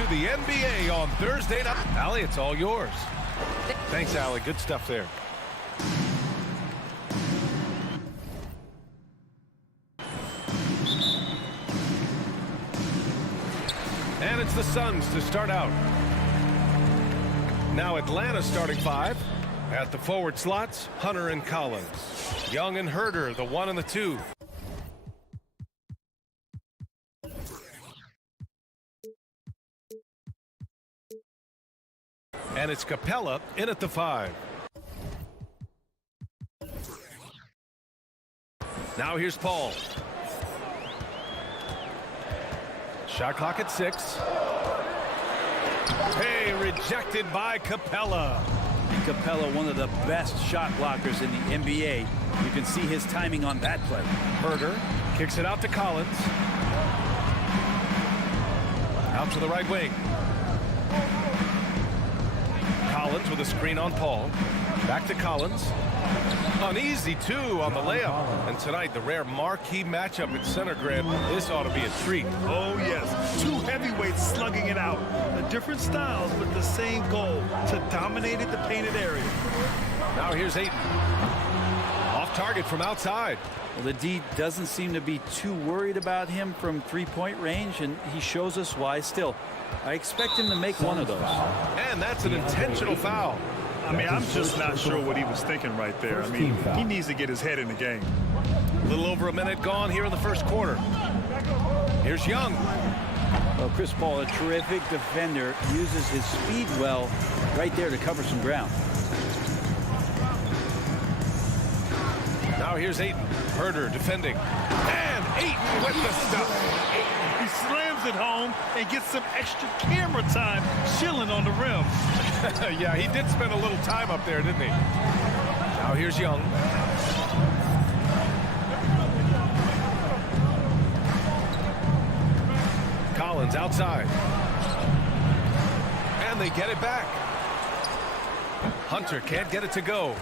to the NBA on Thursday night. Allie, it's all yours. Thanks, Allie. Good stuff there. And it's the Suns to start out. Now Atlanta starting five. At the forward slots, Hunter and Collins. Young and Herder, the 1 and the 2. And it's Capella in at the 5. Now here's Paul. Shot clock at 6. Hey, rejected by Capella. Capella, one of the best shot blockers in the NBA. You can see his timing on that play. Herder kicks it out to Collins. Out to the right wing. Collins with a screen on Paul. Back to Collins. An easy 2 on the layup. And tonight, the rare marquee matchup at center, Grant. This ought to be a treat. Oh, yes. Two heavyweights slugging it out. The different styles, but the same goal, to dominate at the painted area. Now here's Ayton. Off target from outside. Well, the D doesn't seem to be too worried about him from three-point range, and he shows us why still. I expect him to make one of those. And that's an intentional foul. I mean, I'm just not sure what he was thinking right there. I mean, he needs to get his head in the game. A little over a minute gone here in the first quarter. Here's Young. Well, Chris Paul, a terrific defender, uses his speed well right there to cover some ground. Now here's Ayton. Herder defending. And Ayton with the stuff. He slams it home and gets some extra camera time chilling on the rim. Yeah, he did spend a little time up there, didn't he? Now here's Young. Collins outside. And they get it back. Hunter can't get it to go.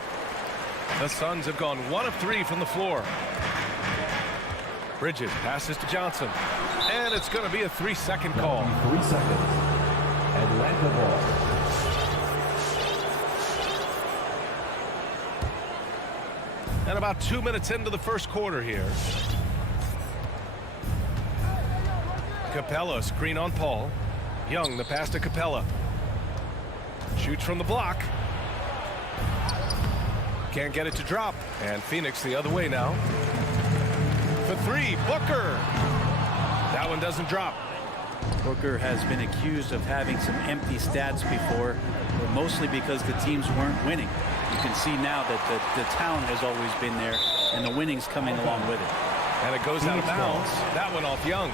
The Suns have gone 1 of 3 from the floor. Bridges passes to Johnson. And it's going to be a 3-second call. 3 seconds. Atlanta ball. And about 2 minutes into the first quarter here. Capella, screen on Paul. Young, the pass to Capella. Shoots from the block. Can't get it to drop. And Phoenix the other way now. For 3, Booker. That one doesn't drop. Booker has been accused of having some empty stats before, but mostly because the teams weren't winning. You can see now that the talent has always been there, and the winning's coming along with it. And it goes out of bounds. That one off Young.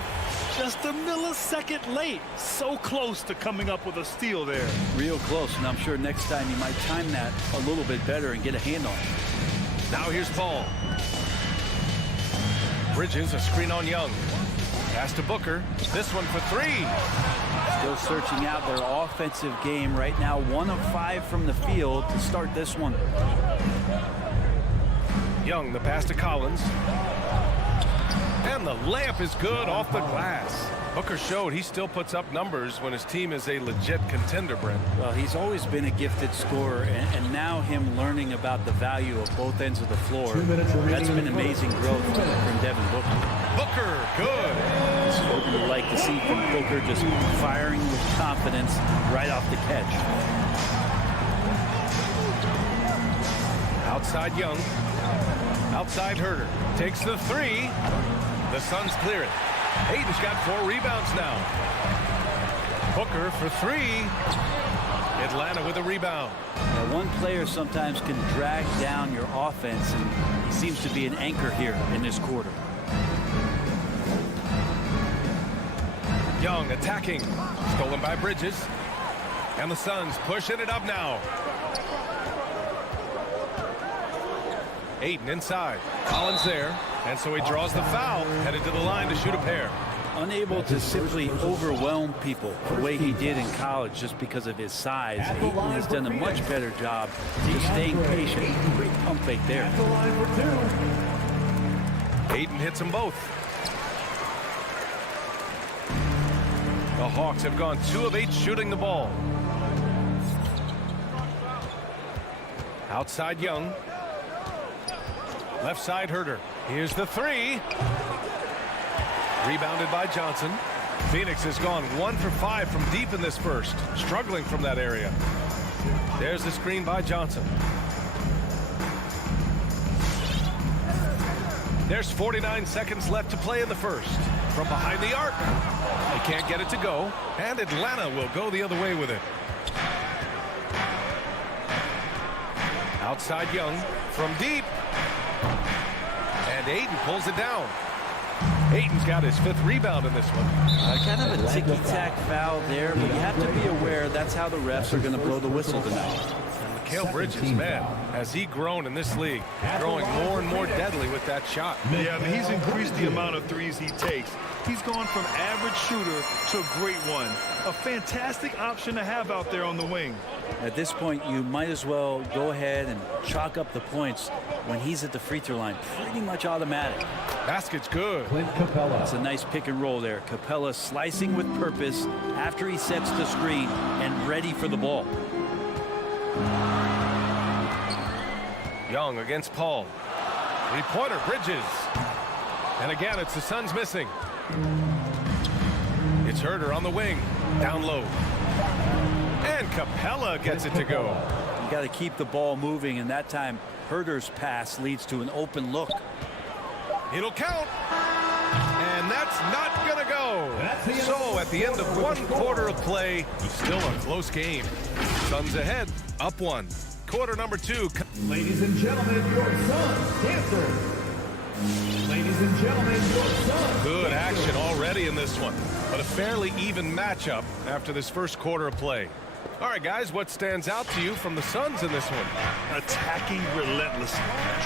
Just a millisecond late. So close to coming up with a steal there. Real close, and I'm sure next time he might time that a little bit better and get a hand on it. Now here's Paul. Bridges, a screen on Young. Pass to Booker. This one for 3. Still searching out their offensive game right now. 1 of 5 from the field to start this one. Young, the pass to Collins. And the layup is good off the glass. Booker showed he still puts up numbers when his team is a legit contender, Brent. Well, he's always been a gifted scorer, and now him learning about the value of both ends of the floor. That's been amazing growth from Devin Booker. Booker, good. This is what we would like to see from Booker, just firing with confidence right off the catch. Outside Young. Outside Herder. Takes the 3. The Suns clear it. Ayton's got 4 rebounds now. Booker for 3. Atlanta with a rebound. Now, one player sometimes can drag down your offense, and he seems to be an anchor here in this quarter. Young attacking. Stolen by Bridges. And the Suns pushing it up now. Ayton inside. Collins there. And so he draws the foul. Headed to the line to shoot a pair. Unable to simply overwhelm people the way he did in college just because of his size. Ayton has done a much better job just staying patient. Great pump fake there. Ayton hits them both. The Hawks have gone 2 of 8 shooting the ball. Outside Young. Left side Herter. Here's the 3. Rebounded by Johnson. Phoenix has gone 1 for 5 from deep in this first. Struggling from that area. There's the screen by Johnson. There's 49 seconds left to play in the first. From behind the arc. They can't get it to go. And Atlanta will go the other way with it. Outside Young from deep. And Ayton pulls it down. Ayton's got his 5th rebound in this one. Kind of a ticky-tack foul there, but you have to be aware that's how the refs are going to blow the whistle tonight. Mikal Bridges, man, has he grown in this league? Growing more and more deadly with that shot. Yeah, I mean, he's increased the amount of threes he takes. He's gone from average shooter to a great one. A fantastic option to have out there on the wing. At this point, you might as well go ahead and chalk up the points when he's at the free throw line. Pretty much automatic. Basket's good. Clint Capella. It's a nice pick and roll there. Capella slicing with purpose after he sets the screen and ready for the ball. Young against Paul. 3-pointer, Bridges. And again, it's the Suns missing. It's Herter on the wing. Down low. And Capella gets it to go. You got to keep the ball moving, and that time Herter's pass leads to an open look. It'll count. And that's not going to go. So at the end of 1 quarter of play, still a close game. Suns ahead, up 1. Quarter number 2. Ladies and gentlemen, your Suns dancers. Ladies and gentlemen, your Suns. Good action already in this one, but a fairly even matchup after this first quarter of play. All right, guys, what stands out to you from the Suns in this one? Attacking relentlessly,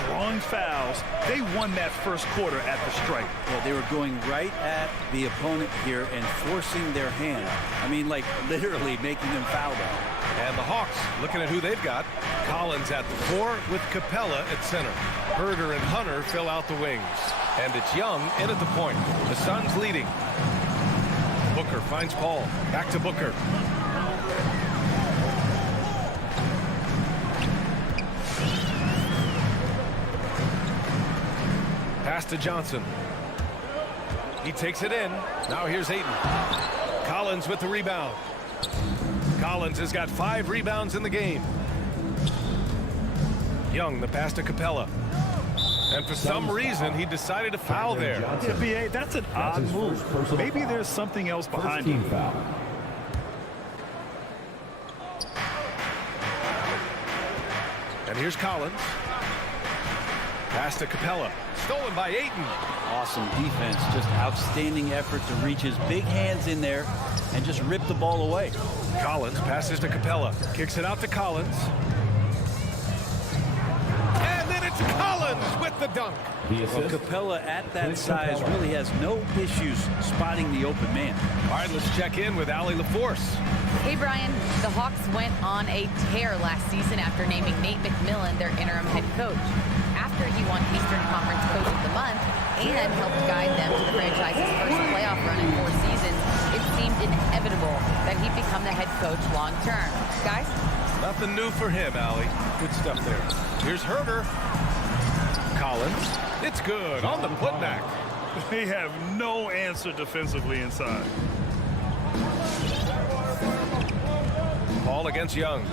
drawing fouls. They won that first quarter at the stripe. Yeah, they were going right at the opponent here and forcing their hand. I mean, like literally making them foul them. And the Hawks, looking at who they've got. Collins at the 4 with Capella at center. Herter and Hunter fill out the wings. And it's Young in at the point. The Suns leading. Booker finds Paul. Back to Booker. Pass to Johnson. He takes it in. Now here's Ayton. Collins with the rebound. Collins has got 5 rebounds in the game. Young, the pass to Capella. And for some reason, he decided to foul there. Yeah, B.A., that's an odd move. Maybe there's something else behind it. Foul. And here's Collins. Pass to Capella. Stolen by Ayton. Awesome defense. Just outstanding effort to reach his big hands in there and just rip the ball away. Collins passes to Capella. Kicks it out to Collins. And then it's Collins with the dunk. Well, Capella at that size really has no issues spotting the open man. All right, let's check in with Allie LaForce. Hey, Brian, the Hawks went on a tear last season after naming Nate McMillan their interim head coach. After he won Eastern Conference Coach of the Month and helped guide them to the franchise's first playoff run in 4 seasons, it seemed inevitable that he'd become the head coach long term. Guys? Nothing new for him, Allie. Good stuff there. Here's Herter. Collins. It's good on the putback. They have no answer defensively inside. Paul against Young.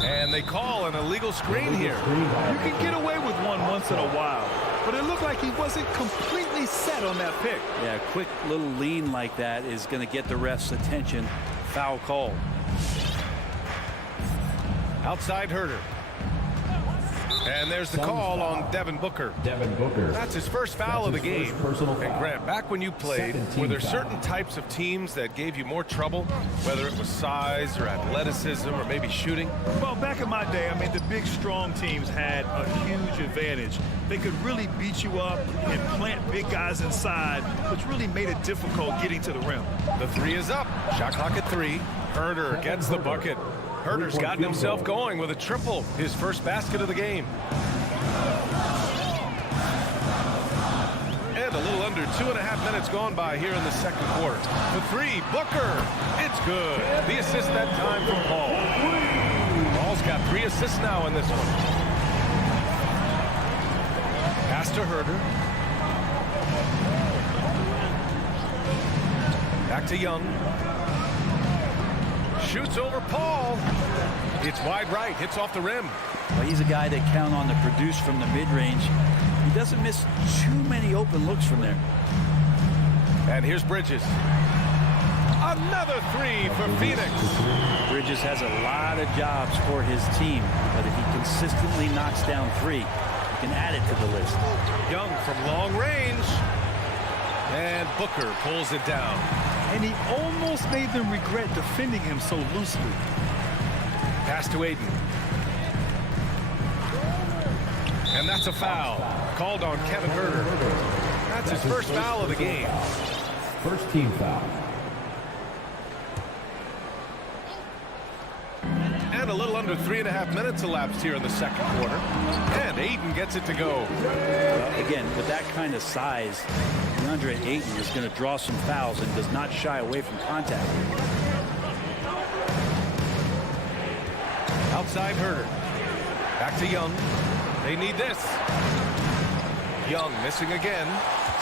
And they call an illegal screen here. You can get away with one once in a while, but it looked like he wasn't completely set on that pick. Yeah, a quick little lean like that is going to get the ref's attention. Foul call. Outside Herter. And there's the call on Devin Booker. Devin Booker. That's his first foul of the game. Personal And foul. Grant, back when you played, were there certain types of teams that gave you more trouble, whether it was size or athleticism or maybe shooting? Well, back in my day, I mean, the big, strong teams had a huge advantage. They could really beat you up and plant big guys inside, which really made it difficult getting to the rim. The 3 is up. Shot clock at 3. Herter gets the bucket. Herter's gotten himself going with a triple, his first basket of the game. And a little under 2.5 minutes gone by here in the second quarter. The three, Booker. It's good. The assist that time from Paul. Paul's got 3 assists now in this one. Pass to Herder. Back to Young. Shoots over Paul. It's wide right. Hits off the rim. Well, he's a guy that count on to produce from the mid-range. He doesn't miss too many open looks from there. And here's Bridges. Another 3 for Phoenix. Bridges has a lot of jobs for his team, but if he consistently knocks down 3, he can add it to the list. Young from long range. And Booker pulls it down. And he almost made them regret defending him so loosely. Pass to Aiden. And that's a foul. Called on Kevin Herder. That's his first foul of the game. First team foul. And a little under 3.5 minutes elapsed here in the second quarter. And Aiden gets it to go. Again, with that kind of size, DeAndre Ayton is going to draw some fouls and does not shy away from contact. Outside Herder. Back to Young. They need this. Young missing again.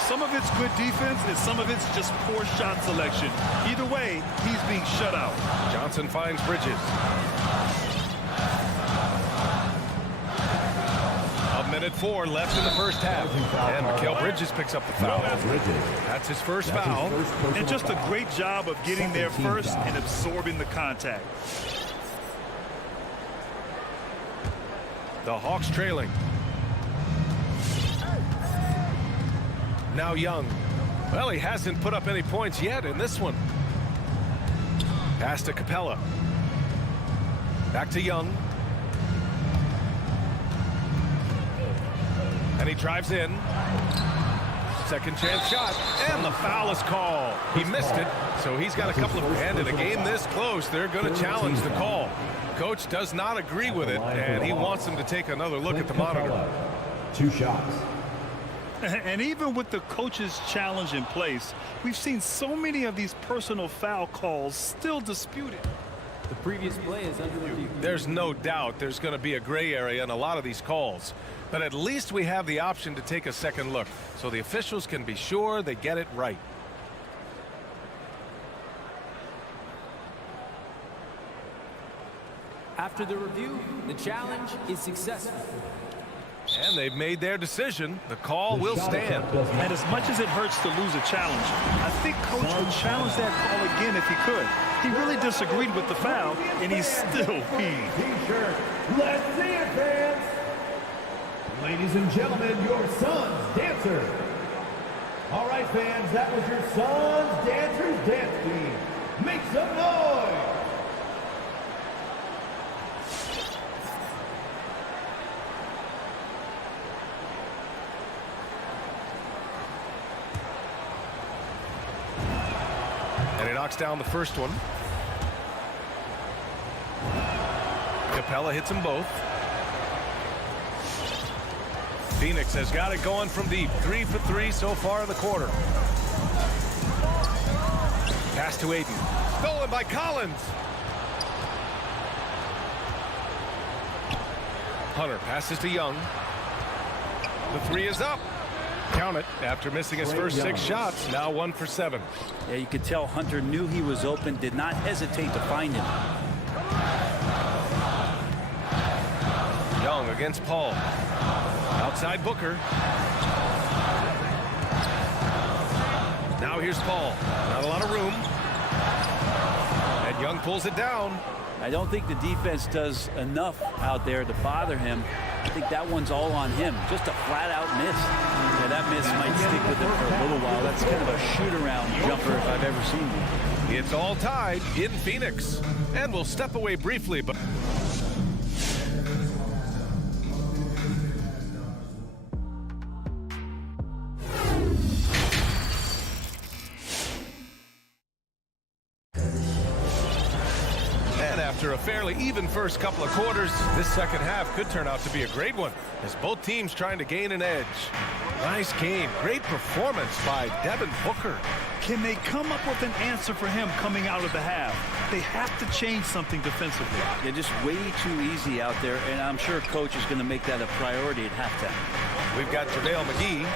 Some of it's good defense and some of it's just poor shot selection. Either way, he's being shut out. Johnson finds Bridges. A minute 4 left in the first half. And Mikal Bridges picks up the foul. That's his first foul. And just a great job of getting there first and absorbing the contact. The Hawks trailing. Now Young. Well, he hasn't put up any points yet in this one. Pass to Capella. Back to Young. And he drives in. Second chance shot. And the foul is called. He missed it, so he's got a couple of... And in a game this close, they're going to challenge the call. Coach does not agree with it, and he wants him to take another look at the monitor. 2 shots. And even with the coach's challenge in place, we've seen so many of these personal foul calls still disputed. The previous play is under review. There's no doubt there's going to be a gray area in a lot of these calls, but at least we have the option to take a second look so the officials can be sure they get it right. After the review, the challenge is successful. And they've made their decision. The call will stand. And as much as it hurts to lose a challenge, I think Coach would challenge that call again if he could. He really disagreed with the foul, and he's still peeved. T-shirt. Let's see it, fans. Ladies and gentlemen, your son's dancer. All right, fans, that was your son's dancer's dance team. Make some noise. And he knocks down the first one. Capella hits them both. Phoenix has got it going from deep. 3 for 3 so far in the quarter. Pass to Aiden. Stolen by Collins. Hunter passes to Young. The 3 is up. Count it after missing his first 6 shots. Now 1 for 7. Yeah, you could tell Hunter knew he was open, did not hesitate to find him. Young against Paul. Outside Booker. Now here's Paul. Not a lot of room. And Young pulls it down. I don't think the defense does enough out there to bother him. I think that one's all on him. Just a flat-out miss. Yeah, that miss might stick with him for a little while. That's kind of a shoot-around jumper if I've ever seen one. It's all tied in Phoenix. And we'll step away briefly, but... After a fairly even first couple of quarters, this second half could turn out to be a great one as both teams trying to gain an edge. Nice game. Great performance by Devin Booker. Can they come up with an answer for him coming out of the half? They have to change something defensively. They're just way too easy out there, and I'm sure coach is going to make that a priority at halftime. We've got JaVale McGee.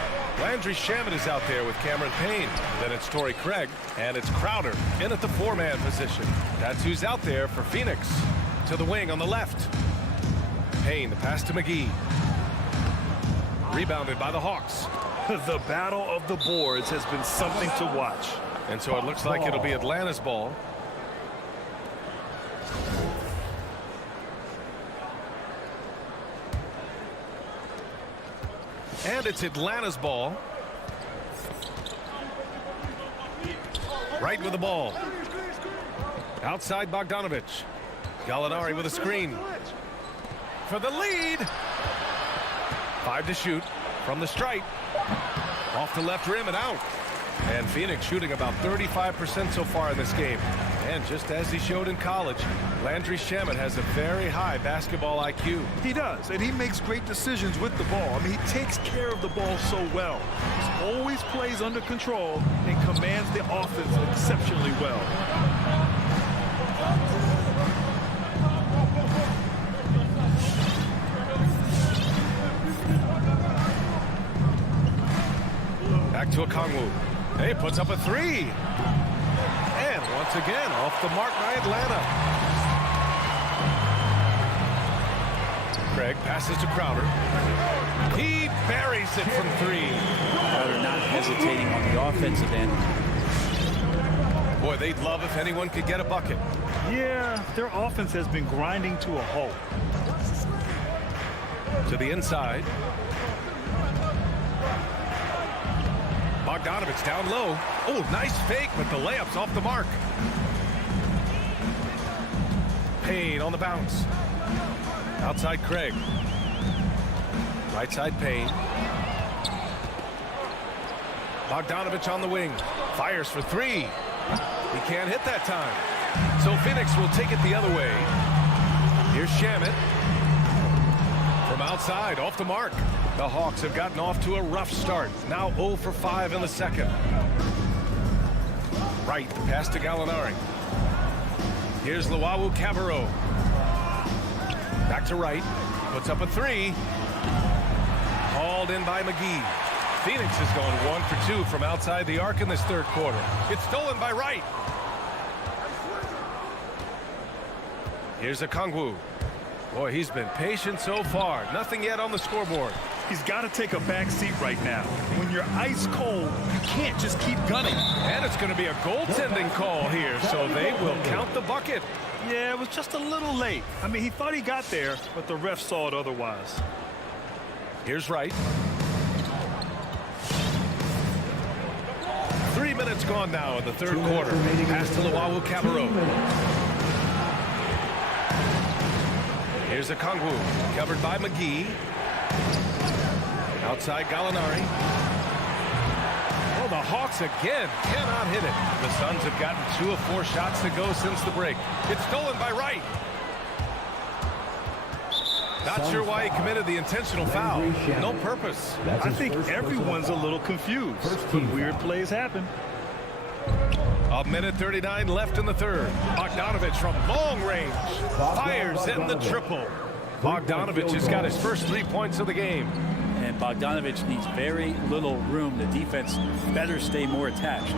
Landry Shamet is out there with Cameron Payne. Then it's Torrey Craig, and it's Crowder in at the 4-man position. That's who's out there for Phoenix. To the wing on the left. Payne, the pass to McGee. Rebounded by the Hawks. The battle of the boards has been something to watch. And so it looks like it'll be Atlanta's ball. And it's Atlanta's ball. Right with the ball. Outside Bogdanovich. Gallinari with a screen. For the lead. 5 to shoot from the stripe. Off the left rim and out. And Phoenix shooting about 35% so far in this game. And just as he showed in college, Landry Shamet has a very high basketball IQ. He does, and he makes great decisions with the ball. I mean, he takes care of the ball so well. He always plays under control and commands the offense exceptionally well. Back to Okongwu. He puts up a 3. And once again, off the mark by Atlanta. Craig passes to Crowder. He buries it from 3. Crowder not hesitating on the offensive end. Boy, they'd love if anyone could get a bucket. Yeah, their offense has been grinding to a halt. To the inside. Bogdanovich down low. Oh, nice fake, but the layup's off the mark. Payne on the bounce. Outside Craig. Right side Payne. Bogdanovich on the wing. Fires for 3. He can't hit that time. So Phoenix will take it the other way. Here's Shamet. From outside, off the mark. The Hawks have gotten off to a rough start. Now 0 for 5 in the second. Right, the pass to Gallinari. Here's Luau Cabarro. Back to right. Puts up a 3. Hauled in by McGee. Phoenix has gone 1 for 2 from outside the arc in this third quarter. It's stolen by Wright. Here's Okongwu. Boy, he's been patient so far. Nothing yet on the scoreboard. He's got to take a back seat right now. When you're ice cold, you can't just keep gunning. And it's going to be a goaltending call here, so they will count the bucket. Yeah, it was just a little late. I mean, he thought he got there, but the ref saw it otherwise. Here's Wright. 3 minutes gone now in the third quarter. Pass to Luau Cabarro. Here's Okongwu, covered by McGee. Outside Gallinari. Oh, the Hawks again cannot hit it. The Suns have gotten 2 of 4 shots to go since the break. It's stolen by Wright. Not sure why he committed the intentional foul. No purpose. I think everyone's a little confused, but weird plays happen. 1:39 left in the third. Bogdanovich from long range fires in the triple. Bogdanovich has got his first 3 points of the game. And Bogdanovich needs very little room. The defense better stay more attached.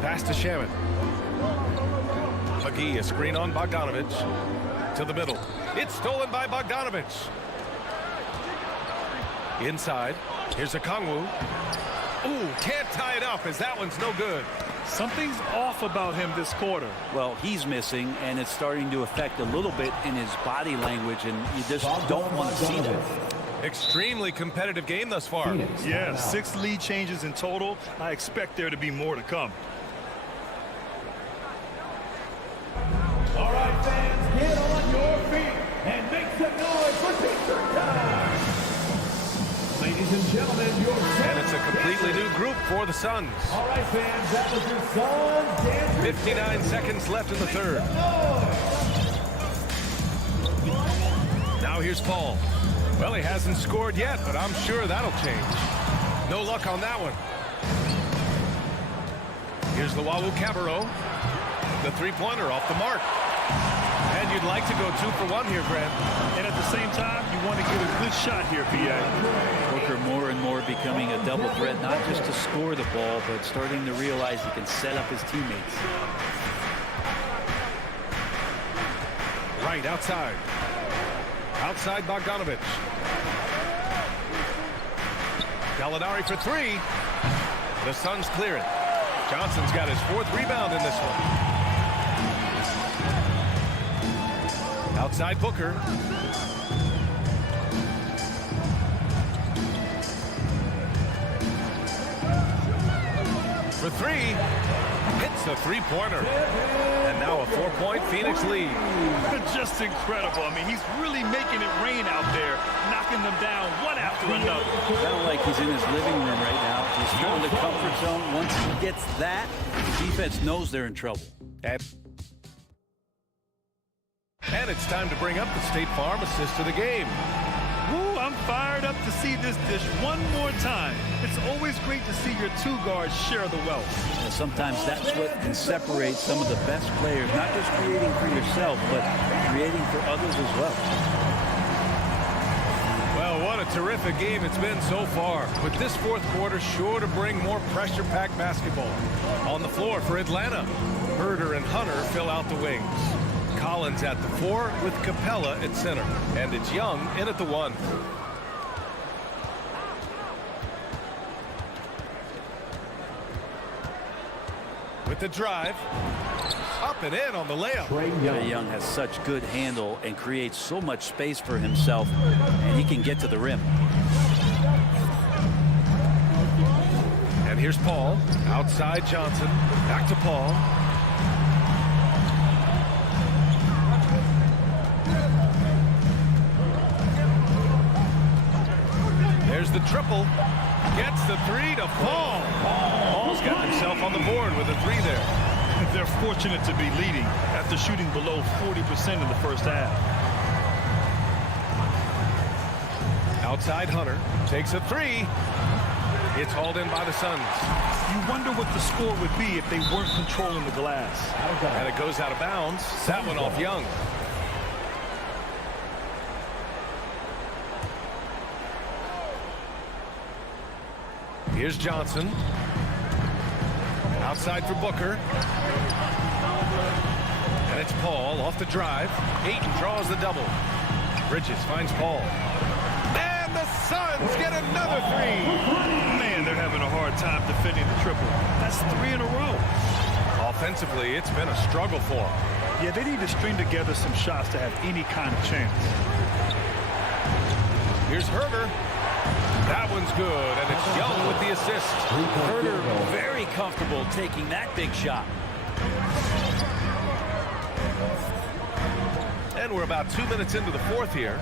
Pass to Shamet. McGee, a screen on Bogdanovich. To the middle. It's stolen by Bogdanovich. Inside. Here's Okongwu. Ooh, can't tie it up as that one's no good. Something's off about him this quarter. Well, he's missing, and it's starting to affect a little bit in his body language, and you just don't want to see that. Extremely competitive game thus far. Yeah, 6 lead changes in total. I expect there to be more to come. All right, fans, get on your feet and make some noise for T-shirt time. Ladies and gentlemen, your And it's a completely new group for the Suns. All right, fans, that was your Suns dancers. 59 seconds left in the third. Now here's Paul. Well, he hasn't scored yet, but I'm sure that'll change. No luck on that one. Here's the Wawu Cabarro. The three-pointer off the mark. And you'd like to go 2 for 1 here, Grant. And at the same time, you want to get a good shot here, PA. Booker more and more becoming a double threat, not just to score the ball, but starting to realize he can set up his teammates. Right outside. Outside Bogdanovich. Gallinari for 3. The Suns clear it. Johnson's got his 4th rebound in this one. Outside Booker. For 3. Hits a three-pointer. And now a 4-point Phoenix lead. Just incredible. I mean, he's really making it rain out there, knocking them down one after another. Kind of like he's in his living room right now. He's still in the comfort zone. Once he gets that, the defense knows they're in trouble. And it's time to bring up the State Farm assist of the game. Woo, I'm fired up to see this dish one more time. It's always great to see your 2 guards share the wealth. And sometimes that's what can separate some of the best players, not just creating for yourself, but creating for others as well. Well, what a terrific game it's been so far. With this 4th quarter sure to bring more pressure-packed basketball. On the floor for Atlanta, Herder and Hunter fill out the wings. Collins at the 4 with Capella at center. And it's Young in at the 1. With the drive. Up and in on the layup. Trae Young has such good handle and creates so much space for himself, and he can get to the rim. And here's Paul. Outside Johnson. Back to Paul. There's the triple. Gets the 3 to Paul. Paul's got himself on the board with a 3 there. They're fortunate to be leading after shooting below 40% in the first half. Outside Hunter. Takes a 3. It's hauled in by the Suns. You wonder what the score would be if they weren't controlling the glass. And it goes out of bounds. That one off Young. Here's Johnson. Outside for Booker. And it's Paul off the drive. Ayton draws the double. Bridges finds Paul. And the Suns get another 3. Man, they're having a hard time defending the triple. That's 3 in a row. Offensively, it's been a struggle for them. Yeah, they need to string together some shots to have any kind of chance. Here's Herder. That one's good, and it's Young with the assist. Herder very comfortable taking that big shot. And we're about 2 minutes into the 4th here.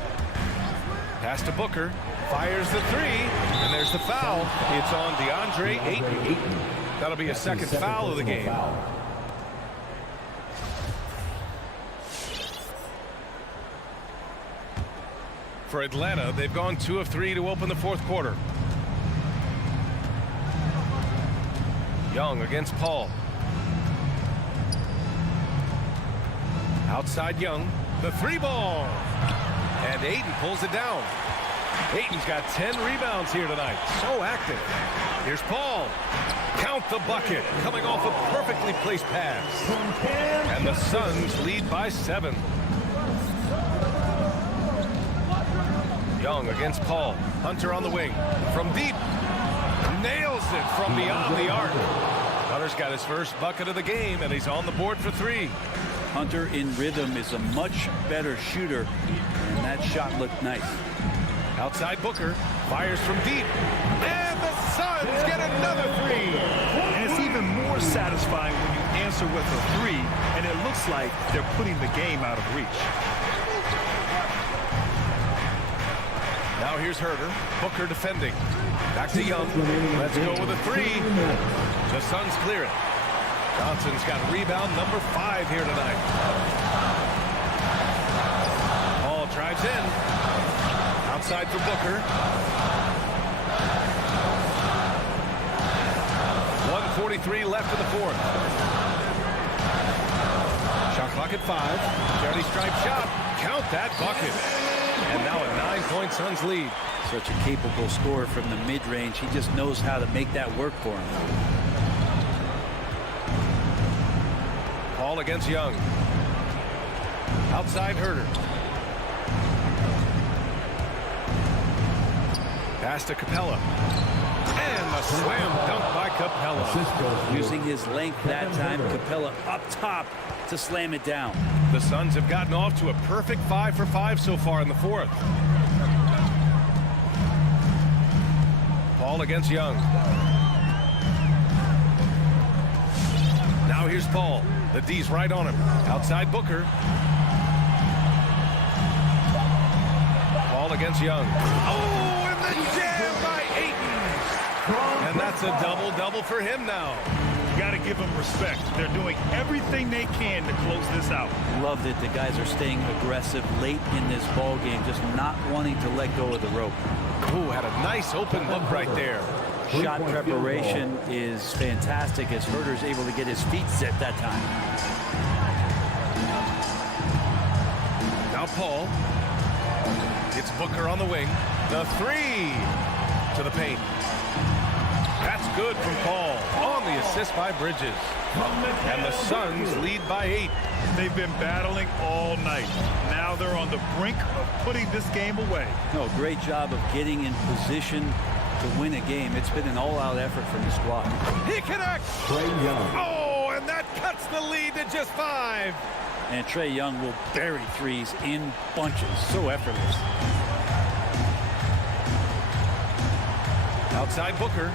Pass to Booker. Fires the 3, and there's the foul. It's on DeAndre Ayton. That'll be a 2nd foul of the game. For Atlanta, they've gone 2 of 3 to open the 4th quarter. Young against Paul. Outside Young. The 3 ball. And Ayton pulls it down. Ayton's got 10 rebounds here tonight. So active. Here's Paul. Count the bucket. Coming off a perfectly placed pass. And the Suns lead by 7. Young against Paul. Hunter on the wing. From deep. Nails it from beyond the arc. Hunter's got his first bucket of the game, and he's on the board for 3. Hunter in rhythm is a much better shooter, and that shot looked nice. Outside Booker. Fires from deep. And the Suns get another 3. And it's even more satisfying when you answer with a 3, and it looks like they're putting the game out of reach. Now here's Herder. Booker defending. Back to Young. Let's go with a 3. The Suns clear it. Johnson's got rebound number 5 here tonight. Paul drives in. outside for Booker. 1:43 left in the fourth. Shot clock at 5. Charity stripe shot. Count that bucket. And now a 9-point Suns lead. Such a capable scorer from the mid-range. He just knows how to make that work for him. Paul against Young. Outside Herter. Pass to Capella. And a slam dunk by Capella. Using his length that time, Capella up top to slam it down. The Suns have gotten off to a perfect 5 for 5 so far in the fourth. Paul against Young. Now here's Paul. The D's right on him. Outside Booker. Paul against Young. Oh, and the jam by Ayton. And that's a double-double for him now. You got to give them respect. They're doing everything they can to close this out. Love that the guys are staying aggressive late in this ball game, just not wanting to let go of the rope. Ooh, had a nice open look right there. Shot preparation is fantastic as Herter's able to get his feet set that time. Now Paul. It's Booker on the wing. The 3 to the paint. That's good from Paul on the assist by Bridges. And the Suns lead by 8. They've been battling all night. Now they're on the brink of putting this game away. No, great job of getting in position to win a game. It's been an all-out effort from the squad. He connects. Oh, and that cuts the lead to just 5. And Trae Young will bury threes in bunches. So effortless. Outside Booker.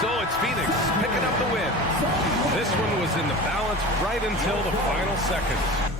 So it's Phoenix picking up the win. This one was in the balance right until the final seconds.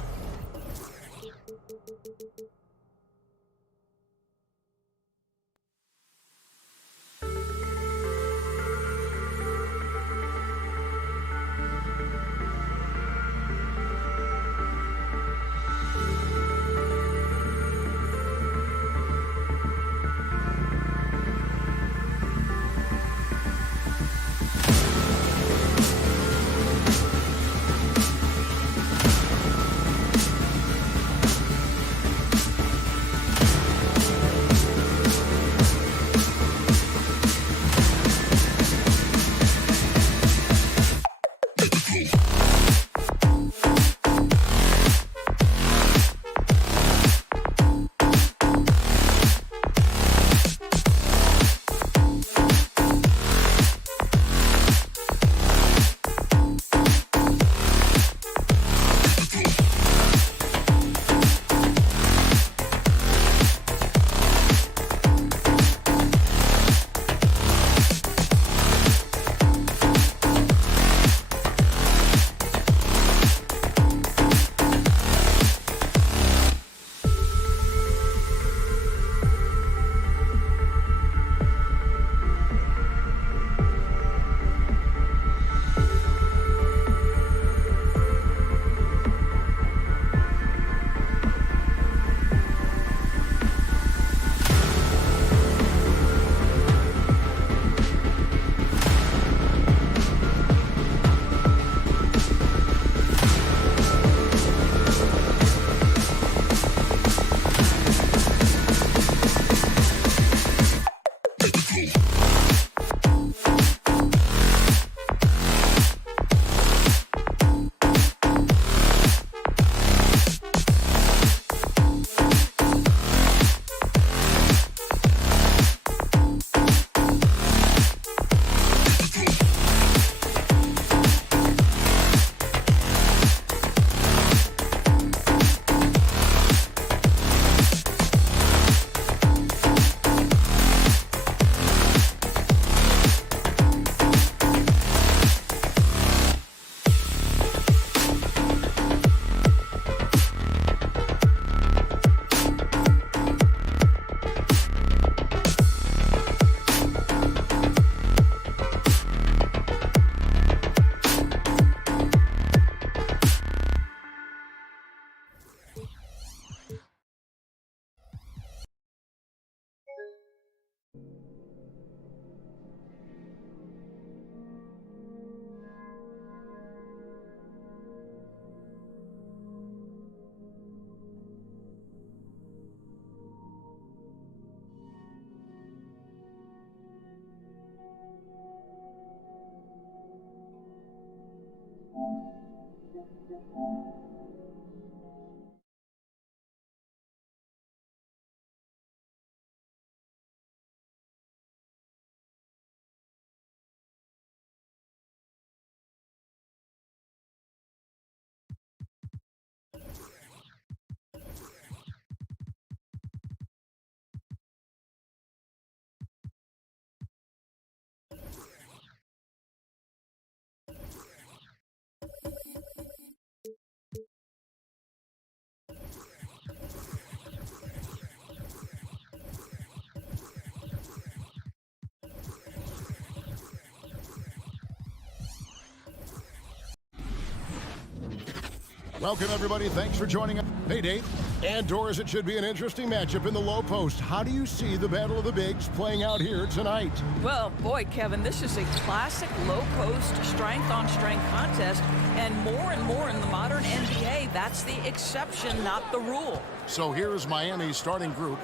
Welcome, everybody. Thanks for joining us. Hey, Dave. And Doris, it should be an interesting matchup in the low post. How do you see the Battle of the Bigs playing out here tonight? Well, boy, Kevin, this is a classic low-post, strength-on-strength contest, and more in the modern NBA, that's the exception, not the rule. So here's Miami's starting group.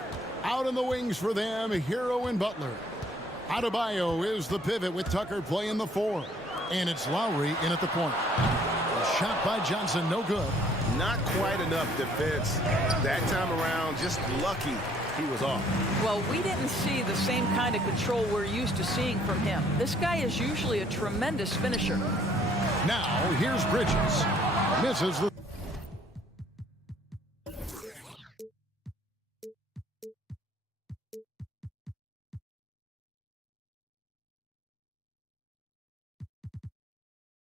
Out in the wings for them, Hero and Butler. Adebayo is the pivot with Tucker playing the 4. And it's Lowry in at the point. A shot by Johnson, no good. Not quite enough defense that time around. Just lucky he was off. Well, we didn't see the same kind of control we're used to seeing from him. This guy is usually a tremendous finisher. Now, here's Bridges. Misses the...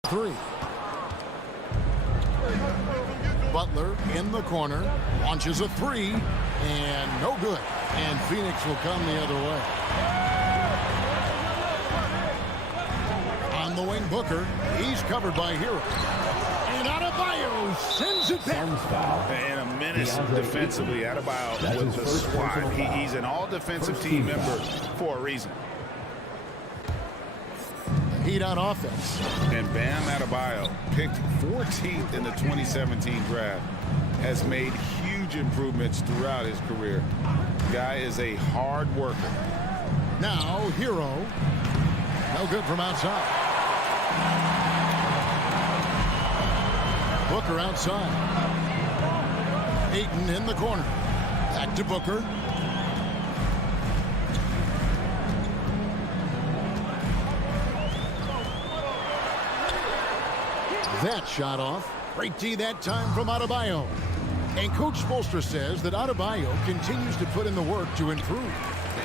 three. Butler in the corner, launches a 3, and no good. And Phoenix will come the other way. On the wing, Booker. He's covered by Hero. And Adebayo sends it back. And a menace defensively. Adebayo with the swat. He's an all-defensive team member for a reason. Heat on offense. And Bam Adebayo, picked 14th in the 2017 draft, has made huge improvements throughout his career. Guy is a hard worker. Now, Hero. No good from outside. Booker outside. Ayton in the corner. Back to Booker. That shot off. Great D that time from Adebayo. And Coach Spoelstra says that Adebayo continues to put in the work to improve.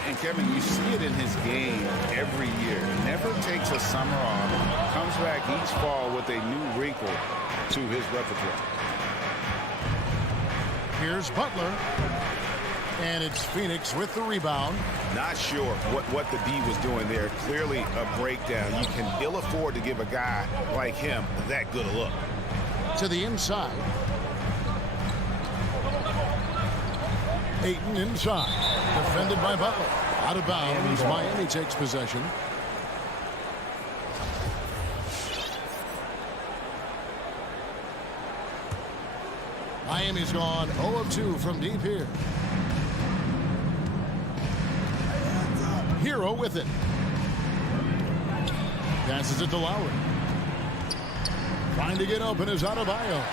And Kevin, you see it in his game every year. Never takes a summer off. Comes back each fall with a new wrinkle to his repertoire. Here's Butler. And it's Phoenix with the rebound. Not sure what the D was doing there. Clearly a breakdown. You can ill afford to give a guy like him that good a look. To the inside. Ayton inside. Defended by Butler. Out of bounds. Miami takes possession. Miami's gone 0 of 2 from deep here. Hero with it. Passes it to Lowry. Trying to get open is Adebayo.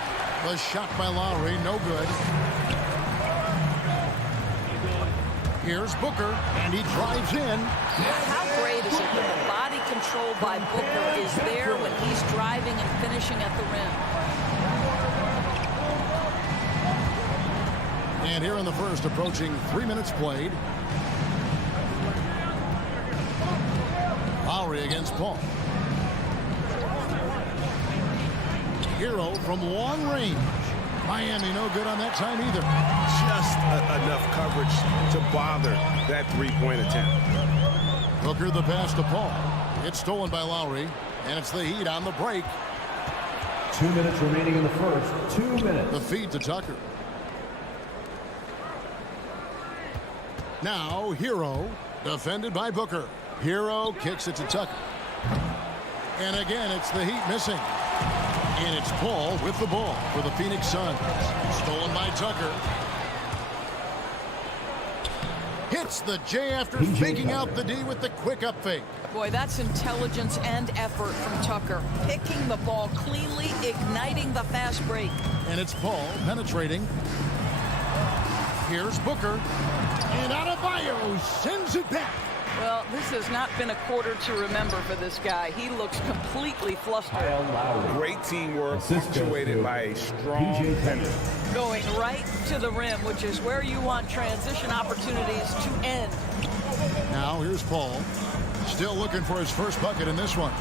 The shot by Lowry, no good. Here's Booker, and he drives in. How great is it that the body control by Booker is there when he's driving and finishing at the rim? And here in the first, approaching 3 minutes played. Lowry against Paul. Hero from long range. Miami no good on that time either. Just enough coverage to bother that three-point attempt. Booker the pass to Paul. It's stolen by Lowry, and it's the Heat on the break. 2 minutes remaining in the first. 2 minutes. The feed to Tucker. Now Hero, defended by Booker. Hero kicks it to Tucker. And again, it's the Heat missing. And it's Paul with the ball for the Phoenix Suns. Stolen by Tucker. Hits the J after faking out the D with the quick up fake. Boy, that's intelligence and effort from Tucker. Picking the ball cleanly, igniting the fast break. And it's Paul penetrating. Here's Booker. And Adebayo sends it back. Well, this has not been a quarter to remember for this guy. He looks completely flustered. Great teamwork punctuated by a strong finish. Going right to the rim, which is where you want transition opportunities to end. Now here's Paul. Still looking for his first bucket in this one.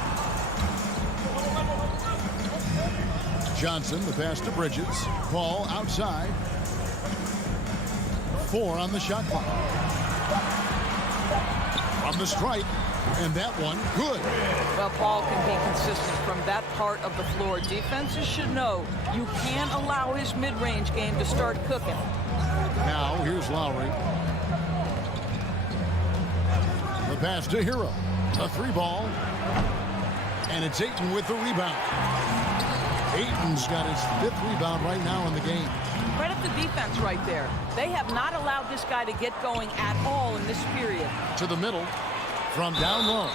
Johnson, the pass to Bridges. Paul outside. 4 on the shot clock. From the stripe, and that one good. Well, Paul can be consistent from that part of the floor. Defenses should know you can't allow his mid-range game to start cooking. Now here's Lowry. The pass to Hero. A 3 ball. And it's Ayton with the rebound. Ayton's got his 5th rebound right now in the game. Credit the defense right there. They have not allowed this guy to get going at all in this period. To the middle from down low.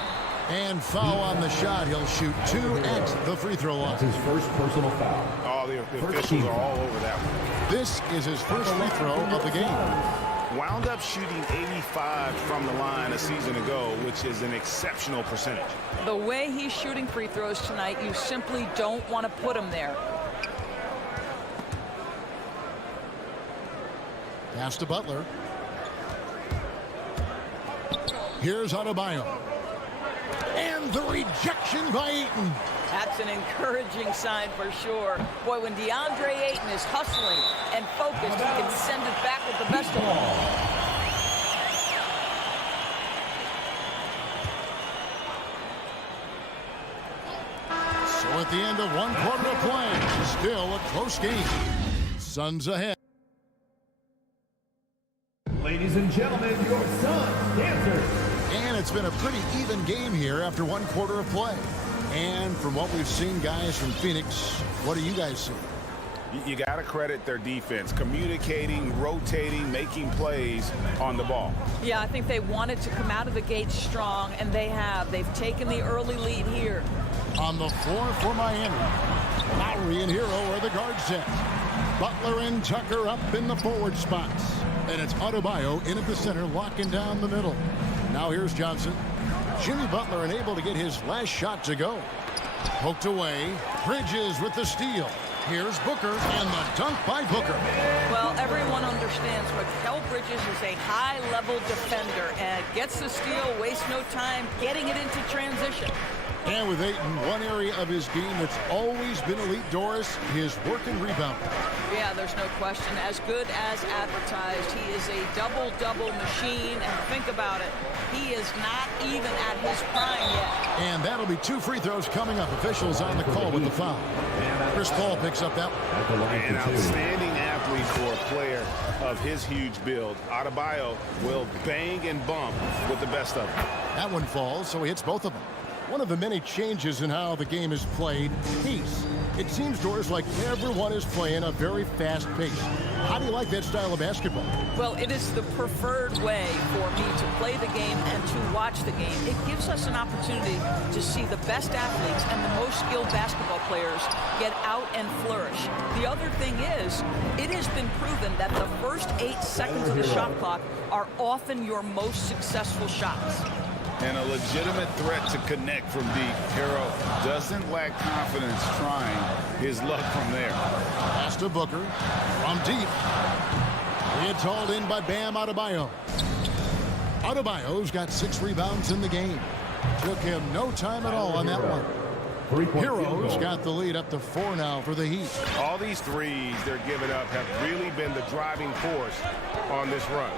And foul on the shot. He'll shoot 2 at the free throw line. That's his first personal foul. Oh, the officials are all over that one. This is his first free throw of the game. Wound up shooting 85 from the line a season ago, which is an exceptional percentage. The way he's shooting free throws tonight, you simply don't want to put him there. Pass to Butler. Here's Adebayo. And the rejection by Ayton. That's an encouraging sign for sure. Boy, when DeAndre Ayton is hustling and focused, he can send it back with the best of them. So at the end of 1 quarter of play, still a close game. Suns ahead. Ladies and gentlemen, your Suns dancers. And it's been a pretty even game here after 1 quarter of play. And from what we've seen, guys, from Phoenix, what do you guys see? You got to credit their defense, communicating, rotating, making plays on the ball. Yeah, I think they wanted to come out of the gate strong, and they have. They've taken the early lead here. On the floor for Miami, Lowry and Hero are the guard set. Butler and Tucker up in the forward spots. And it's Adebayo in at the center, locking down the middle. Now here's Johnson. Jimmy Butler unable to get his last shot to go. Poked away. Bridges with the steal. Here's Booker, and the dunk by Booker. Well, everyone understands Mikal Bridges is a high-level defender and gets the steal, wastes no time getting it into transition. And with Ayton, one area of his game that's always been elite, Doris, his work and rebound. Yeah, there's no question. As good as advertised, he is a double-double machine. And think about it, he is not even at his prime yet. And that'll be 2 free throws coming up. Officials on the call with the foul. Chris Paul picks up that one. An outstanding athlete for a player of his huge build. Adebayo will bang and bump with the best of them. That one falls, so he hits both of them. One of the many changes in how the game is played, pace. It seems, Doris, like everyone is playing a very fast pace. How do you like that style of basketball? Well, it is the preferred way for me to play the game and to watch the game. It gives us an opportunity to see the best athletes and the most skilled basketball players get out and flourish. The other thing is, it has been proven that the first 8 seconds of the shot clock are often your most successful shots. And a legitimate threat to connect from deep. Hero doesn't lack confidence trying his luck from there. Pass to Booker from deep. It's hauled in by Bam Adebayo. Adebayo's got 6 rebounds in the game. Took him no time at all on that one. Hero's got the lead up to 4 now for the Heat. All these threes they're giving up have really been the driving force on this run.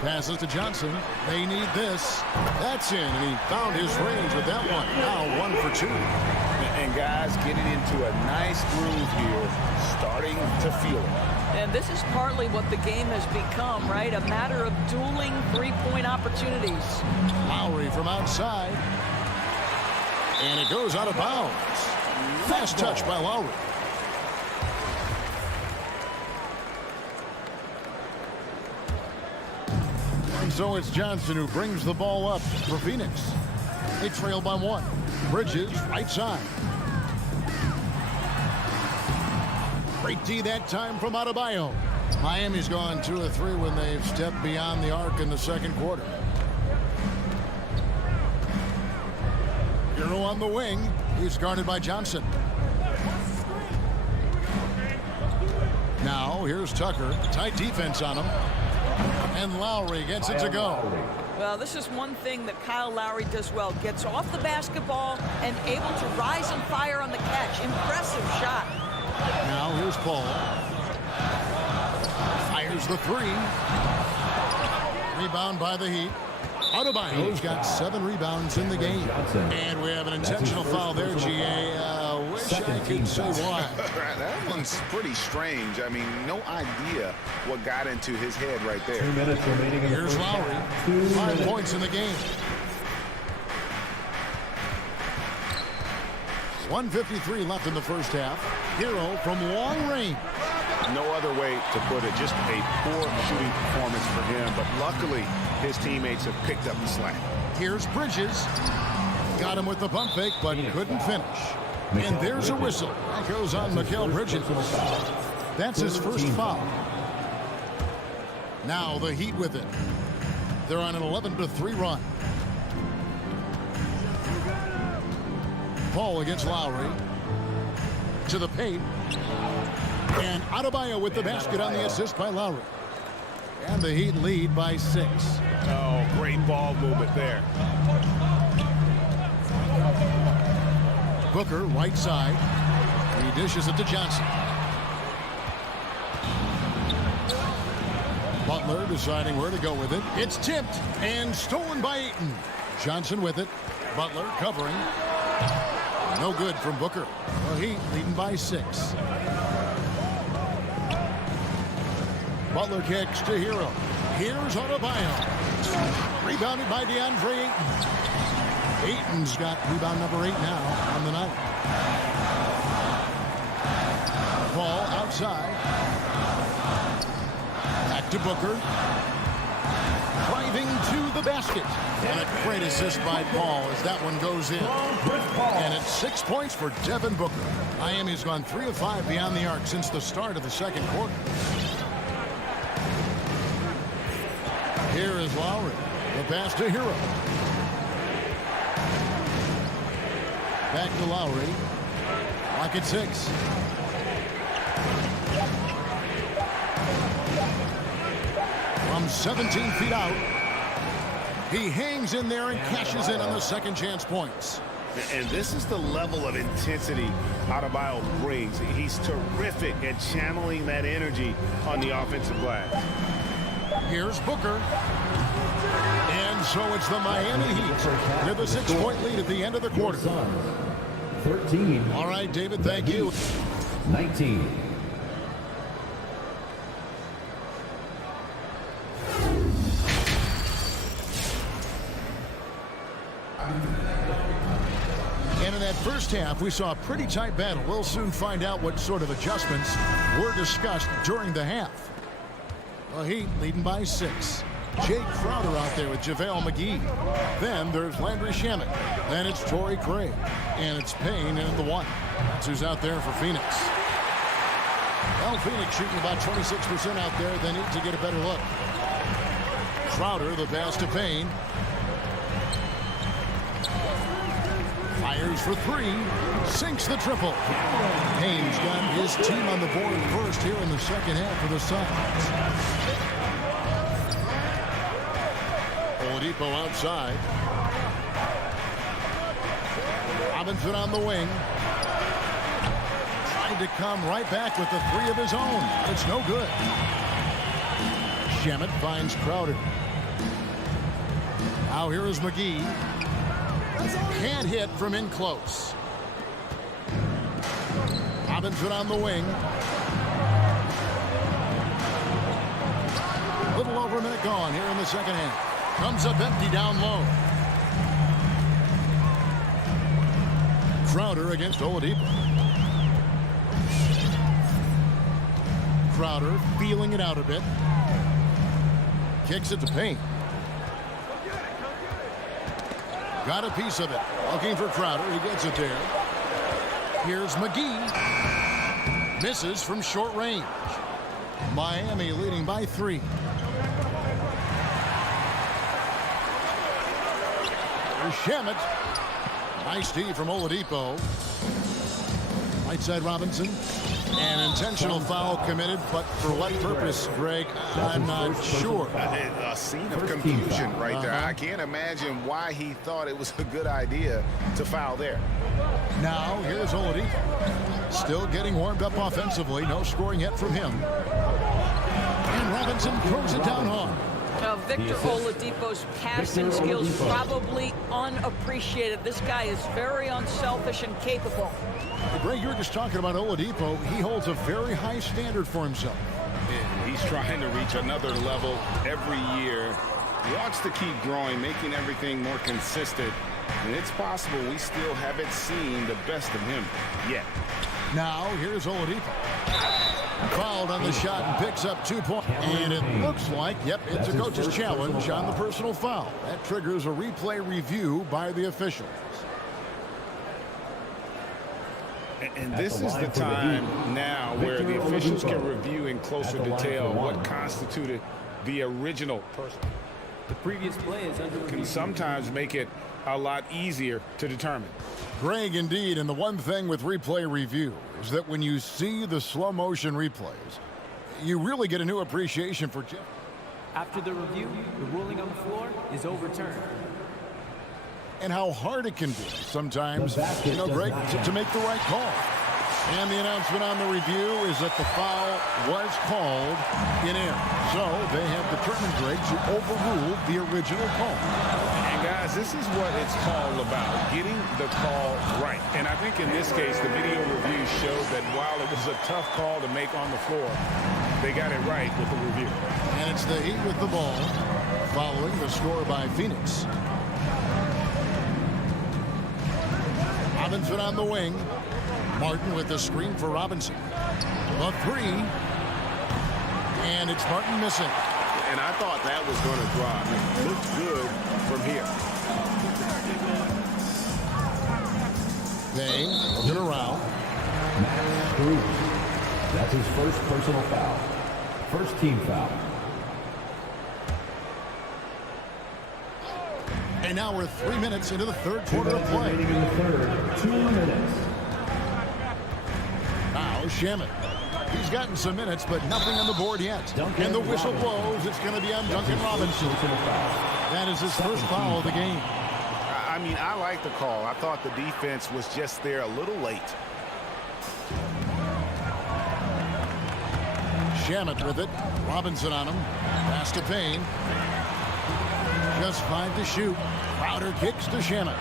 Passes to Johnson. They need this. That's in, and he found his range with that one. Now 1 for 2. And guys getting into a nice groove here, starting to feel it. And this is partly what the game has become, right? A matter of dueling three-point opportunities. Lowry from outside. And it goes out of bounds. Fast touch by Lowry. so it's Johnson who brings the ball up for Phoenix. They trail by 1. Bridges, right side. Great D that time from Adebayo. Miami's gone 2 of 3 when they've stepped beyond the arc in the second quarter. Hero on the wing. He's guarded by Johnson. Now here's Tucker. Tight defense on him. And Lowry gets it to go. Well, this is one thing that Kyle Lowry does well. Gets off the basketball and able to rise and fire on the catch. Impressive shot. Now here's Paul. Fires the 3. Rebound by the Heat. Adebayo's got 7 rebounds in the game. And we have an intentional foul there, GA. Wish I could say why. That one's pretty strange. I mean, no idea what got into his head right there. 2 minutes remaining in the Here's first Lowry. half. 5 points in the game. 1:53 left in the first half. Hero from long range. No other way to put it. Just a poor shooting performance for him. But luckily, his teammates have picked up the slack. Here's Bridges. Got him with the pump fake, but couldn't finish. And there's a whistle. That goes on Mikal Bridges. That's his first foul. Now the Heat with it. They're on an 11-3 run. Paul against Lowry. To the paint. And Adebayo with the basket on the assist by Lowry. And the Heat lead by 6. Oh, great ball movement there. Booker, right side. He dishes it to Johnson. Butler deciding where to go with it. It's tipped and stolen by Ayton. Johnson with it. Butler covering. No good from Booker. The Heat leading by 6. Butler kicks to Hero. Here's Adebayo. Rebounded by DeAndre Ayton. Ayton's got rebound number 8 now on the night. Ball outside. Back to Booker. Driving to the basket. And a great assist by Paul as that one goes in. And it's 6 points for Devin Booker. Miami's gone 3 of 5 beyond the arc since the start of the second quarter. Here is Lowry. The pass to Hero. Back to Lowry. Lock at 6. From 17 feet out. He hangs in there and cashes in on the second chance points. And this is the level of intensity Adebayo brings. He's terrific at channeling that energy on the offensive glass. Here's Booker. And so it's the Miami Heat with a 6-point lead at the end of the quarter. 13. All right, David, thank you. 19. And in that first half, we saw a pretty tight battle. We'll soon find out what sort of adjustments were discussed during the half. The Heat leading by 6. Jake Crowder out there with JaVale McGee. Then there's Landry Shamet. Then it's Torrey Craig. And it's Payne in at the 1. That's who's out there for Phoenix. Well, Phoenix shooting about 26% out there. They need to get a better look. Crowder, the pass to Payne. Fires for 3. Sinks the triple. Payne's got his team on the board first here in the second half for the Suns. Oladipo outside. Robinson on the wing. Tried to come right back with the 3 of his own. It's no good. Shamet finds Crowder. Now here is McGee. Can't hit from in close. Robinson on the wing. A little over a minute gone here in the second half. Comes up empty down low. Crowder against Oladipo. Crowder feeling it out a bit. Kicks it to Payne. Got a piece of it. Looking for Crowder. He gets it there. Here's McGee. Misses from short range. Miami leading by 3. There's Shamet. Nice D from Oladipo. Right side Robinson. An intentional foul committed, but for what purpose, Greg? I'm not sure. A scene of confusion right there. I can't imagine why he thought it was a good idea to foul there. Now, here's Oladipo. Still getting warmed up offensively. No scoring yet from him. And Robinson throws it down hard. Victor Oladipo's passing skills probably unappreciated. This guy is very unselfish and capable. Greg, you were just talking about Oladipo. He holds a very high standard for himself. And he's trying to reach another level every year. He wants to keep growing, making everything more consistent. And it's possible we still haven't seen the best of him yet. Now, here's Oladipo. Fouled on the shot and picks up 2 points. And it looks like, yep, it's a coach's challenge on the personal foul. That triggers a replay review by the officials. And this is the time now where the officials can review in closer detail what constituted the original person. The previous play is under review. Can sometimes make it a lot easier to determine. Greg, indeed, and the one thing with replay review is that when you see the slow motion replays, you really get a new appreciation for Jeff. After the review, the ruling on the floor is overturned. And how hard it can be sometimes, you know, Greg, to make the right call. And the announcement on the review is that the foul was called in air. So they have determined, Greg, to overrule the original call. And guys, this is what it's all about, getting the call right. And I think in this case, the video review showed that while it was a tough call to make on the floor, they got it right with the review. And it's the Heat with the ball, following the score by Phoenix. Robinson on the wing. Martin with the screen for Robinson. A 3. And it's Martin missing. And I thought that was going to drop. It looked good from here. They looking around. That's his first personal foul. First team foul. And now we're 3 minutes into the third quarter of play. Remaining in the third. 2 minutes. Now Shamet. He's gotten some minutes, but nothing on the board yet. And the whistle blows. It's going to be on Duncan Robinson. That is his first foul of the game. I mean, I like the call. I thought the defense was just there a little late. Shamet with it. Robinson on him. Pass to Payne. Just 5 to shoot. Crowder kicks to Shamet.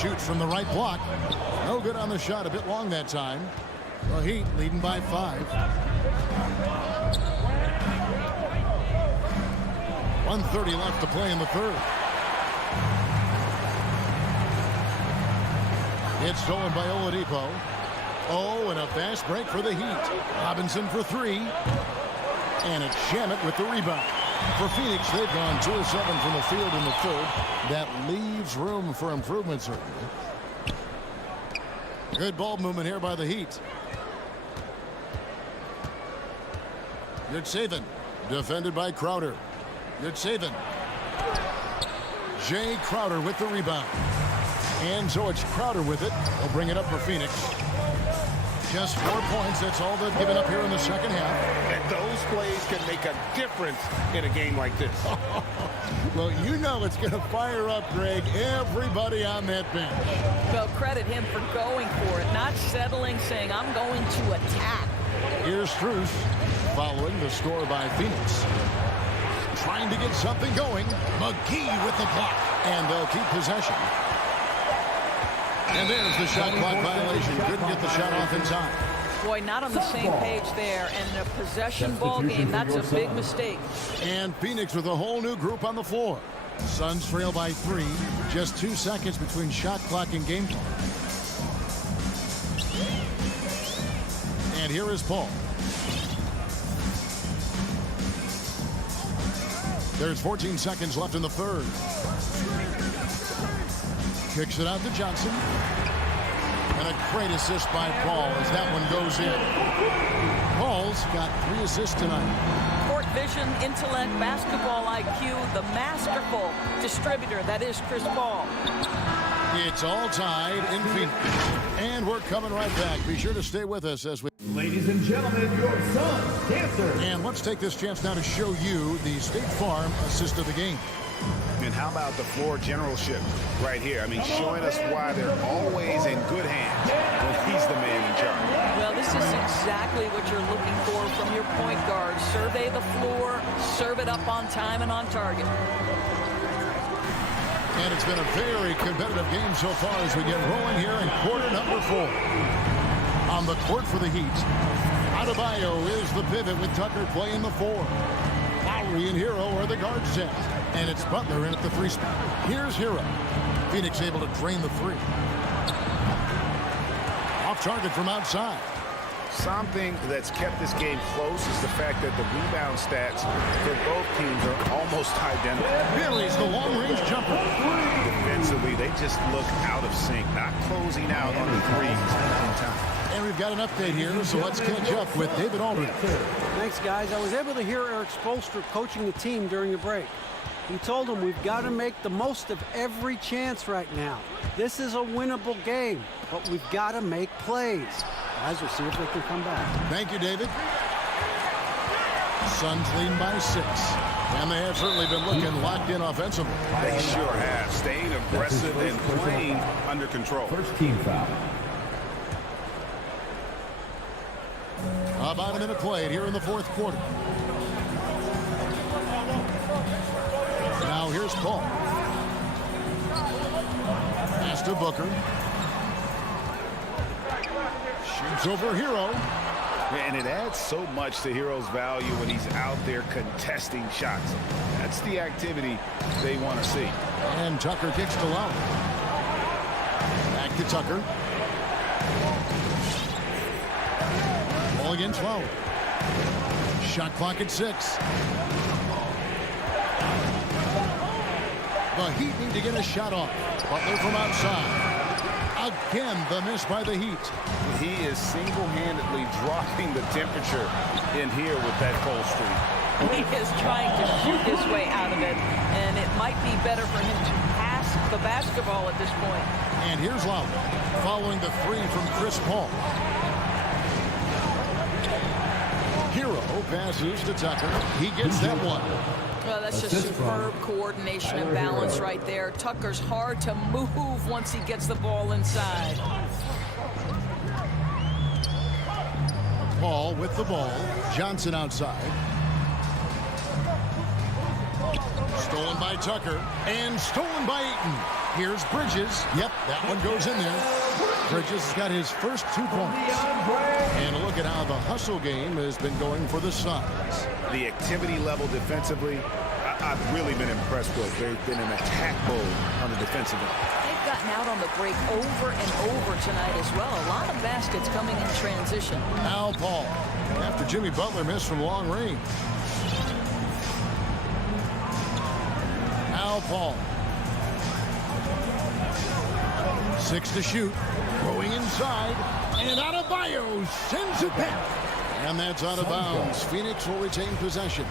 Shoots from the right block. No good on the shot. A bit long that time. The Heat leading by 5. 1:30 left to play in the third. It's stolen by Oladipo. Oh, and a fast break for the Heat. Robinson for 3. And it's Shamet with the rebound. For Phoenix, they've gone 2 of 7 from the field in the third. That leaves room for improvement, certainly. Good ball movement here by the Heat. Yurtseven, defended by Crowder. Yurtseven. Jay Crowder with the rebound. And so it's Crowder with it. They'll bring it up for Phoenix. Just 4 points. That's all they've given up here in the second half. And those plays can make a difference in a game like this. Well, you know it's going to fire up, Greg, everybody on that bench. Well, credit him for going for it, not settling, saying, I'm going to attack. Here's Strus following the score by Phoenix. Trying to get something going. McGee with the block. And they'll keep possession. And there's the shot clock violation. Couldn't get the shot off in time. Boy, not on the same page there. And in a possession ball game, that's a big mistake. And Phoenix with a whole new group on the floor. Suns trail by 3. Just 2 seconds between shot clock and game clock. And here is Paul. There's 14 seconds left in the third. Kicks it out to Johnson. And a great assist by Paul as that one goes in. Paul's got 3 assists tonight. Court vision, intellect, basketball IQ, the masterful distributor that is Chris Paul. It's all tied in Phoenix. And we're coming right back. Be sure to stay with us as we... Ladies and gentlemen, your son's dancer. And let's take this chance now to show you the State Farm assist of the game. And how about the floor generalship right here? I mean, showing us why they're always in good hands when he's the man in charge. Well, this is exactly what you're looking for from your point guard. Survey the floor, serve it up on time and on target. And it's been a very competitive game so far as we get rolling here in quarter number 4. On the court for the Heat, Adebayo is the pivot with Tucker playing the 4. Lowry and Hero are the guard set. And it's Butler in at the 3 spot. Here's Hero. Phoenix able to drain the 3. Off target from outside. Something that's kept this game close is the fact that the rebound stats for both teams are almost identical. Billy's the long-range jumper. Defensively, they just look out of sync, not closing out on the threes in time. And we've got an update here, so let's catch up with David Aldridge. Thanks, guys. I was able to hear Eric Spoelstra coaching the team during the break. He told them we've got to make the most of every chance right now. This is a winnable game, but we've got to make plays. Guys, we'll see if they can come back. Thank you, David. Suns lead by 6. And they have certainly been looking locked in offensively. They sure have. Staying aggressive and playing under control. First team foul. About a minute played here in the 4th quarter. Now here's Paul. Pass to Booker. Shoots over Hero. And it adds so much to Hero's value when he's out there contesting shots. That's the activity they want to see. And Tucker kicks to Lowry. Back to Tucker. Ball against Lowry. Shot clock at 6. The Heat need to get a shot off. Butler from outside. Again, the miss by the Heat. He is single-handedly dropping the temperature in here with that cold streak. He is trying to shoot his way out of it, and it might be better for him to pass the basketball at this point. And here's Lowry following the 3 from Chris Paul. Hero passes to Tucker. He gets that one. Well, that's just superb coordination and balance right there. Tucker's hard to move once he gets the ball inside. Paul with the ball. Johnson outside. Stolen by Tucker. And stolen by Ayton. Here's Bridges. Yep, that one goes in there. Bridges has got his first 2 points. And look at how the hustle game has been going for the Suns. The activity level defensively, I've really been impressed with. They've been in attack mode on the defensive end. They've gotten out on the break over and over tonight as well. A lot of baskets coming in transition. Now Paul, after Jimmy Butler missed from long range. Now Paul. 6 to shoot. Going inside. And Adebayo sends it back. And that's out of bounds. Phoenix will retain possession.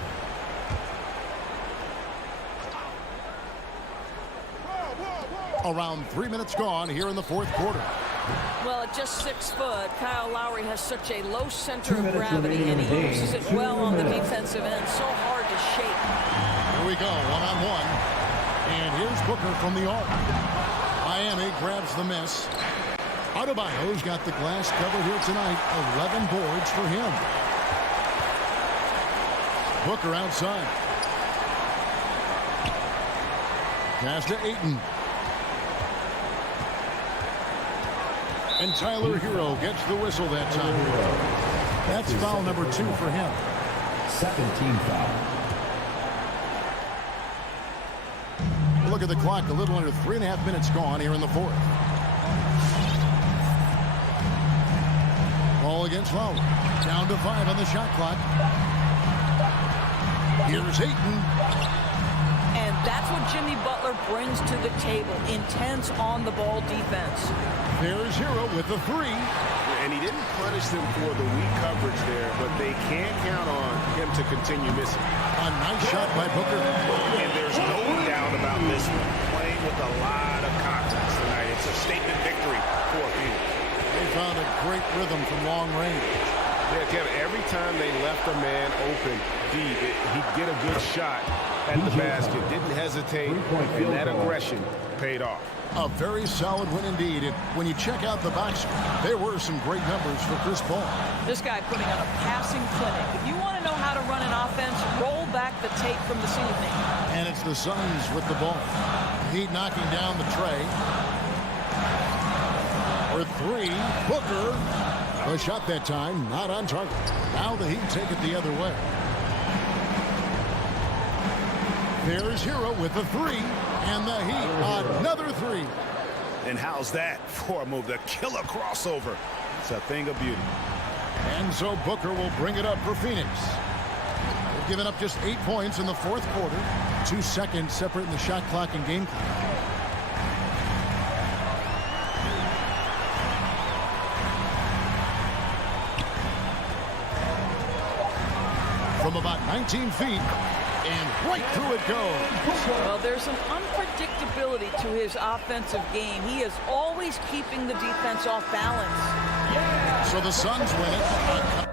Around 3 minutes gone here in the 4th quarter. Well, at just 6 foot, Kyle Lowry has such a low center of gravity, and he uses it well on the defensive end. So hard to shape. Here we go, one-on-one. And here's Booker from the arc. Miami grabs the miss. Adebayo's got the glass cover here tonight. 11 boards for him. Booker outside. Pass to Ayton. And Tyler Hero gets the whistle that time. That's foul number 2 for him. Second team foul. Look at the clock, a little under 3.5 minutes gone here in the 4th. Ball against Lowry. Down to 5 on the shot clock. Here's Ayton. That's what Jimmy Butler brings to the table. Intense on-the-ball defense. There's Hero with the three. And he didn't punish them for the weak coverage there, but they can't count on him to continue missing. A nice shot by Booker. And there's no doubt about this one. Playing with a lot of confidence tonight. It's a statement victory for Phoenix. They found a great rhythm from long range. Yeah, Kevin, every time they left a man open deep, he'd get a good shot at the basket. Didn't hesitate, and that aggression paid off. A very solid win indeed. And when you check out the box score, there were some great numbers for Chris Paul. This guy putting on a passing clinic. If you want to know how to run an offense, roll back the tape from this evening. And it's the Suns with the ball. Heat knocking down the tray. For three, Booker. A shot that time, not on target. Now the Heat take it the other way. There's Hero with the three. And the Heat, another three. And how's that for a move? The killer crossover. It's a thing of beauty. And so Booker will bring it up for Phoenix. They've given up just 8 points in the fourth quarter. 2 seconds separating the shot clock and game clock. From about 19 feet. And right through it goes. Well, there's some unpredictability to his offensive game. He is always keeping the defense off balance. So the Suns win it.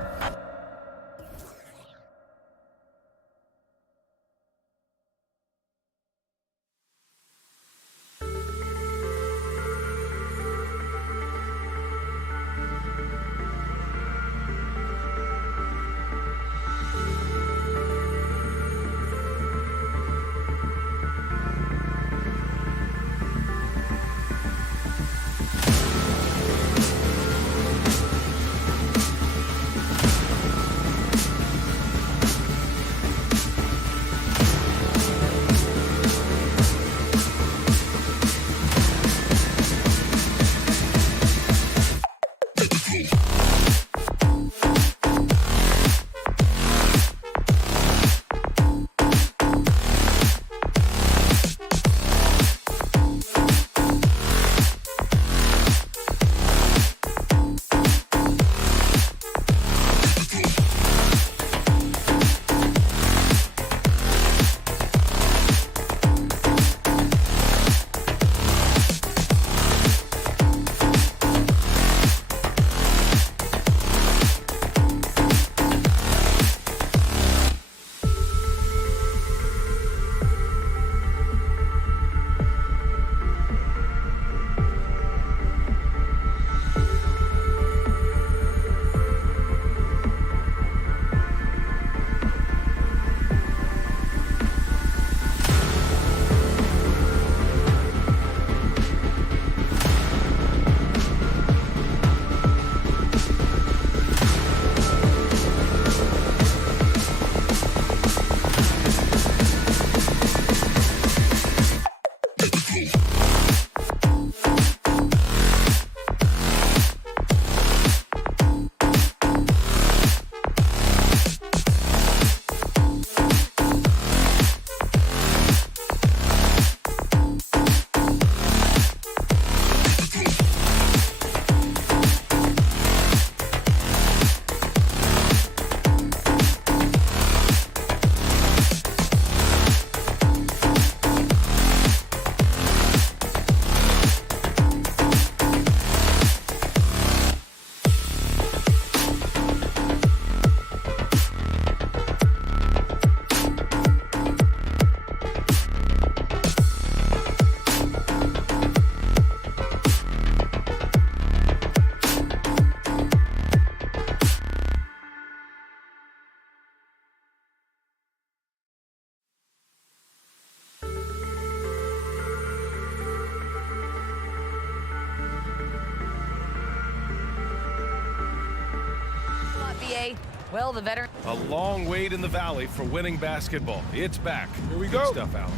Well, the veteran. A long wait in the valley for winning basketball. It's back. Here we Good go. stuff, Alan.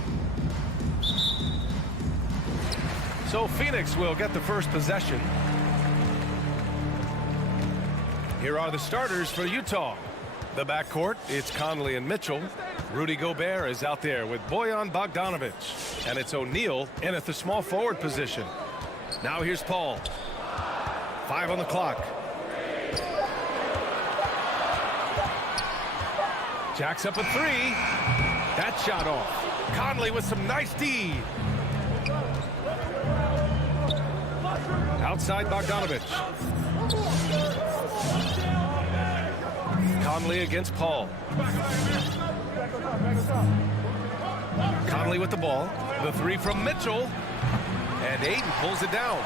So Phoenix will get the first possession. Here are the starters for Utah. The backcourt, it's Conley and Mitchell. Rudy Gobert is out there with Bojan Bogdanovic. And it's O'Neal in at the small forward position. Now here's Paul. 5 on the clock. Jacks up a 3. That shot off. Conley with some nice D. Outside Bogdanovic. Conley against Paul. Conley with the ball. The 3 from Mitchell. And Ayton pulls it down.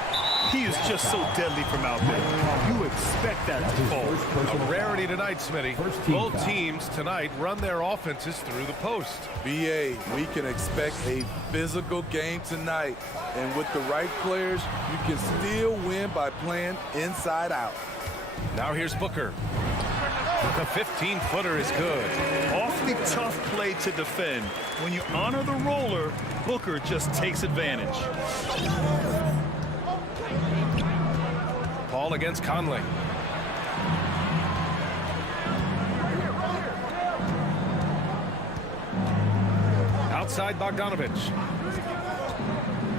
He is just so deadly from out there. You expect that to fall. A rarity tonight, Smitty. Both teams tonight run their offenses through the post. BA, we can expect a physical game tonight. And with the right players, you can still win by playing inside out. Now here's Booker. The 15-footer is good. Awfully tough play to defend. When you honor the roller, Booker just takes advantage. Paul against Conley. Outside Bogdanovic.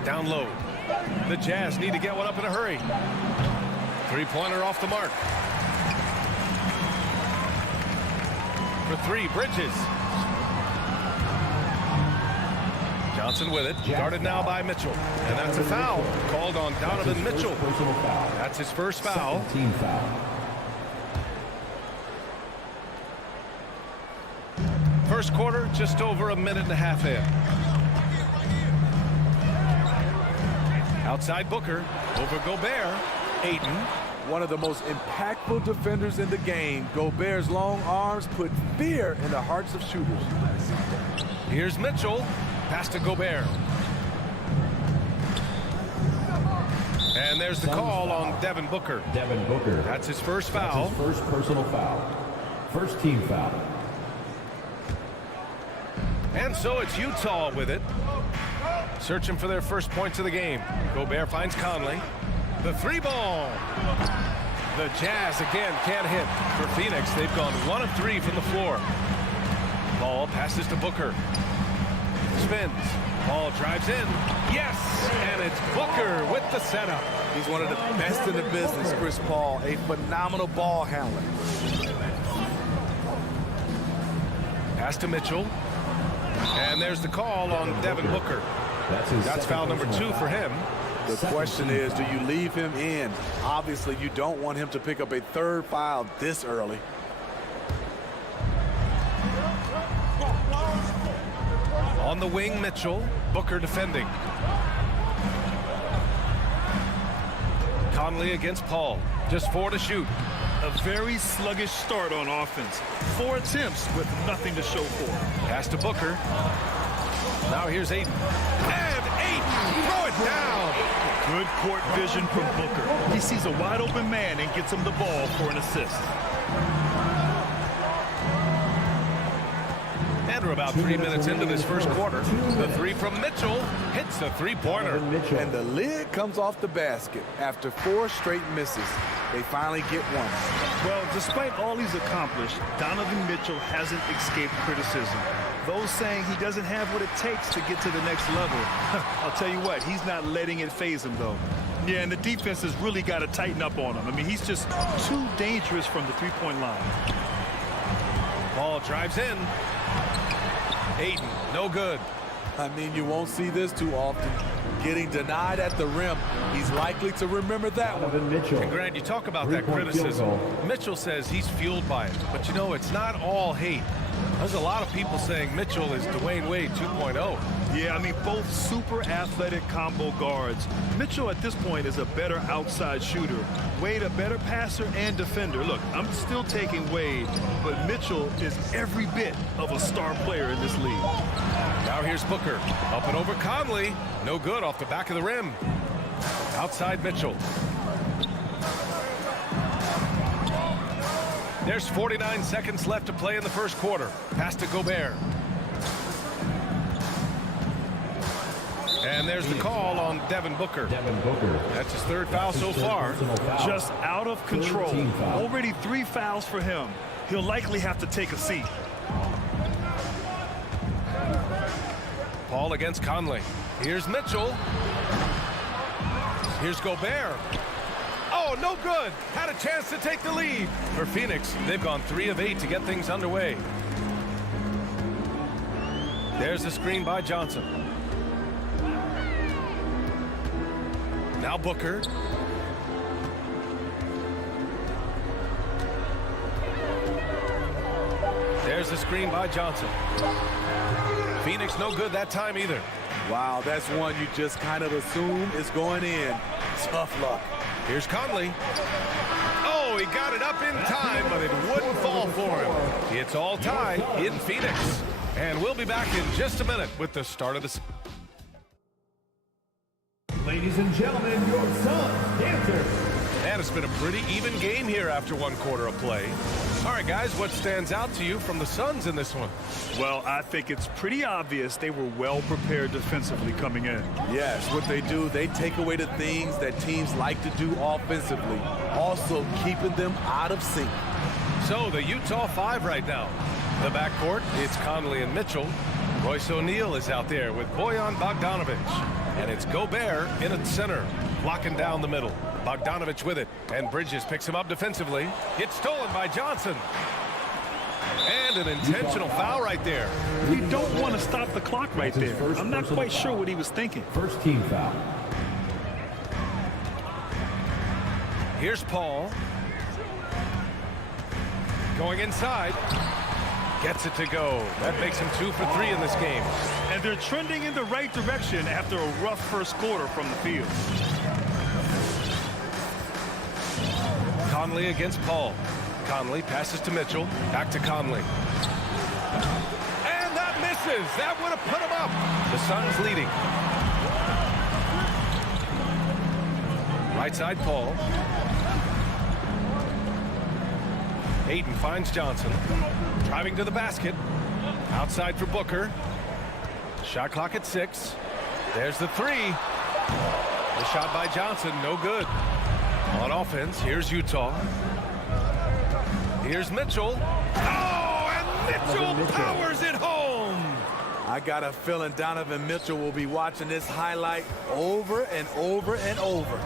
Down low. The Jazz need to get one up in a hurry. Three-pointer off the mark. For 3, Bridges. Johnson with it. Guarded now by Mitchell. And that's a foul called on Donovan Mitchell. That's his first foul. Team foul. First quarter, just over a minute and a half in. Outside Booker. Over Gobert. Ayton. One of the most impactful defenders in the game. Gobert's long arms put fear in the hearts of shooters. Here's Mitchell. Pass to Gobert. And there's the call on Devin Booker. Devin Booker. That's his first foul. That's his first personal foul. First team foul. And so it's Utah with it. Searching for their first points of the game. Gobert finds Conley. The 3-ball. The Jazz again can't hit. For Phoenix, they've gone 1 of 3 from the floor. Ball passes to Booker. Spins. Ball drives in. Yes! And it's Booker with the setup. He's one of the best in the business, Chris Paul. A phenomenal ball handler. Pass to Mitchell. And there's the call on Devin Booker. That's foul number 2 for him. The question is, do you leave him in? Obviously, you don't want him to pick up a 3rd foul this early. On the wing, Mitchell. Booker defending. Conley against Paul. Just 4 to shoot. A very sluggish start on offense. 4 attempts with nothing to show for. Pass to Booker. Now here's Ayton. And Ayton! Throw it down! Good court vision from Booker. He sees a wide open man and gets him the ball for an assist. And we're about 3 minutes into this first quarter. The 3 from Mitchell hits the 3-pointer. And the lid comes off the basket after 4 straight misses. They finally get one. Well, despite all he's accomplished, Donovan Mitchell hasn't escaped criticism. Those saying he doesn't have what it takes to get to the next level. I'll tell you what, he's not letting it faze him, though. Yeah, and the defense has really got to tighten up on him. I mean, he's just too dangerous from the 3-point line. Ball drives in. Ayton, no good. I mean, you won't see this too often. Getting denied at the rim. He's likely to remember that one. And Grant, you talk about that criticism. Mitchell says he's fueled by it. But, you know, it's not all hate. There's a lot of people saying Mitchell is Dwayne Wade 2.0. Yeah, I mean, both super athletic combo guards. Mitchell at this point is a better outside shooter. Wade a better passer and defender. Look, I'm still taking Wade, but Mitchell is every bit of a star player in this league. Now here's Booker. Up and over Conley. No good off the back of the rim. Outside Mitchell. There's 49 seconds left to play in the first quarter. Pass to Gobert. And there's the call on Devin Booker. That's his 3rd foul so far. Just out of control. Already 3 fouls for him. he'll likely have to take a seat. Paul against Conley. Here's Mitchell. Here's Gobert. Oh, no good. Had a chance to take the lead. For Phoenix, they've gone 3 of 8 to get things underway. There's a screen by Johnson. Now Booker. There's the screen by Johnson. Phoenix no good that time either. Wow, that's one you just kind of assume is going in. Tough luck. Here's Conley. Oh, he got it up in time, but it wouldn't fall for him. It's all tied in Phoenix. And we'll be back in just a minute with the start of the... Ladies and gentlemen, your Suns dancers. And it's been a pretty even game here after 1 quarter of play. All right, guys, what stands out to you from the Suns in this one? Well, I think it's pretty obvious they were well prepared defensively coming in. Yes, what they do, they take away the things that teams like to do offensively, also keeping them out of sync. So the Utah 5 right now. The backcourt, it's Conley and Mitchell. Royce O'Neal is out there with Bojan Bogdanovic. And it's Gobert in at center, blocking down the middle. Bogdanovic with it, and Bridges picks him up defensively. It's stolen by Johnson. And an intentional foul right there. You don't want to stop the clock right there. I'm not quite sure what he was thinking. First team foul. Here's Paul. Going inside. Gets it to go. That makes him 2 for 3 in this game. And they're trending in the right direction after a rough first quarter from the field. Conley against Paul. Conley passes to Mitchell. Back to Conley. And that misses. That would have put him up. The Suns leading. Right side Paul. Hayden finds Johnson. Driving to the basket. Outside for Booker. Shot clock at 6. There's the 3. The shot by Johnson, no good. On offense, here's Utah. Here's Mitchell. Oh, and Mitchell powers it home. I got a feeling Donovan Mitchell will be watching this highlight over and over and over.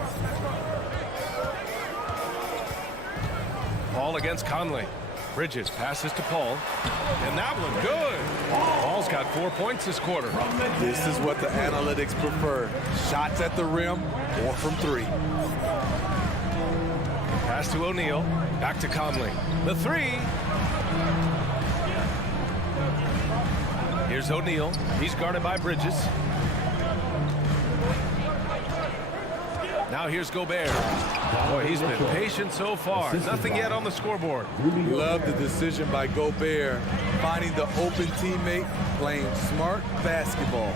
Paul against Conley. Bridges passes to Paul. And that one good. Paul's got 4 points this quarter. This is what the analytics prefer. Shots at the rim or from 3. Pass to O'Neal. Back to Conley. The 3. Here's O'Neal. He's guarded by Bridges. Now here's Gobert. Boy, he's been patient so far. Nothing yet on the scoreboard. Love the decision by Gobert, finding the open teammate, playing smart basketball.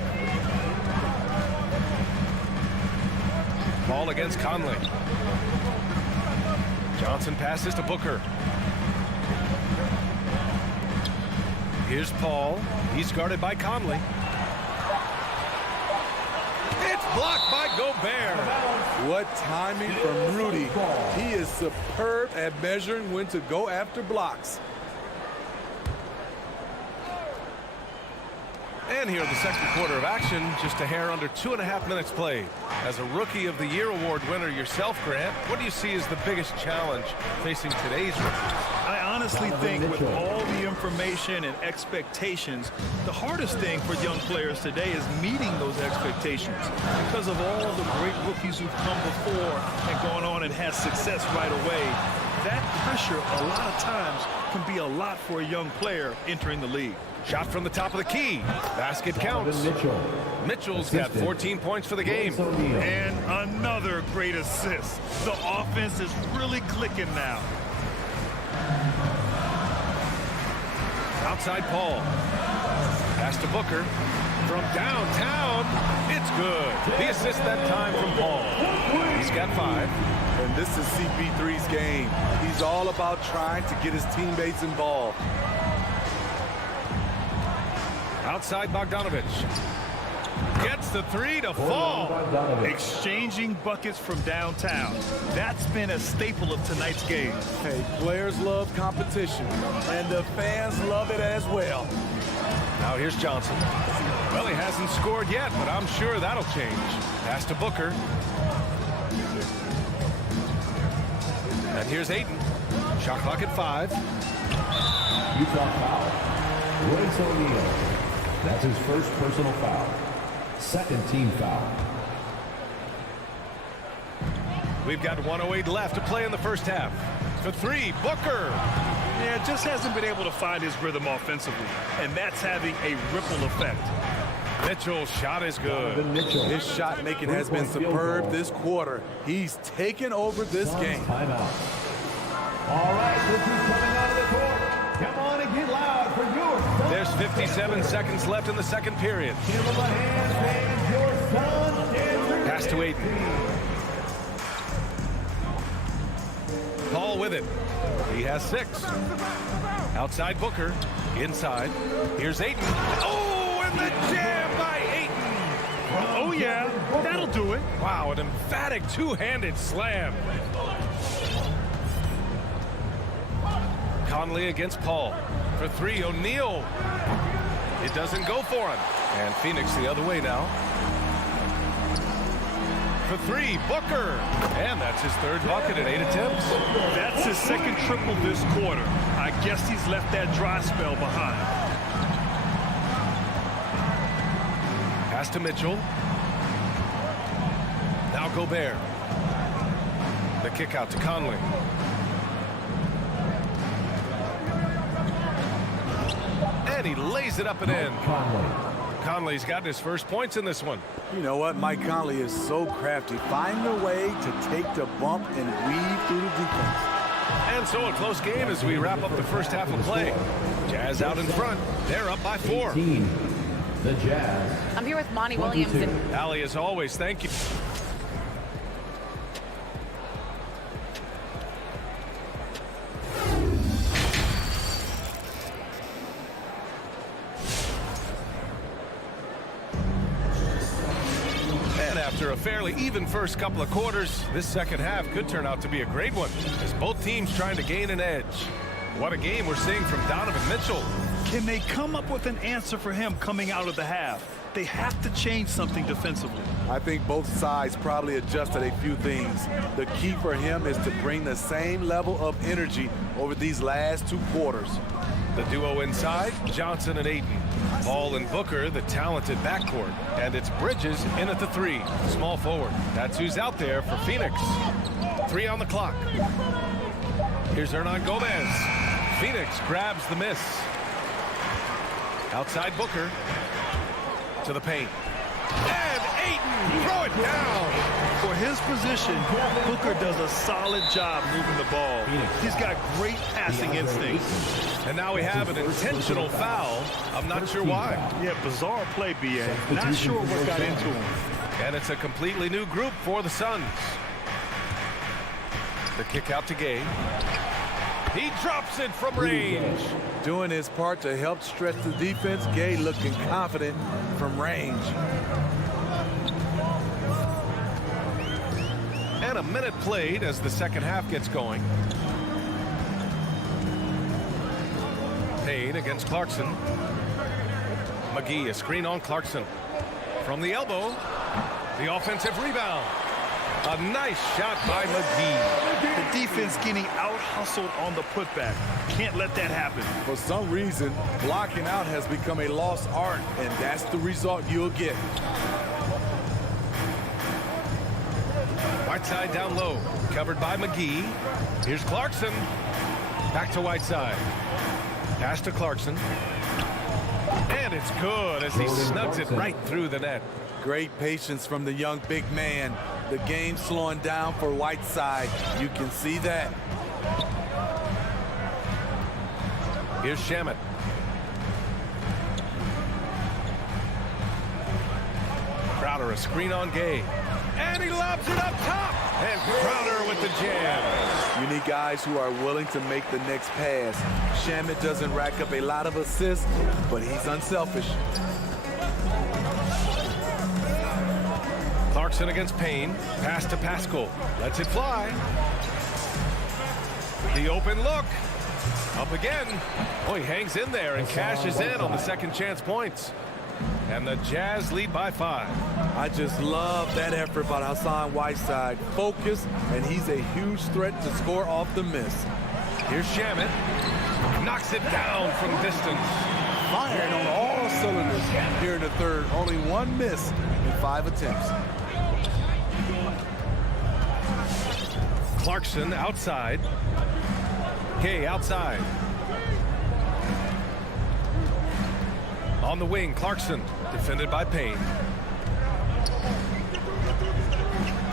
Ball against Conley. Johnson passes to Booker. Here's Paul. He's guarded by Conley. It's blocked by Gobert. What timing from Rudy. He is superb at measuring when to go after blocks. And here in the second quarter of action, just a hair under 2.5 minutes played. As a Rookie of the Year award winner yourself, Grant, what do you see as the biggest challenge facing today's rookies? I honestly think with all the information and expectations, the hardest thing for young players today is meeting those expectations. Because of all the great rookies who've come before and gone on and had success right away, that pressure a lot of times can be a lot for a young player entering the league. Shot from the top of the key. Basket counts. Mitchell's got 14 points for the game. And another great assist. The offense is really clicking now. Outside Paul. Pass to Booker. From downtown, it's good. The assist that time from Paul. He's got 5. And this is CP3's game. He's all about trying to get his teammates involved. Outside Bogdanovic. Gets the three to fall. Exchanging buckets from downtown. That's been a staple of tonight's game. Hey, players love competition, and the fans love it as well. Now here's Johnson. Well, he hasn't scored yet, but I'm sure that'll change. Pass to Booker. And here's Ayton. Shot clock at 5. Utah foul. Royce O'Neal. That's his first personal foul. Second team foul. We've got 1:08 left to play in the first half. For 3, Booker. Yeah, just hasn't been able to find his rhythm offensively, and that's having a ripple effect. Mitchell's shot is good. His shot making has been superb this quarter. He's taken over this game. Timeout. All right, this is coming out of the court. Come on and get loud for your son. There's 57 seconds left in the second period. Give him a hand, fans. Your son, Andrew. Pass to Ayton. Paul with it. He has 6. Outside Booker. Inside. Here's Ayton. Oh, and the jam by Ayton. Oh, yeah. That'll do it. Wow, an emphatic two-handed slam. Conley against Paul. For 3, O'Neal. It doesn't go for him. And Phoenix the other way now. For 3, Booker. And that's his 3rd bucket in 8 attempts. That's his 2nd triple this quarter. I guess he's left that dry spell behind. Pass to Mitchell. Now Gobert. The kick out to Conley. And he lays it up and in. Conley's gotten his first points in this one. You know what? Mike Conley is so crafty. Find a way to take the bump and weave through the defense. And so a close game as we wrap up the first half of play. Jazz out in front. They're up by 4. 18, the Jazz. I'm here with Monty Williams. And Allie, as always, thank you. After a fairly even first couple of quarters, this second half could turn out to be a great one as both teams trying to gain an edge. What a game we're seeing from Donovan Mitchell. Can they come up with an answer for him coming out of the half? They have to change something defensively. I think both sides probably adjusted a few things. The key for him is to bring the same level of energy over these last 2 quarters. The duo inside, Johnson and Ayton. Paul and Booker, the talented backcourt. And it's Bridges in at the 3, small forward. That's who's out there for Phoenix. 3 on the clock. Here's Hernan Gomez. Phoenix grabs the miss. Outside Booker. To the paint. And Ayton, throw it down. For his position, Booker does a solid job moving the ball. He's got great passing instincts. And now we have an intentional foul. I'm not sure why. Yeah, bizarre play, B.A. Not sure what got into him. And it's a completely new group for the Suns. The kick out to Gay. He drops it from range. Doing his part to help stretch the defense. Gay looking confident from range. And a minute played as the second half gets going. Payne against Clarkson. McGee, a screen on Clarkson. From the elbow, the offensive rebound. A nice shot by McGee. The defense getting out-hustled on the putback. Can't let that happen. For some reason, blocking out has become a lost art, and that's the result you'll get. Whiteside down low, covered by McGee. Here's Clarkson. Back to Whiteside. Pass to Clarkson. And it's good as he snugs it right through the net. Great patience from the young big man. The game slowing down for Whiteside. You can see that. Here's Shamet. Crowder, a screen on Gay. And he lobs it up top. And Crowder with the jam. You need guys who are willing to make the next pass. Shamet doesn't rack up a lot of assists, but he's unselfish. Clarkson against Payne. Pass to Pascal. Lets it fly. The open look. Up again. Oh, he hangs in there and cashes in on the second chance points. And the Jazz lead by 5. I just love that effort by Hassan Whiteside. Focus, and he's a huge threat to score off the miss. Here's Shamet. Knocks it down from distance. Firing on all cylinders here in the third. Only one miss in 5 attempts. Clarkson outside. Kay outside. On the wing, Clarkson, defended by Payne.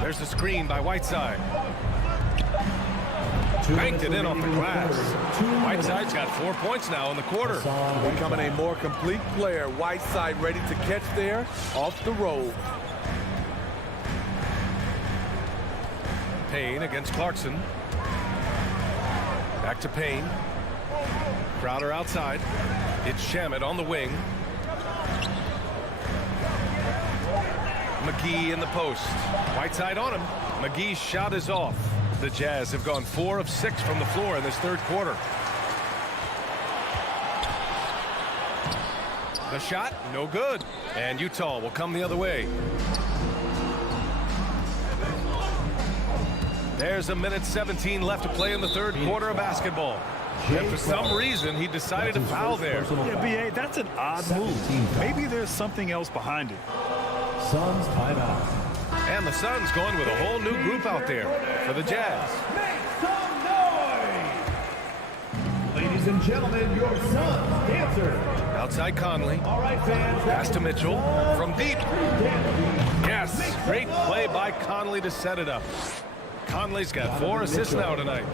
There's the screen by Whiteside. Banked it in off the glass. Whiteside's got 4 points now in the quarter. Becoming a more complete player. Whiteside ready to catch there off the roll. Payne against Clarkson. Back to Payne. Crowder outside. It's Shamet on the wing. McGee in the post. Whiteside on him. McGee's shot is off. The Jazz have gone 4 of 6 from the floor in this third quarter. The shot, no good. And Utah will come the other way. There's a minute 17 left to play in the third quarter of basketball. And for some reason, he decided to foul there. Yeah, B.A., that's an odd move. Maybe there's something else behind it. Suns timeout. And the Suns going with a whole new group out there for the Jazz. Make some noise! Ladies and gentlemen, your Suns dancer. Outside Conley. All right, fans. Pass to Mitchell from deep. Yes, great play by Conley to set it up. Conley's got 4 assists now tonight.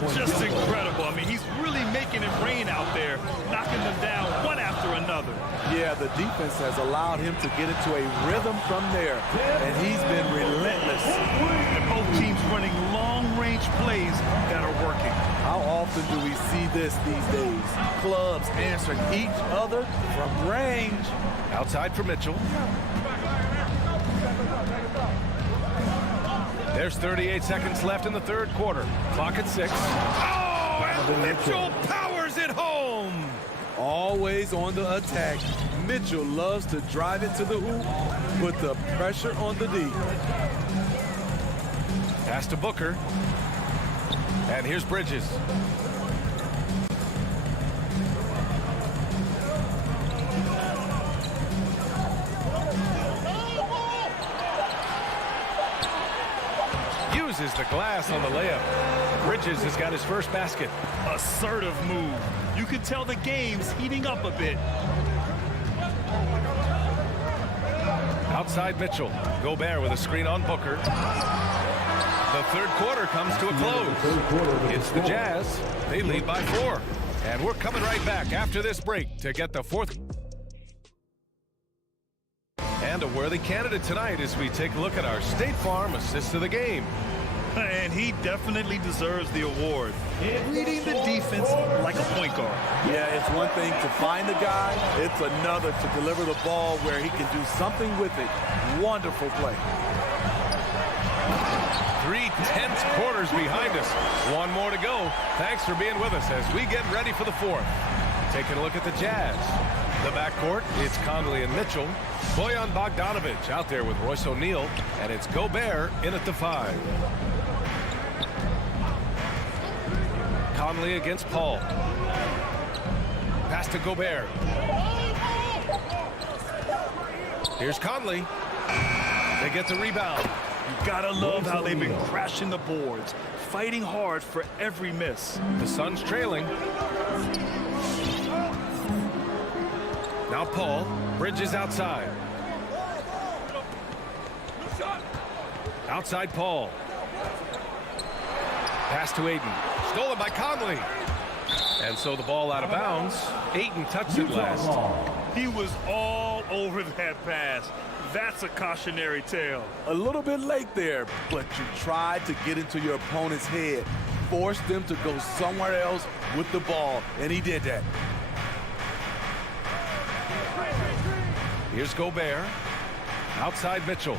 It's just incredible. I mean, he's really making it rain out there, knocking them down one after another. Yeah, the defense has allowed him to get into a rhythm from there, and he's been relentless. And both teams running long-range plays that are working. How often do we see this these days? Clubs answering each other from range. Outside for Mitchell. There's 38 seconds left in the third quarter. Clock at 6. Oh, and Mitchell powers it home. Always on the attack. Mitchell loves to drive it to the hoop, put the pressure on the D. Pass to Booker. And here's Bridges. Uses the glass on the layup. Bridges has got his first basket. Assertive move. You can tell the game's heating up a bit. Outside Mitchell. Gobert with a screen on Booker. The third quarter comes to a close. It's the Jazz. They lead by 4. And we're coming right back after this break to get the fourth. And a worthy candidate tonight as we take a look at our State Farm assist of the game. And he definitely deserves the award. Reading the defense like a point guard. Yeah, it's one thing to find the guy. It's another to deliver the ball where he can do something with it. Wonderful play. 3 tense quarters behind us. One more to go. Thanks for being with us as we get ready for the fourth. Taking a look at the Jazz. The backcourt, it's Conley and Mitchell. Bojan Bogdanovic out there with Royce O'Neal. And it's Gobert in at the 5. Conley against Paul. Pass to Gobert. Here's Conley. They get the rebound. You gotta love how they've been crashing the boards, fighting hard for every miss. The Suns trailing. Now Paul. Bridges outside. Outside Paul. Pass to Ayton. Stolen by Conley. And so the ball out of bounds. Ayton touched it last. He was all over that pass. That's a cautionary tale. A little bit late there, but you tried to get into your opponent's head. Force them to go somewhere else with the ball, and he did that. Here's Gobert. Outside Mitchell.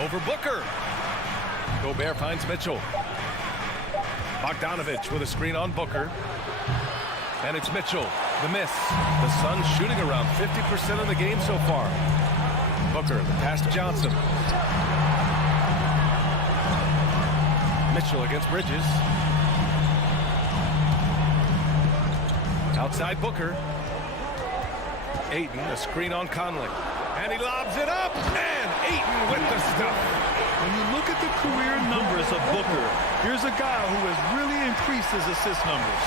Over Booker. Gobert finds Mitchell. Bogdanovich with a screen on Booker. And it's Mitchell. The miss. The Suns shooting around 50% of the game so far. Booker, the pass to Johnson. Mitchell against Bridges. Outside Booker. Ayton, a screen on Conley. And he lobs it up. And Ayton with the stuff. When you look at the career numbers of Booker, here's a guy who has really increased his assist numbers.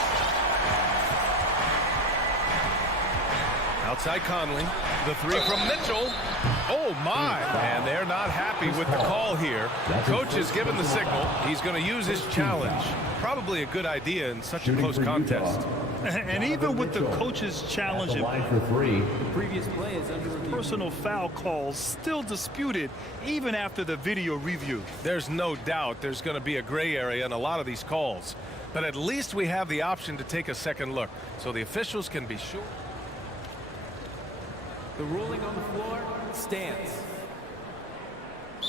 Outside Conley. The three from Mitchell. Oh, my. And they're not happy with the call here. Coach has given the signal. He's going to use his challenge. Probably a good idea in such a close contest. And even with the coach's challenge, The previous play is under review. personal foul calls still disputed even after the video review. There's no doubt there's going to be a gray area in a lot of these calls. But at least we have the option to take a second look so the officials can be sure. The ruling on the floor stands.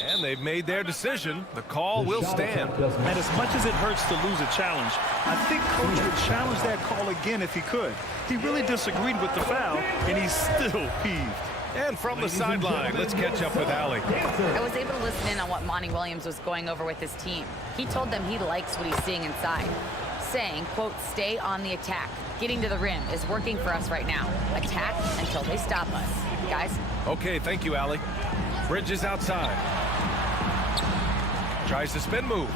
And they've made their decision. The call will stand. And as much as it hurts to lose a challenge, I think Coach would challenge that call again if he could. He really disagreed with the foul, and he's still peeved. And from the sideline, let's catch up with Allie. I was able to listen in on what Monty Williams was going over with his team. He told them he likes what he's seeing inside, saying, quote, stay on the attack. Getting to the rim is working for us right now. Attack until they stop us. Guys? Okay, thank you, Allie. Bridges outside. Tries to spin move.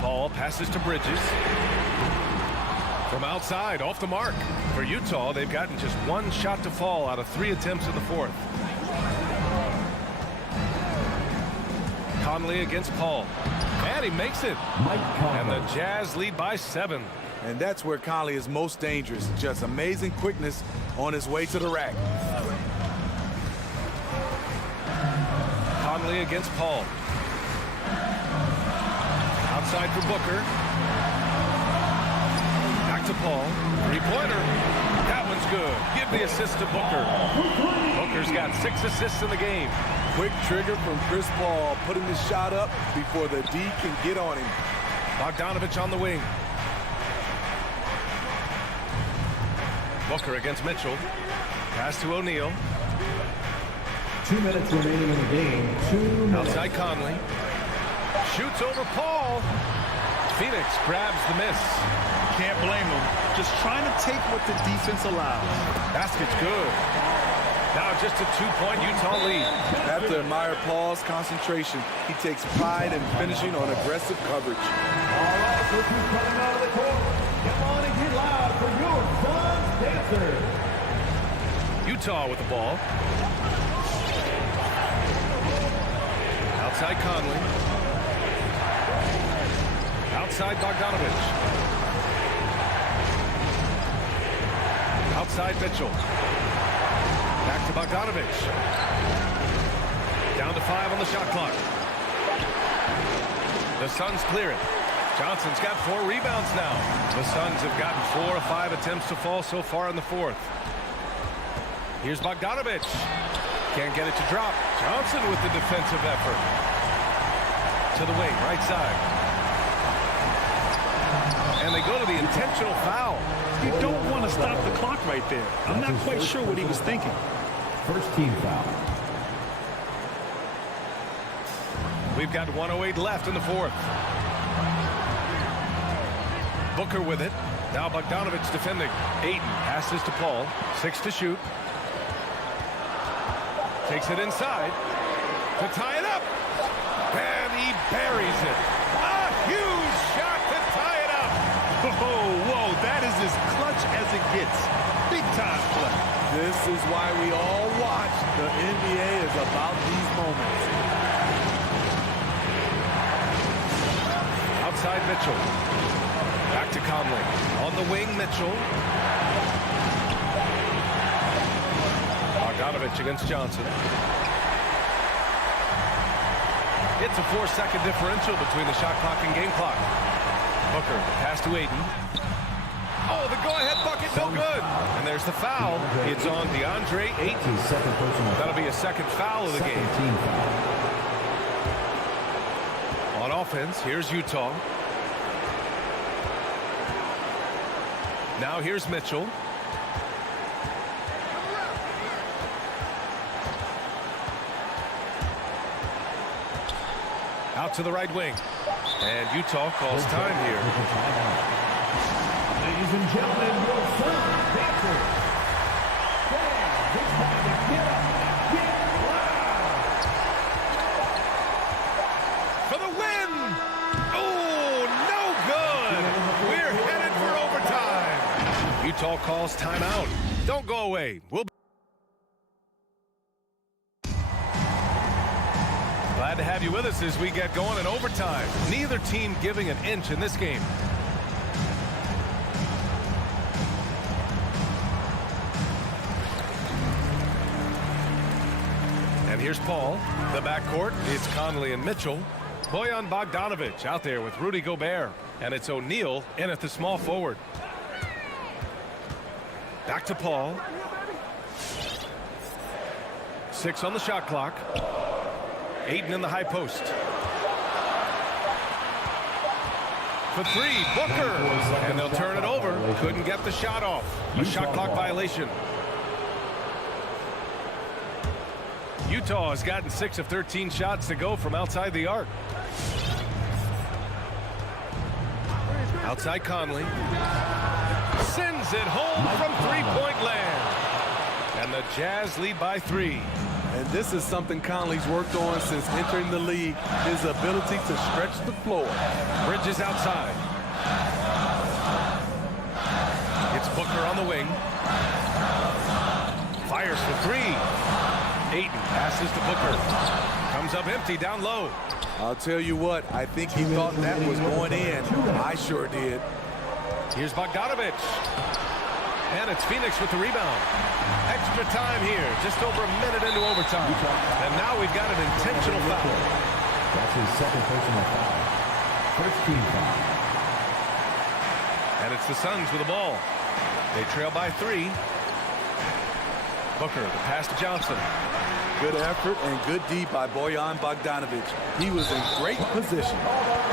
Paul passes to Bridges. From outside, off the mark. For Utah, they've gotten just one shot to fall out of 3 attempts in the fourth. Conley against Paul. And he makes it. And the Jazz lead by 7. And that's where Conley is most dangerous. Just amazing quickness on his way to the rack. Conley against Paul. Outside for Booker. Back to Paul. Three-pointer. That one's good. Give the assist to Booker. Booker's got 6 assists in the game. Quick trigger from Chris Paul, putting the shot up before the D can get on him. Bogdanovich on the wing. Booker against Mitchell. Pass to O'Neal. 2 minutes remaining in the game. 2 minutes. Outside Conley. Shoots over Paul. Phoenix grabs the miss. Can't blame him. Just trying to take what the defense allows. Basket's good. Now just a 2-point Utah lead. I have to admire Paul's concentration. He takes pride in finishing on aggressive coverage. All right, this is coming out of the court. Come on and get loud for your Suns dancers. Utah with the ball. Outside Conley. Outside Bogdanovich. Outside Mitchell. Back to Bogdanovich. Down to 5 on the shot clock. The Suns clear it. Johnson's got 4 rebounds now. The Suns have gotten 4 of 5 attempts to fall so far in the fourth. Here's Bogdanovich. Can't get it to drop. Johnson with the defensive effort. To the wing, right side. And they go to the intentional foul. You don't want to stop the clock right there. I'm not quite sure what he was thinking. First team foul. We've got 1:08 left in the fourth. Booker with it. Now Bogdanovich defending. Ayton passes to Paul. 6 to shoot. Takes it inside to tie it up. And he buries it. A huge shot to tie it up. Whoa, that is as clutch as it gets. Big time clutch. This is why we all watch. The NBA is about these moments. Outside Mitchell. Back to Conley. On the wing, Mitchell. Bogdanovich against Johnson. It's a 4-second differential between the shot clock and game clock. Booker, pass to Ayton. Oh, the go-ahead bucket, no good. And there's the foul. It's on DeAndre Ayton. That'll be a second foul of the game. On offense, here's Utah. Now here's Mitchell. Out to the right wing. And Utah calls time here. Ladies and gentlemen, your Suns Dancer. Fans, it's time to get up, get loud. For the win! Oh, no good! We're headed for overtime. Utah calls timeout. Don't go away. We'll be glad to have you with us as we get going in overtime. Neither team giving an inch in this game. And here's Paul. The backcourt, it's Conley and Mitchell. Bojan Bogdanovic out there with Rudy Gobert. And it's O'Neal in at the small forward. Back to Paul. 6 on the shot clock. Ayton in the high post. For 3, Booker. And they'll turn it over. Couldn't get the shot off. A shot clock violation. Utah has gotten 6 of 13 shots to go from outside the arc. Outside Conley. Sends it home from three-point land. And the Jazz lead by 3. And this is something Conley's worked on since entering the league, his ability to stretch the floor. Bridges outside. It's Booker on the wing. Fires for 3. Ayton passes to Booker. Comes up empty down low. I'll tell you what, I think he thought that was going in. I sure did. Here's Bogdanovic. And it's Phoenix with the rebound. Extra time here, just over a minute into overtime. And now we've got an intentional foul. That's his second personal foul. First team foul. And it's the Suns with the ball. They trail by 3. Booker, the pass to Johnson. Good effort and good D by Bojan Bogdanovic. He was in great position.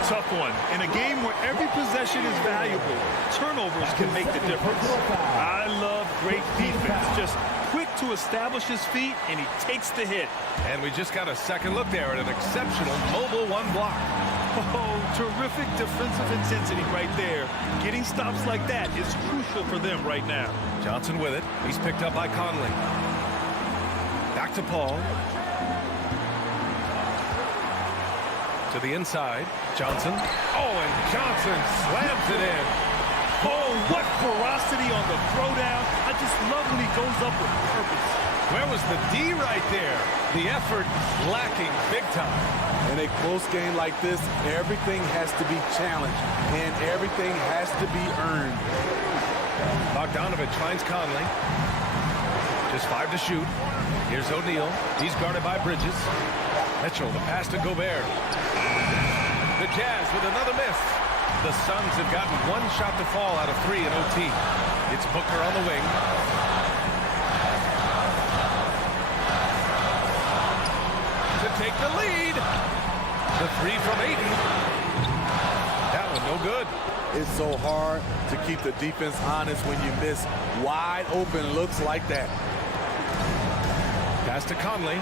Tough one. In a game where every possession is valuable, turnovers can make the difference. I love great defense. Just quick to establish his feet, and he takes the hit. And we just got a second look there at an exceptional mobile 1 block. Oh, terrific defensive intensity right there. Getting stops like that is crucial for them right now. Johnson with it. He's picked up by Conley. Back to Paul. To the inside. Johnson. Oh, and Johnson slams it in. Oh, what ferocity on the throwdown. I just love when he goes up with purpose. Where was the D right there? The effort lacking big time. In a close game like this, everything has to be challenged, and everything has to be earned. Bogdanovic finds Conley. Just 5 to shoot. Here's O'Neal. He's guarded by Bridges. Mitchell, the pass to Gobert. The Jazz with another miss. The Suns have gotten 1 shot to fall out of 3 in OT. It's Booker on the wing. To take the lead. The 3 from Ayton. That one no good. It's so hard to keep the defense honest when you miss wide open looks like that. Pass to Conley.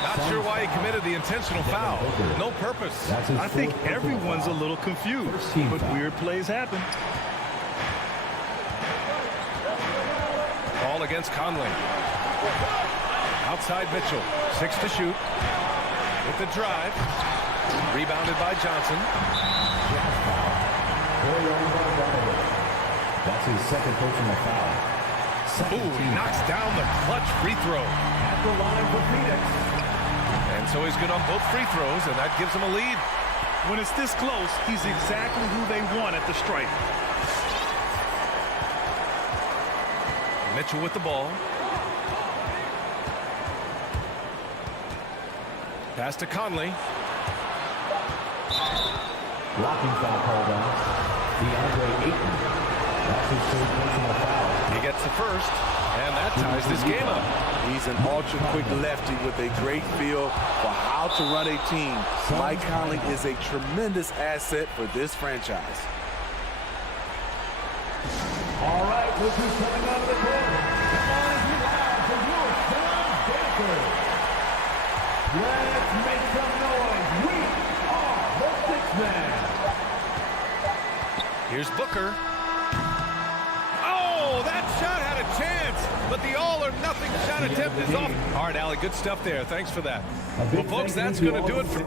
Not sure why he committed the intentional foul. No purpose. I think everyone's a little confused, but weird plays happen. Ball against Conley. Outside Mitchell. 6 to shoot. With the drive. Rebounded by Johnson. That's his second personal foul. Ooh, knocks down the clutch free throw. At the line for Phoenix. And so he's good on both free throws, and that gives him a lead. When it's this close, he's exactly who they want at the stripe. Mitchell with the ball. Pass to Conley. Blocking foul called on. DeAndre Ayton. That's his third personal foul. He gets gets the first, and that ties this game up. He's an ultra-quick lefty with a great feel for how to run a team. Mike Conley is a tremendous asset for this franchise. All right, look who's coming out of the corner. Come on, if you have for your Sons Dancers. Let's make some noise. We are the Six Men. Here's Booker. Oh, that shot had a chance, but the all-or-nothing shot attempt is off. All right, Allie, good stuff there. Thanks for that. Well, folks, that's going to do it for...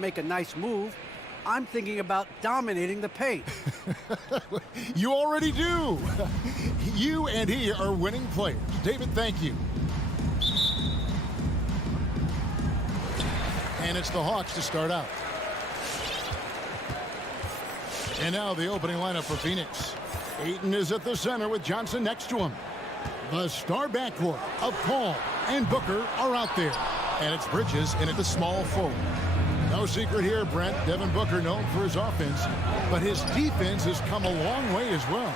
Make a nice move. I'm thinking about dominating the paint. You already do. You and he are winning players. David, thank you. And it's the Hawks to start out. And now the opening lineup for Phoenix. Ayton is at the center with Johnson next to him. The star backcourt of Paul and Booker are out there. And it's Bridges in at the small forward. No secret here, Brent. Devin Booker known for his offense, but his defense has come a long way as well.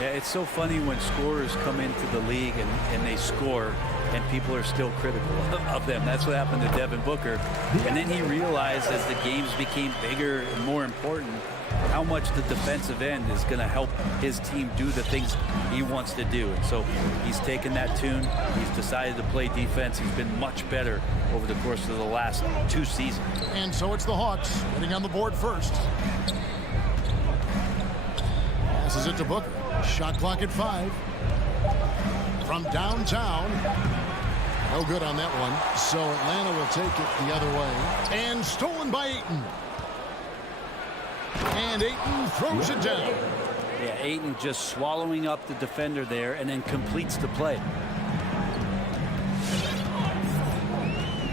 Yeah, it's so funny when scorers come into the league and they score and people are still critical of them. That's what happened to Devin Booker. And then he realized as the games became bigger and more important, how much the defensive end is going to help his team do the things he wants to do. And so he's taken that tune. He's decided to play defense. He's been much better over the course of the last 2 seasons. And so it's the Hawks getting on the board first. Passes it to Booker. Shot clock at 5. From downtown. No good on that one. So Atlanta will take it the other way. And stolen by Ayton. And Ayton throws it down. Yeah, Ayton just swallowing up the defender there and then completes the play.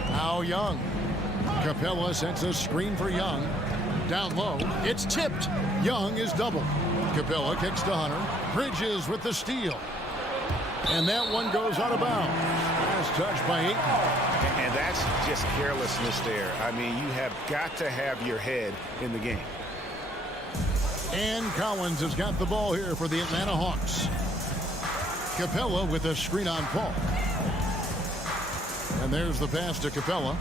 Now Young. Capella sends a screen for Young. Down low. It's tipped. Young is doubled. Capella kicks to Hunter. Bridges with the steal. And that one goes out of bounds. Last touch by Ayton. And that's just carelessness there. I mean, you have got to have your head in the game. And Collins has got the ball here for the Atlanta Hawks. Capella with a screen on Paul. And there's the pass to Capella.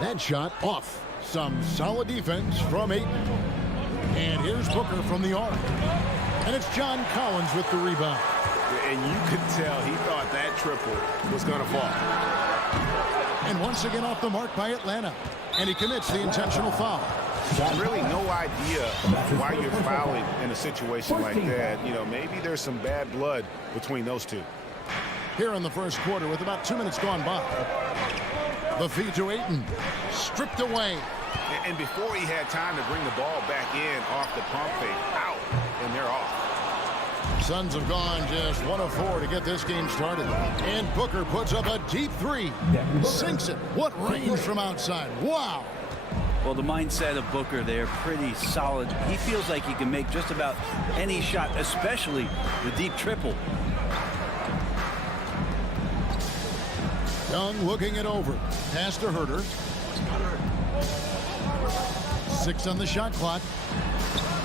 That shot off. Some solid defense from Ayton. And here's Booker from the arc. And it's John Collins with the rebound. And you could tell he thought that triple was going to fall. And once again off the mark by Atlanta. And he commits the intentional foul. Really no idea why you're fouling in a situation like that. You know, maybe there's some bad blood between those two. Here in the first quarter with about 2 minutes gone by. The feed to Ayton. Stripped away. And before he had time to bring the ball back in off the pump fake, out, and they're off. Suns have gone just 1 of 4 to get this game started. And Booker puts up a deep 3. Sinks it. What range from outside. Wow. Well, the mindset of Booker there, pretty solid. He feels like he can make just about any shot, especially the deep triple. Young looking it over. Pass to Herder. 6 on the shot clock.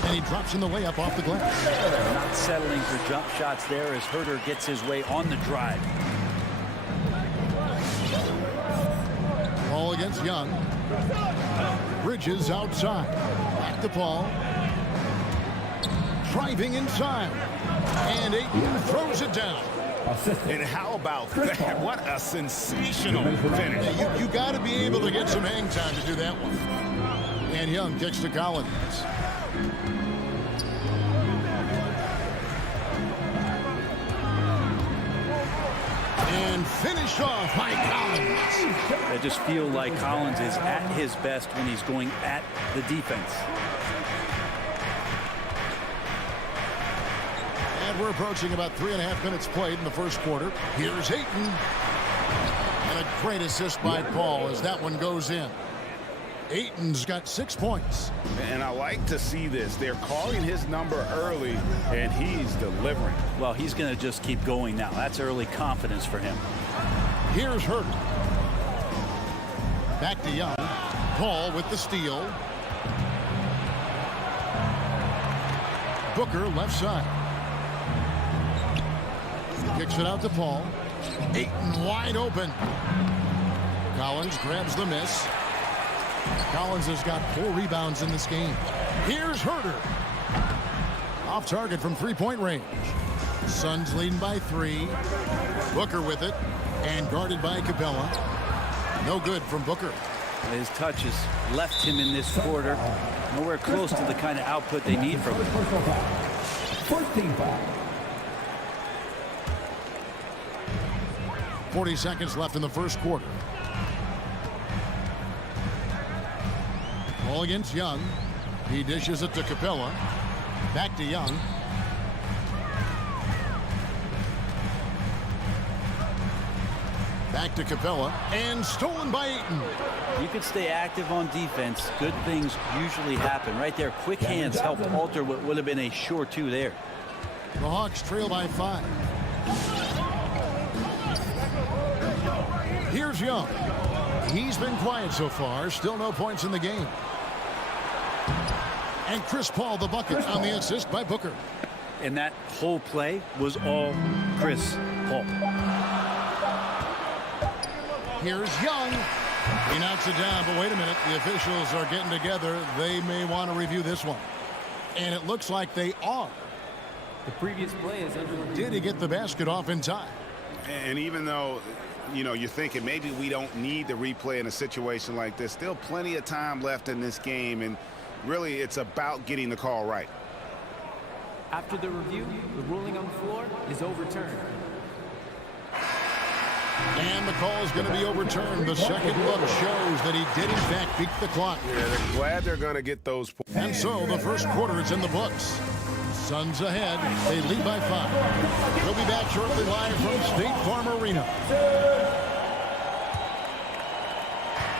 And he drops in the layup off the glass. Not settling for jump shots there as Herder gets his way on the drive. Ball against Young. Bridges outside. Back to Paul. Driving inside. And Ayton throws it down. And how about that? What a sensational finish. Yeah, you got to be able to get some hang time to do that one. And Young kicks to Collins. And finished off by Collins. I just feel like Collins is at his best when he's going at the defense. And we're approaching about 3.5 minutes played in the first quarter. Here's Ayton. And a great assist by Paul as that one goes in. Ayton's got 6 points. And I like to see this. They're calling his number early, and he's delivering. Well, he's going to just keep going now. That's early confidence for him. Here's Herder. Back to Young. Paul with the steal. Booker left side. Kicks it out to Paul. Ayton wide open. Collins grabs the miss. Collins has got 4 rebounds in this game. Here's Herder. Off target from 3-point range. Suns leading by 3. Booker with it. And guarded by Capella. No good from Booker. His touches left him in this quarter. Nowhere close to the kind of output they need from him. 14 foul. 40 seconds left in the first quarter. Ball against Young. He dishes it to Capella. Back to Young. Back to Capella. And stolen by Ayton. You can stay active on defense. Good things usually happen. Right there, quick hands help alter what would have been a sure 2 there. The Hawks trail by 5. Here's Young. He's been quiet so far. Still no points in the game. And Chris Paul the bucket on the assist by Booker. And that whole play was all Chris Paul. Here's Young. He knocks it down, but wait a minute. The officials are getting together. They may want to review this one. And it looks like they are. The previous play is under review. Did he get the basket off in time? And even though, you know, you're thinking maybe we don't need the replay in a situation like this, still plenty of time left in this game, and really it's about getting the call right. After the review, the ruling on the floor is overturned. And the call is going to be overturned. The second look shows that he did, in fact, beat the clock. Yeah, they're glad they're going to get those points. And so the first quarter is in the books. Suns ahead. They lead by 5. We'll be back shortly live from State Farm Arena.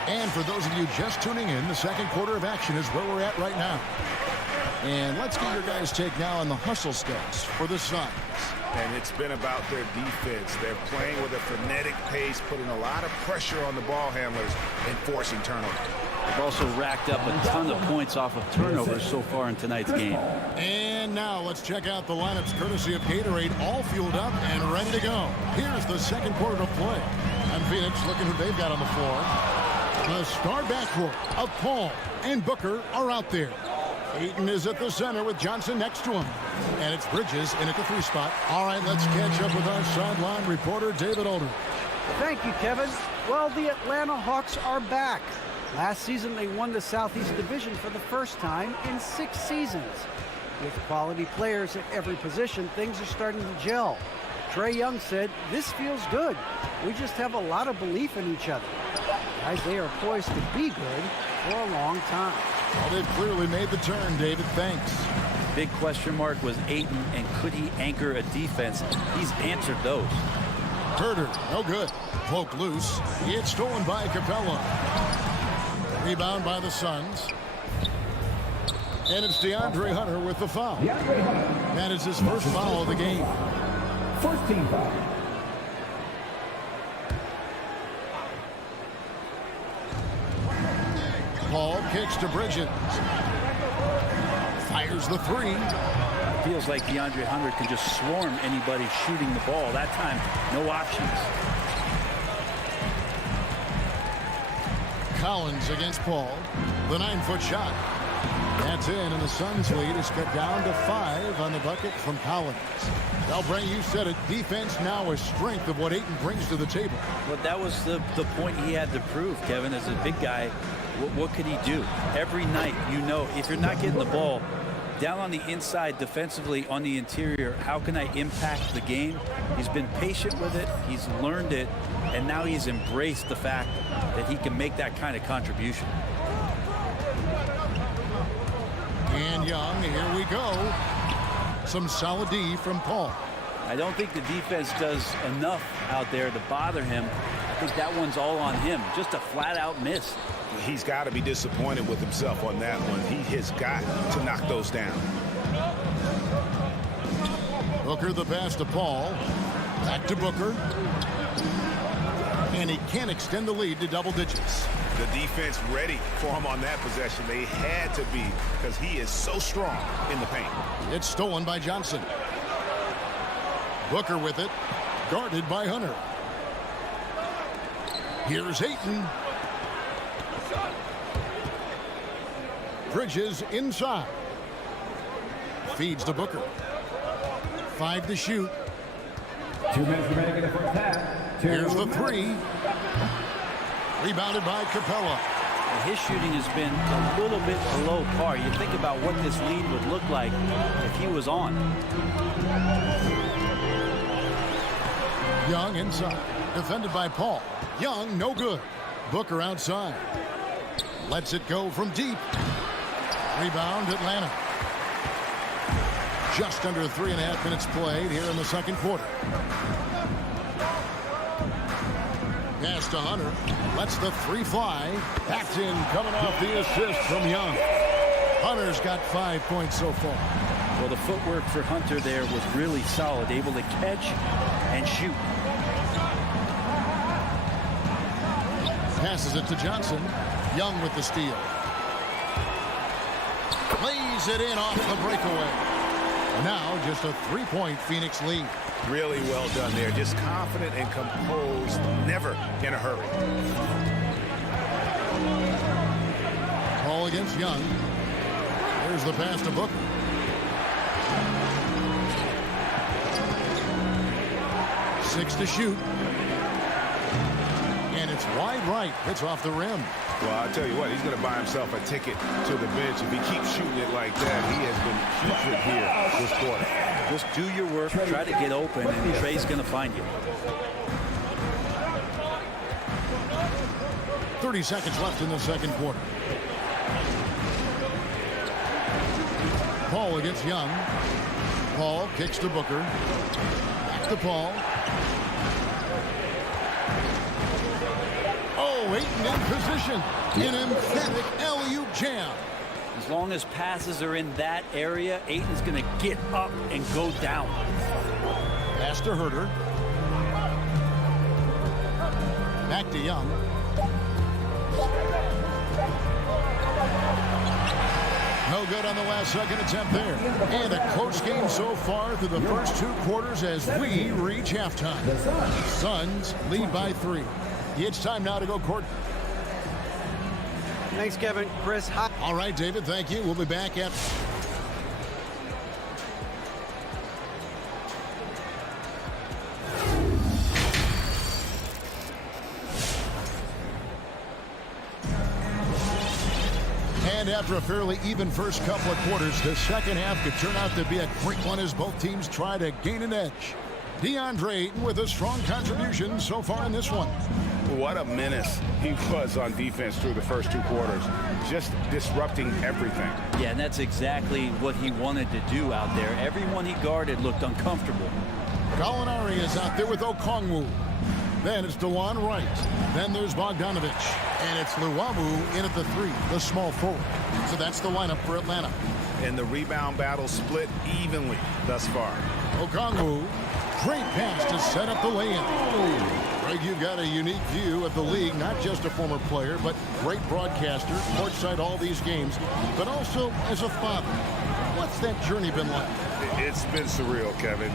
And for those of you just tuning in, the second quarter of action is where we're at right now. And let's get your guys' take now on the hustle stats for the Suns. And it's been about their defense. They're playing with a frenetic pace, putting a lot of pressure on the ball handlers and forcing turnovers. They've also racked up a ton of points off of turnovers so far in tonight's game. And now let's check out the lineups courtesy of Gatorade, all fueled up and ready to go. Here's the second quarter of play. And Phoenix looking who they've got on the floor. The star backcourt of Paul and Booker are out there. Ayton is at the center with Johnson next to him. And it's Bridges in at the 3 spot. All right, let's catch up with our sideline reporter, David Aldridge. Thank you, Kevin. Well, the Atlanta Hawks are back. Last season, they won the Southeast Division for the first time in 6 seasons. With quality players at every position, things are starting to gel. Trae Young said, "This feels good. We just have a lot of belief in each other." Guys, they are poised to be good for a long time. Well, they've clearly made the turn, David. Thanks. Big question mark was Ayton, and could he anchor a defense? He's answered those. Herder, no good. Poke loose. It's stolen by Capella. Rebound by the Suns. And it's DeAndre Hunter with the foul. That is his first foul of the game. First team foul. kicks to Bridges. Fires the three. Feels like DeAndre Hunter can just swarm anybody shooting the ball. That time, no options. Collins against Paul. The 9-foot shot. That's in, and the Suns' lead is cut down to 5 on the bucket from Collins. Well, Brent, you said it. Defense now a strength of what Ayton brings to the table. Well, that was the point he had to prove, Kevin. As a big guy, what could he do? Every night, you know, if you're not getting the ball down on the inside defensively on the interior, how can I impact the game? He's been patient with it. He's learned it. And now he's embraced the fact that he can make that kind of contribution. And Young, here we go. Some solid D from Paul. I don't think the defense does enough out there to bother him. I think that one's all on him. Just a flat-out miss. He's got to be disappointed with himself on that one. He has got to knock those down. Booker the pass to Paul. Back to Booker. And he can't extend the lead to double digits. The defense ready for him on that possession. They had to be, because he is so strong in the paint. It's stolen by Johnson. Booker with it. Guarded by Hunter. Here's Ayton. Bridges inside. Feeds to Booker. 5 to shoot. 2 minutes remaining in the first half. Here's the three. Rebounded by Capella. His shooting has been a little bit below par. You think about what this lead would look like if he was on. Young inside. Defended by Paul. Young, no good. Booker outside. Lets it go from deep. Rebound, Atlanta. Just under 3.5 minutes played here in the second quarter. Pass to Hunter. Lets the three fly. That's in, coming off the assist from Young. Hunter's got 5 points so far. Well, the footwork for Hunter there was really solid. Able to catch and shoot. Passes it to Johnson. Young with the steal. Lays it in off the breakaway. Now just a 3-point Phoenix lead. Really well done there. Just confident and composed. Never in a hurry. Paul against Young. There's the pass to Booker. Six to shoot. And it's wide right. It's off the rim. Well, I'll tell you what, he's going to buy himself a ticket to the bench. If he keeps shooting it like that, he has been putrid here this quarter. Just do your work, try to get open, and Trey's going to find you. 30 seconds left in the second quarter. Paul against Young. Paul kicks to Booker. Back to Paul. Oh, Ayton in position. An emphatic alley-oop jam. As long as passes are in that area, Ayton's going to get up and go down. Pass to Herter. Back to Young. No good on the last second attempt there. And a close game so far through the first 2 quarters as we reach halftime. Suns lead by 3. It's time now to go court. Thanks, Kevin. Chris. All right, David, thank you. We'll be back at... And after a fairly even first couple of quarters, the second half could turn out to be a quick one as both teams try to gain an edge. DeAndre Ayton with a strong contribution so far in this one. What a menace he was on defense through the first 2 quarters. Just disrupting everything. Yeah, and that's exactly what he wanted to do out there. Everyone he guarded looked uncomfortable. Gallinari is out there with Okongwu. Then it's DeLon Wright. Then there's Bogdanovich. And it's Luwawu in at the 3, the small forward. So that's the lineup for Atlanta. And the rebound battle split evenly thus far. Okongwu. Great pass to set up the lay-in. Greg, you've got a unique view of the league, not just a former player, but great broadcaster, courtside all these games, but also as a father. What's that journey been like? It's been surreal, Kevin.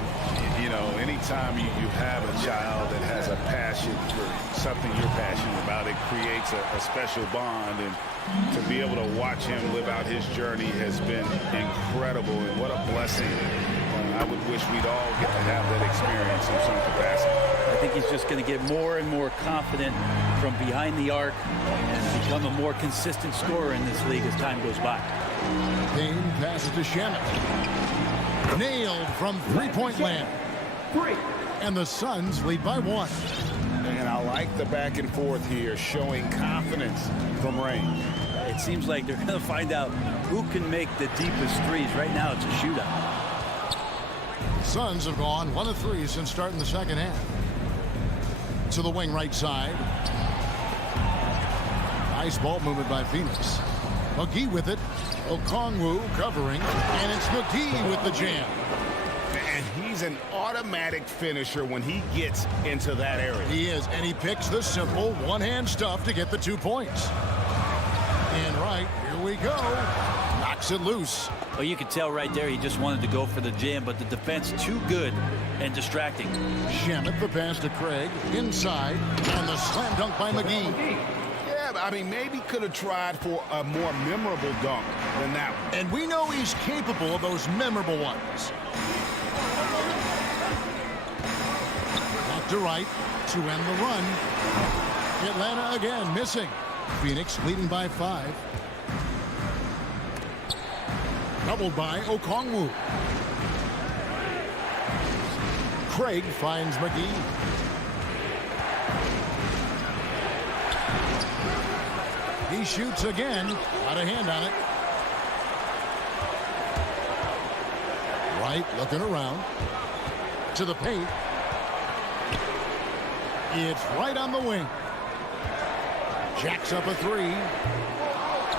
You know, anytime you have a child that has a passion for something you're passionate about, it creates a special bond. And to be able to watch him live out his journey has been incredible. And what a blessing. I would wish we'd all get to have that experience in some capacity. I think he's just going to get more and more confident from behind the arc and become a more consistent scorer in this league as time goes by. Payne passes to Shamet. Nailed from three-point land. And the Suns lead by 1. And I like the back and forth here, showing confidence from range. It seems like they're going to find out who can make the deepest threes. Right now, it's a shootout. Suns have gone 1 of 3 since starting the second half. To the wing right side. Nice ball movement by Phoenix. McGee with it. Okongwu covering. And it's McGee with the jam. And he's an automatic finisher when he gets into that area. He is, and he picks the simple one-hand stuff to get the 2 points. And right, here we go. Knocks it loose. Well, you could tell right there he just wanted to go for the jam, but the defense too good and distracting. Shamet the pass to Craig. Inside. And the slam dunk by McGee. Yeah, I mean, maybe could have tried for a more memorable dunk than that one. And we know he's capable of those memorable ones. Back to right to end the run. Atlanta again missing. Phoenix leading by 5. Doubled by Okongwu. Craig finds McGee. He shoots again. Got a hand on it. Wright looking around. To the paint. It's right on the wing. Jacks up a 3.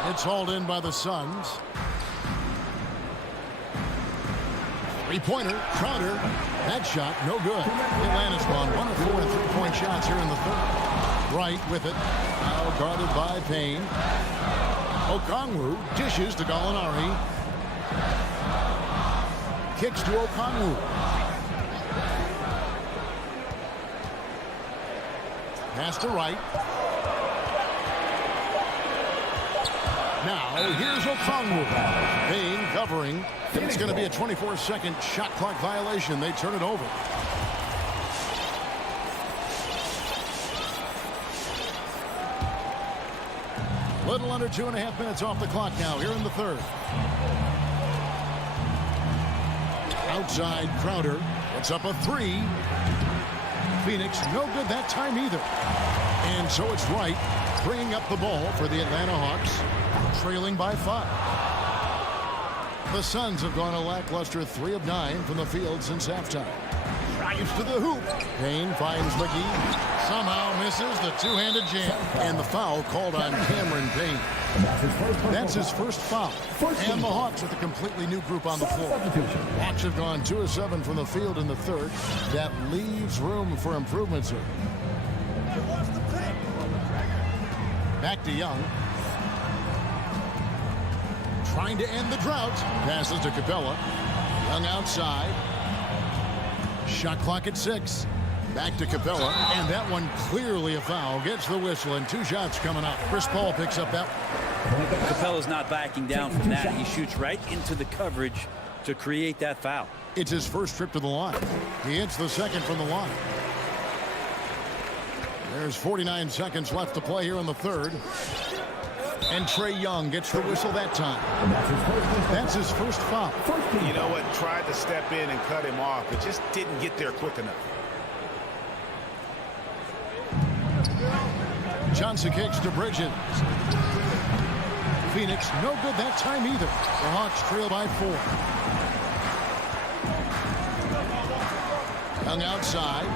It's hauled in by the Suns. Three-pointer, Crowder. That shot, no good. Atlanta's gone 1 of 4 3-point shots here in the third. Wright with it. Now guarded by Payne. Okongwu dishes to Gallinari. Kicks to Okongwu. Pass to Wright. Now here's Okongwu. Payne covering. And it's going to be a 24-second shot clock violation. They turn it over. Little under 2.5 minutes off the clock now here in the third. Outside Crowder. It's up a 3. Phoenix no good that time either. And so it's Wright bringing up the ball for the Atlanta Hawks, trailing by 5. The Suns have gone a lackluster 3 of 9 from the field since halftime. Drives to the hoop. Payne finds McGee. Somehow misses the two-handed jam. And the foul called on Cameron Payne. That's his first foul. And the Hawks with a completely new group on the floor. Hawks have gone 2 of 7 from the field in the third. That leaves room for improvement, sir. Back to Young. Trying to end the drought. Passes to Capella. Young outside. Shot clock at 6. Back to Capella. And that one clearly a foul. Gets the whistle and 2 shots coming up. Chris Paul picks up that one. Capella's not backing down from that. He shoots right into the coverage to create that foul. It's his first trip to the line. He hits the second from the line. There's 49 seconds left to play here in the third. And Trae Young gets the whistle that time. That's his first foul. You know what? Tried to step in and cut him off, but just didn't get there quick enough. Johnson kicks to Bridges. Phoenix no good that time either. The Hawks trail by 4. Young outside.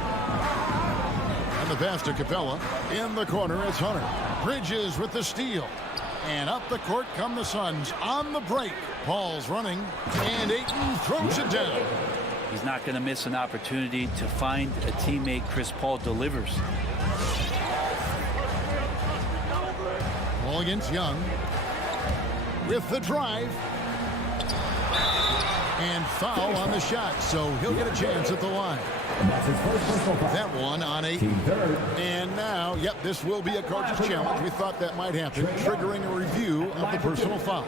And the pass to Capella. In the corner, it's Hunter. Bridges with the steal. And up the court come the Suns on the break. Paul's running. And Ayton throws it down. He's not going to miss an opportunity to find a teammate. Chris Paul delivers. Ball against Young. With the drive. And foul on the shot, so he'll get a chance at the line. That one on 8. And now, yep, this will be a coach's challenge. We thought that might happen, triggering a review of the personal foul.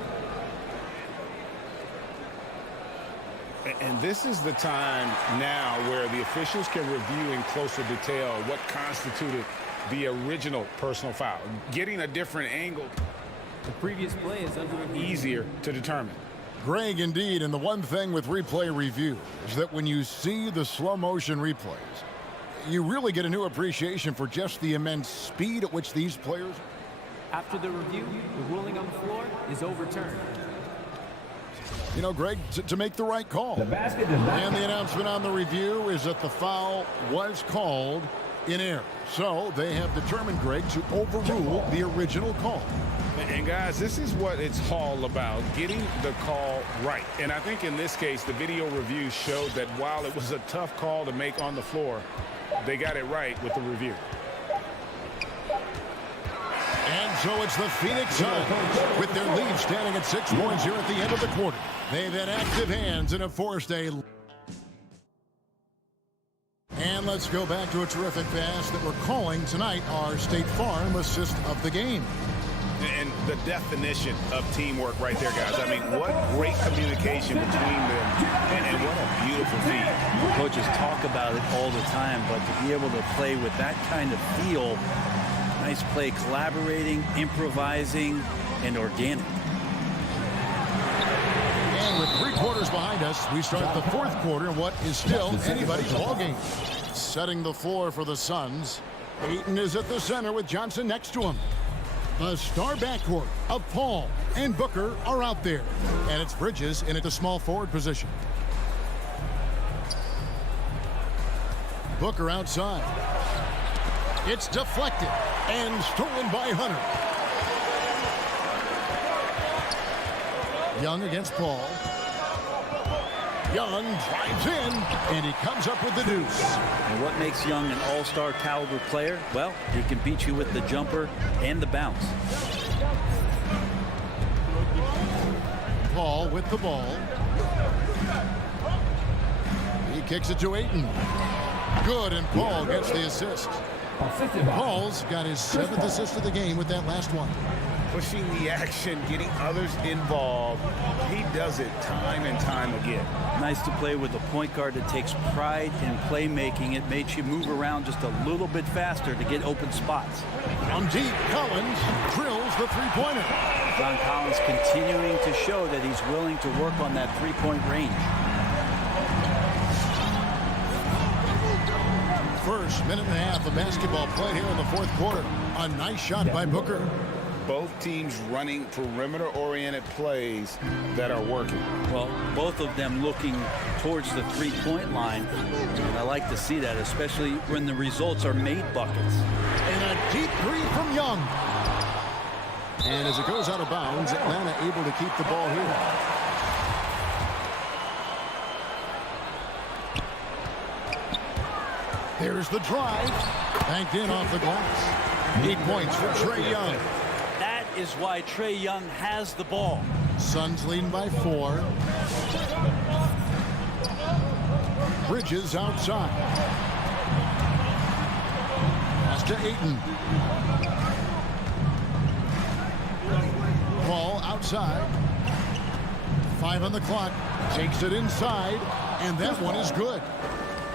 And this is the time now where the officials can review in closer detail what constituted the original personal foul. Getting a different angle. The previous play is under review. Easier to determine. Greg, indeed, and the one thing with replay review is that when you see the slow motion replays, you really get a new appreciation for just the immense speed at which these players. After the review, the ruling on the floor is overturned. You know, Greg, to make the right call. The basket does not. And the announcement on the review is that the foul was called in error. So they have determined, Greg, to overrule the original call. And guys, this is what it's all about, getting the call right. And I think in this case, the video review showed that while it was a tough call to make on the floor, they got it right with the review. And so it's the Phoenix Suns with their lead standing at 6 points here at the end of the quarter. They've had active hands and have forced a... And let's go back to a terrific pass that we're calling tonight our State Farm assist of the game. And the definition of teamwork right there, guys. I mean, what great communication between them, and what a beautiful feed. Coaches talk about it all the time, but to be able to play with that kind of feel, nice play, collaborating, improvising, and organic. And with 3 quarters behind us, we start the 4th quarter in what is still anybody's ballgame. Setting the floor for the Suns. Ayton is at the center with Johnson next to him. The star backcourt of Paul and Booker are out there. And it's Bridges in at the small forward position. Booker outside. It's deflected and stolen by Hunter. Young against Paul. Young drives in, and he comes up with the deuce. And what makes Young an all-star caliber player? Well, he can beat you with the jumper and the bounce. Paul with the ball. He kicks it to Ayton. Good, and Paul gets the assist. Paul's got his 7th assist of the game with that last one. Pushing the action, getting others involved. He does it time and time again. Nice to play with a point guard that takes pride in playmaking. It makes you move around just a little bit faster to get open spots. From deep, Collins drills the three-pointer. John Collins continuing to show that he's willing to work on that three-point range. First minute and a half of basketball played here in the 4th quarter. A nice shot by Booker. Both teams running perimeter-oriented plays that are working. Well, both of them looking towards the three-point line. And I like to see that, especially when the results are made buckets. And a deep three from Young. And as it goes out of bounds, Atlanta able to keep the ball here. There's the drive. Banked in off the glass. 8 points for Trae Young. That is why Trae Young has the ball. Suns leading by 4. Bridges outside. Pass to Ayton. Ball outside. 5 on the clock. Takes it inside. And that one is good.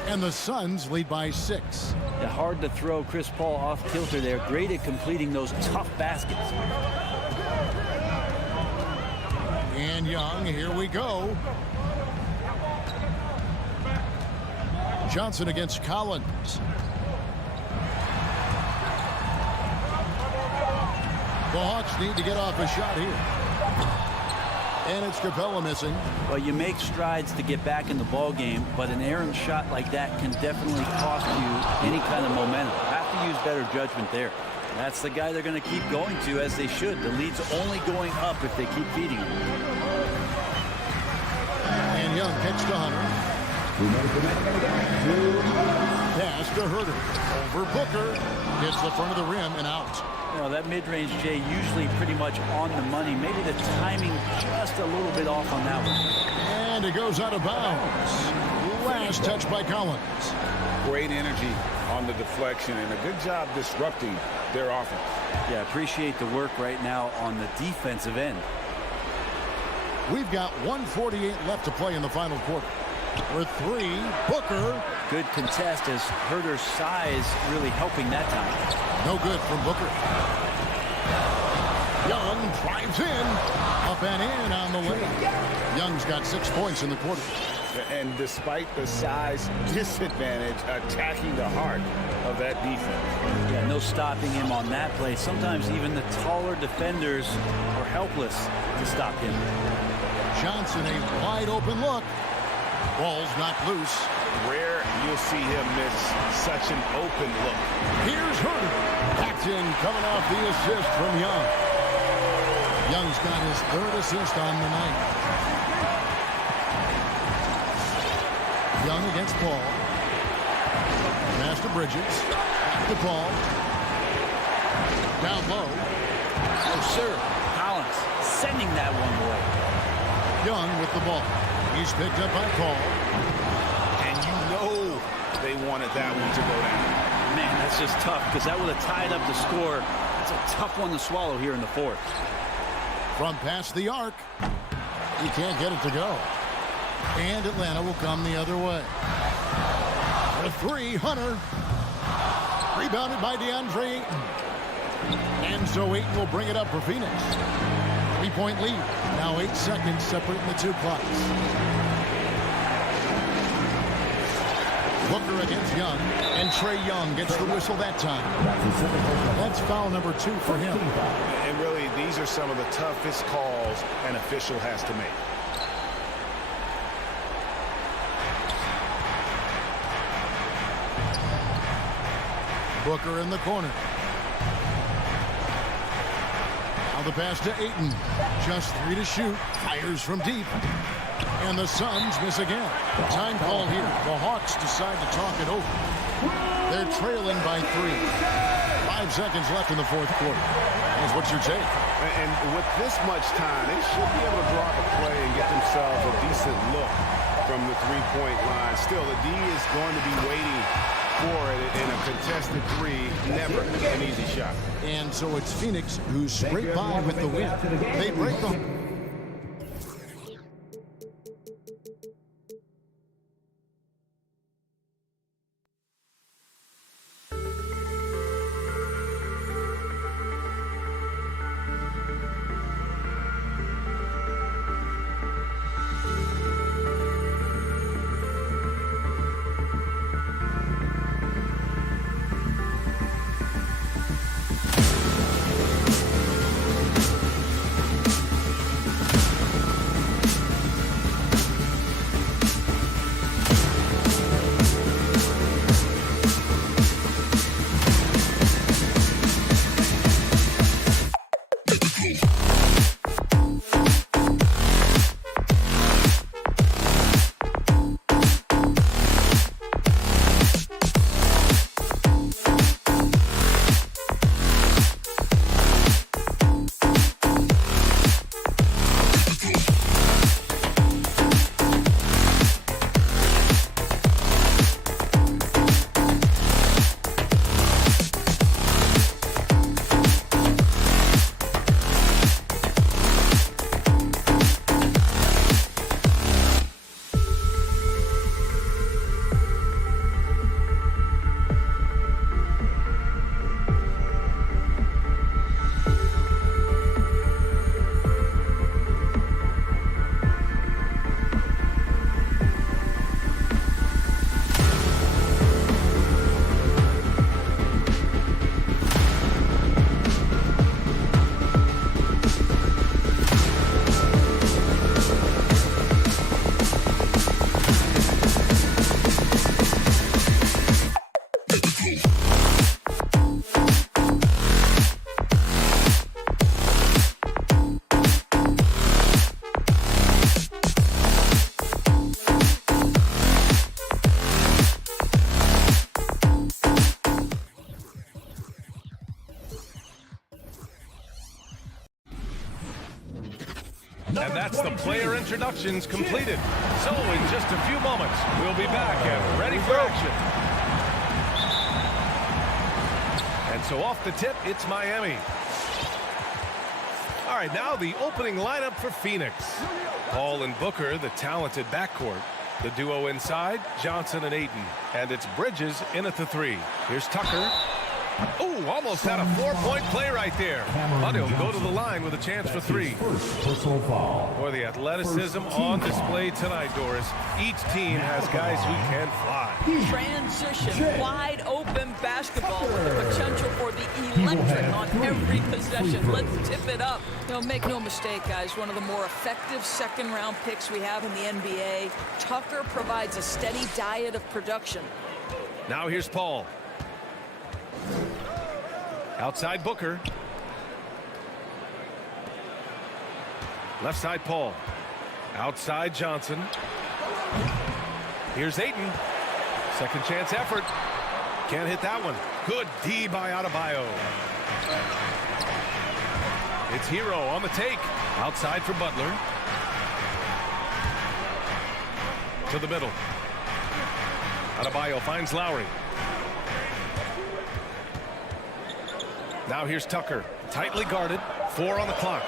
And the Suns lead by 6. Yeah, hard to throw Chris Paul off kilter there. Great at completing those tough baskets. And Young, here we go. Johnson against Collins. The Hawks need to get off a shot here. And it's Capella missing. Well, you make strides to get back in the ball game, but an errant shot like that can definitely cost you any kind of momentum. Have to use better judgment there. That's the guy they're going to keep going to, as they should. The lead's only going up if they keep feeding him. And Young kicks to Hunter. Pass to Herter. Over Booker. Hits the front of the rim and out. You know, that mid-range, Jay, usually pretty much on the money. Maybe the timing just a little bit off on that one. And it goes out of bounds. Last touch by Collins. Great energy on the deflection and a good job disrupting their offense. Yeah, appreciate the work right now on the defensive end. We've got 1:48 left to play in the final quarter. For three, Booker. Good contest as Herter's size really helping that time. No good from Booker. Young drives in. Up and in on the way. Young's got 6 points in the quarter. And despite the size disadvantage, attacking the heart of that defense. Yeah, no stopping him on that play. Sometimes even the taller defenders are helpless to stop him. Johnson, a wide open look. Ball's knocked loose. Rare you'll see him miss such an open look. Here's Herter. Captain coming off the assist from Young. Young's got his 3rd assist on the night. Young against Paul. Pass to Bridges. Back to Paul. Down low. Oh, sir. Collins sending that one away. Young with the ball. He's picked up by Paul. And you know they wanted that one to go down. Man, that's just tough because that would have tied up the score. It's a tough one to swallow here in the 4th. From past the arc. He can't get it to go. And Atlanta will come the other way. For three, Hunter. Rebounded by DeAndre Ayton. And so Ayton will bring it up for Phoenix. 3-point lead. Now 8 seconds separating the two clocks. Booker against Young. And Trae Young gets the whistle that time. That's foul number 2 for him. And really, these are some of the toughest calls an official has to make. Booker in the corner. Now the pass to Ayton. Just 3 to shoot. Fires from deep. And the Suns miss again. Time call here. The Hawks decide to talk it over. They're trailing by 3. 5 seconds left in the 4th quarter. What's your take? And with this much time, they should be able to draw the play and get themselves a decent look from the 3-point line. Still, the D is going to be waiting for it in a contested 3. Never an easy shot. And so it's Phoenix who scraped by with the win. They break the... And that's the player introductions completed. So in just a few moments, we'll be back and ready for action. And so off the tip, it's Miami. All right, now the opening lineup for Phoenix. Paul and Booker, the talented backcourt. The duo inside, Johnson and Ayton. And it's Bridges in at the 3. Here's Tucker. Oh, almost had a 4-point play right there. But he'll go to the line with a chance for 3. For the athleticism on display tonight, Doris. Each team has guys who can fly. Transition, wide open basketball with the potential for the electric on every possession. Let's tip it up. Make no mistake, guys, one of the more effective second-round picks we have in the NBA. Tucker provides a steady diet of production. Now here's Paul. Outside Booker. Left side Paul. Outside Johnson. Here's Ayton. Second chance effort. Can't hit that one. Good D by Adebayo. It's Hero on the take. Outside for Butler. To the middle. Adebayo finds Lowry. Now here's Tucker, tightly guarded, 4 on the clock.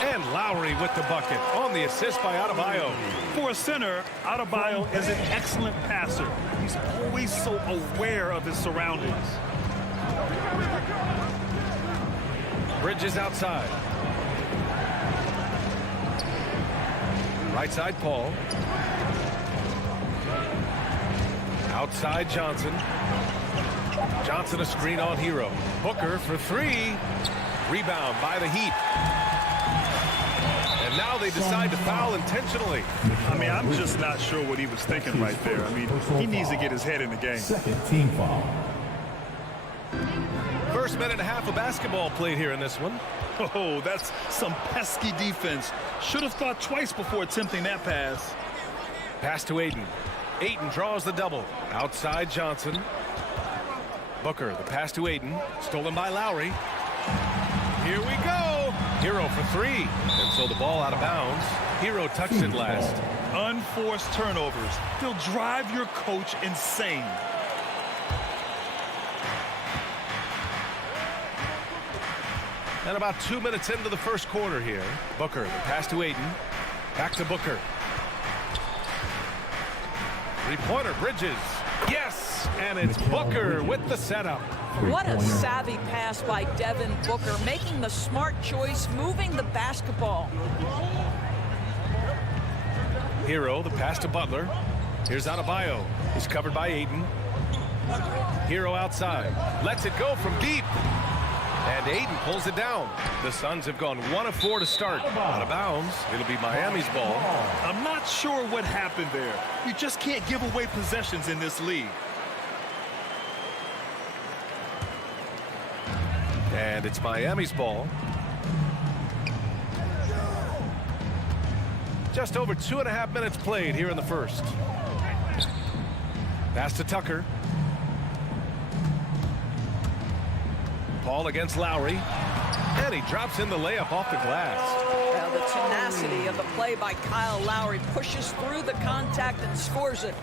And Lowry with the bucket on the assist by Adebayo. For a center, Adebayo is an excellent passer. He's always so aware of his surroundings. Bridges outside. Right side Paul. Outside Johnson. Johnson a screen on Hero. Booker for 3. Rebound by the Heat. And now they decide to foul intentionally. I mean, I'm just not sure what he was thinking right there. I mean, he needs to get his head in the game. Second team foul. First minute and a half of basketball played here in this one. Oh, that's some pesky defense. Should have thought twice before attempting that pass. Pass to Ayton. Ayton draws the double. Outside Johnson. Booker, the pass to Ayton. Stolen by Lowry. Here we go. Hero for 3. And so the ball out of bounds. Hero touched it last. Unforced turnovers. They'll drive your coach insane. And about 2 minutes into the first quarter here. Booker, the pass to Ayton. Back to Booker. 3-pointer, Bridges. Yes, and it's Booker with the setup. What a savvy pass by Devin Booker, making the smart choice, moving the basketball. Hero, the pass to Butler. Here's Adebayo. He's covered by Ayton. Hero outside. Lets it go from deep. And Ayton pulls it down. The Suns have gone 1 of 4 to start. Out of bounds. It'll be Miami's ball. I'm not sure what happened there. You just can't give away possessions in this league. And it's Miami's ball. Just over 2.5 minutes played here in the first. Pass to Tucker. Paul against Lowry. And he drops in the layup off the glass. Well, the tenacity of the play by Kyle Lowry pushes through the contact and scores it.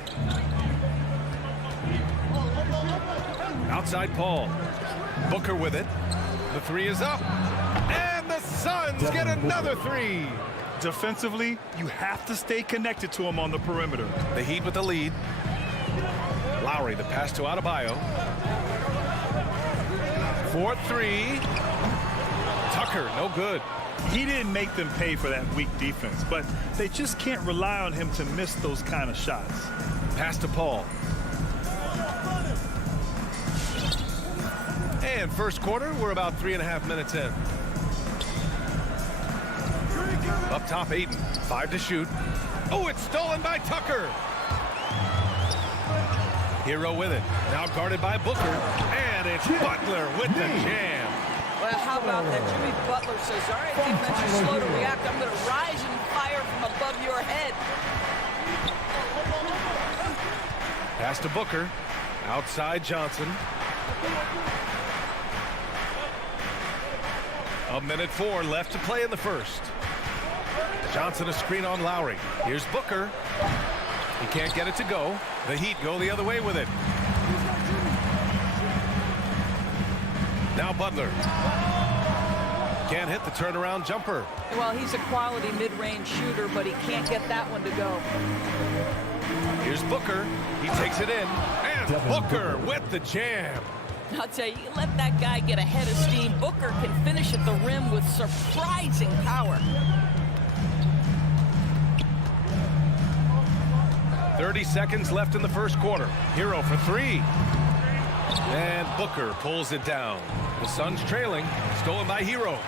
Outside Paul. Booker with it. The 3 is up. And the Suns get another 3. Defensively, you have to stay connected to him on the perimeter. The Heat with the lead. Lowry, the pass to Adebayo. 4-3. Tucker, no good. He didn't make them pay for that weak defense, but they just can't rely on him to miss those kind of shots. Pass to Paul. And first quarter, we're about 3.5 minutes in. Up top, Ayton. 5 to shoot. Oh, it's stolen by Tucker. Hero with it. Now guarded by Booker. And it's Butler with the jam. Well, how about that? Jimmy Butler says, all right, defense is slow to react. I'm going to rise and fire from above your head. Pass to Booker. Outside Johnson. 1:04 left to play in the first. Johnson a screen on Lowry. Here's Booker. He can't get it to go. The Heat go the other way with it. Now Butler. Can't hit the turnaround jumper. Well, he's a quality mid-range shooter, but he can't get that one to go. Here's Booker. He takes it in. And Booker with the jam. I'll tell you, let that guy get a head of steam. Booker can finish at the rim with surprising power. 30 seconds left in the first quarter. Hero for three. And Booker pulls it down. The Suns trailing. Stolen by Hero.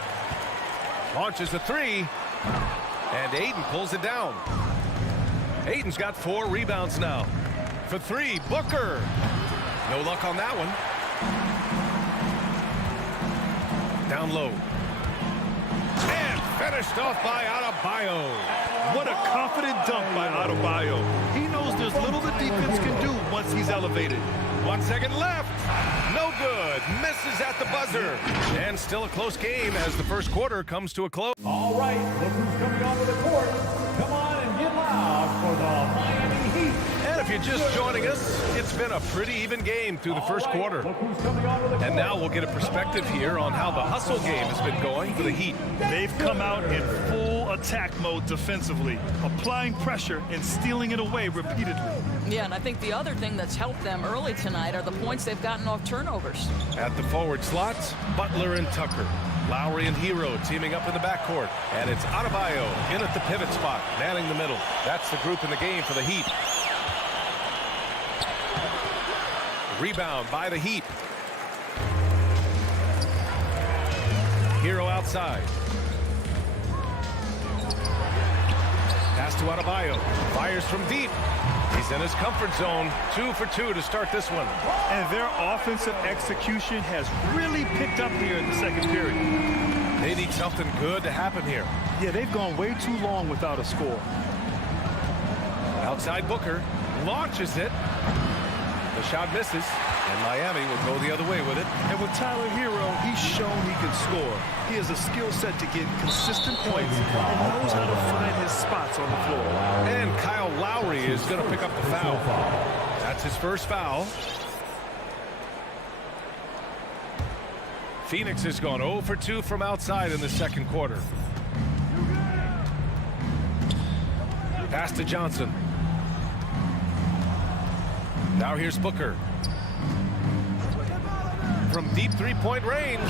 Launches a three. And Aiden pulls it down. Aiden's got 4 rebounds now. For three, Booker. No luck on that one. Down low. And finished off by Adebayo. What a confident dunk by Adebayo. He knows there's little the defense can do once he's elevated. 1 second left. No good. Misses at the buzzer. And still a close game as the first quarter comes to a close. All right, look who's coming onto the court. Come on and get loud for the Miami Heat. And if you're just joining us, it's been a pretty even game through the first quarter. Look who's coming onto the court. And now we'll get a perspective here on how the hustle game has been going for the Heat. They've come out in full attack mode defensively, applying pressure and stealing it away repeatedly. Yeah, and I think the other thing that's helped them early tonight are the points they've gotten off turnovers. At the forward slots, Butler and Tucker. Lowry and Hero teaming up in the backcourt. And it's Adebayo in at the pivot spot, manning the middle. That's the group in the game for the Heat. Rebound by the Heat. Hero outside. Pass to Adebayo. Fires from deep. He's in his comfort zone. 2 for 2 to start this one. And their offensive execution has really picked up here in the second period. They need something good to happen here. Yeah, they've gone way too long without a score. Outside Booker. Launches it. The shot misses. And Miami will go the other way with it. And with Tyler Hero, he's shown he can score. He has a skill set to get consistent points and knows how to find his spots on the floor. And Kyle Lowry is going to pick up the foul. That's his first foul. Phoenix has gone 0 for 2 from outside in the second quarter. Pass to Johnson. Now here's Booker. From deep three-point range.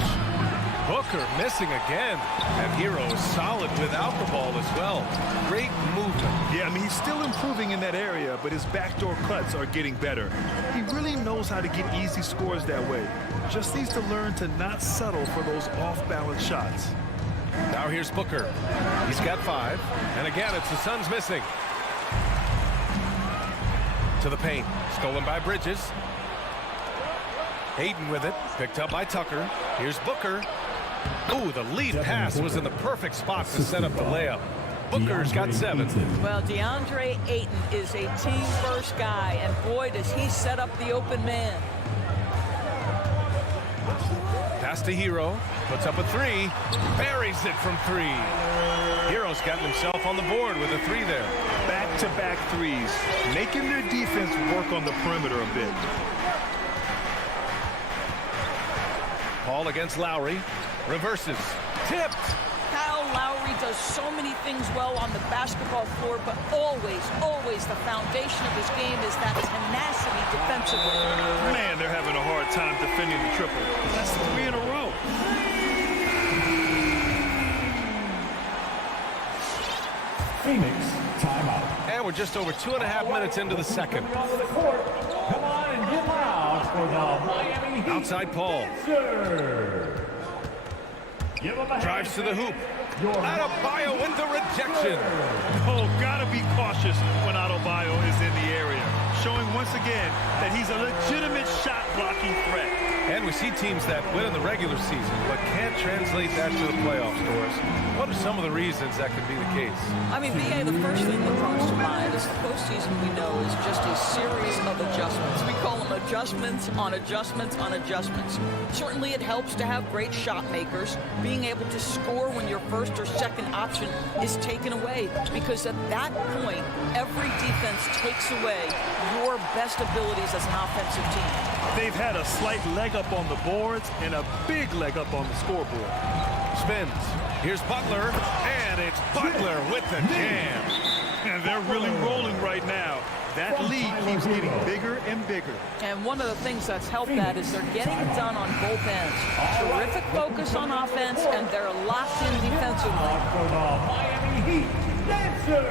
Booker missing again. And Hero is solid without the ball as well. Great movement. Yeah, I mean, he's still improving in that area, but his backdoor cuts are getting better. He really knows how to get easy scores that way. Just needs to learn to not settle for those off-balance shots. Now here's Booker. He's got 5. And again, it's the Suns missing. To the paint. Stolen by Bridges. Aiden with it. Picked up by Tucker. Here's Booker. Ooh, the lead pass was in the perfect spot to set up the layup. Booker's got 7. Well, DeAndre Ayton is a team-first guy, and boy, does he set up the open man. Pass to Hero. Puts up a 3. Buries it from 3. Hero's gotten himself on the board with a 3 there. Back-to-back threes, making their defense work on the perimeter a bit. Paul against Lowry. Reverses. Tipped. Kyle Lowry does so many things well on the basketball floor, but always the foundation of his game is that tenacity defensively. Man, they're having a hard time defending the triple. That's 3 in a row. Phoenix, timeout. And we're just over 2.5 minutes into the second. Come on and get loud for the Miami Heat. Outside Paul. Drives to the hoop. Adebayo with the rejection. Oh, gotta be cautious when Adebayo is in the area. Showing once again that he's a legitimate shot-blocking threat. And we see teams that win in the regular season but can't translate that to the playoffs, Doris. What are some of the reasons that could be the case? I mean, BA, the first thing that comes to mind is the postseason we know is just a series of adjustments. We call them adjustments on adjustments on adjustments. Certainly it helps to have great shot makers. Being able to score when your first or second option is taken away, because at that point, every defense takes away your best abilities as an offensive team. They've had a slight leg up on the boards and a big leg up on the scoreboard. Spins. Here's Butler, and it's Butler with the jam. And they're really rolling right now. That lead keeps getting bigger and bigger. And one of the things that's helped that is they're getting it done on both ends. Terrific focus on offense, and they're locked in defensively. Miami Heat, Dancer.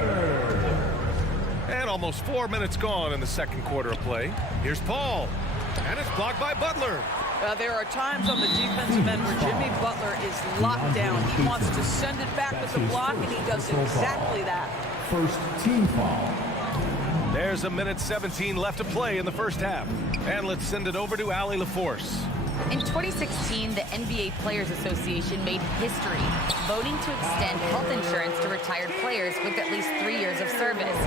And almost 4 minutes gone in the second quarter of play. Here's Paul, and it's blocked by Butler. There are times on the defensive end where Jimmy Butler is locked down. He wants to send it back with the block, and he does exactly that. First team foul. There's a minute 17 left to play in the first half. And let's send it over to Allie LaForce. In 2016, the NBA Players Association made history, voting to extend health insurance to retired players with at least 3 years of service.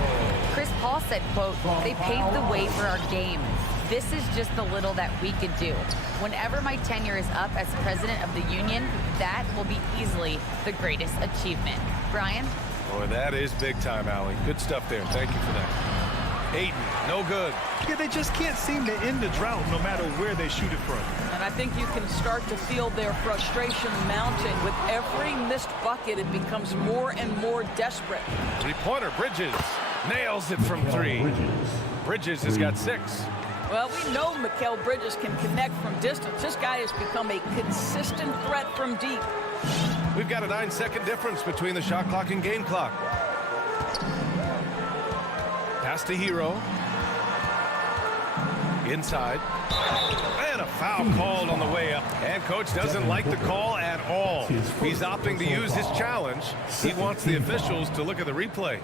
Chris Paul said, quote, "They paved the way for our game. This is just the little that we could do. Whenever my tenure is up as president of the union, that will be easily the greatest achievement." Brian? Boy, that is big time, Allie. Good stuff there. Thank you for that. Ayton, no good. Yeah, they just can't seem to end the drought no matter where they shoot it from. And I think you can start to feel their frustration mounting. With every missed bucket, it becomes more and more desperate. Three-pointer, Bridges. Nails it from three. Bridges has got 6. Well, we know Mikal Bridges can connect from distance. This guy has become a consistent threat from deep. We've got a 9-second difference between the shot clock and game clock. Pass to Hero. Inside. And a foul called on the way up. And coach doesn't like the call at all. He's opting to use his challenge. He wants the officials to look at the replay.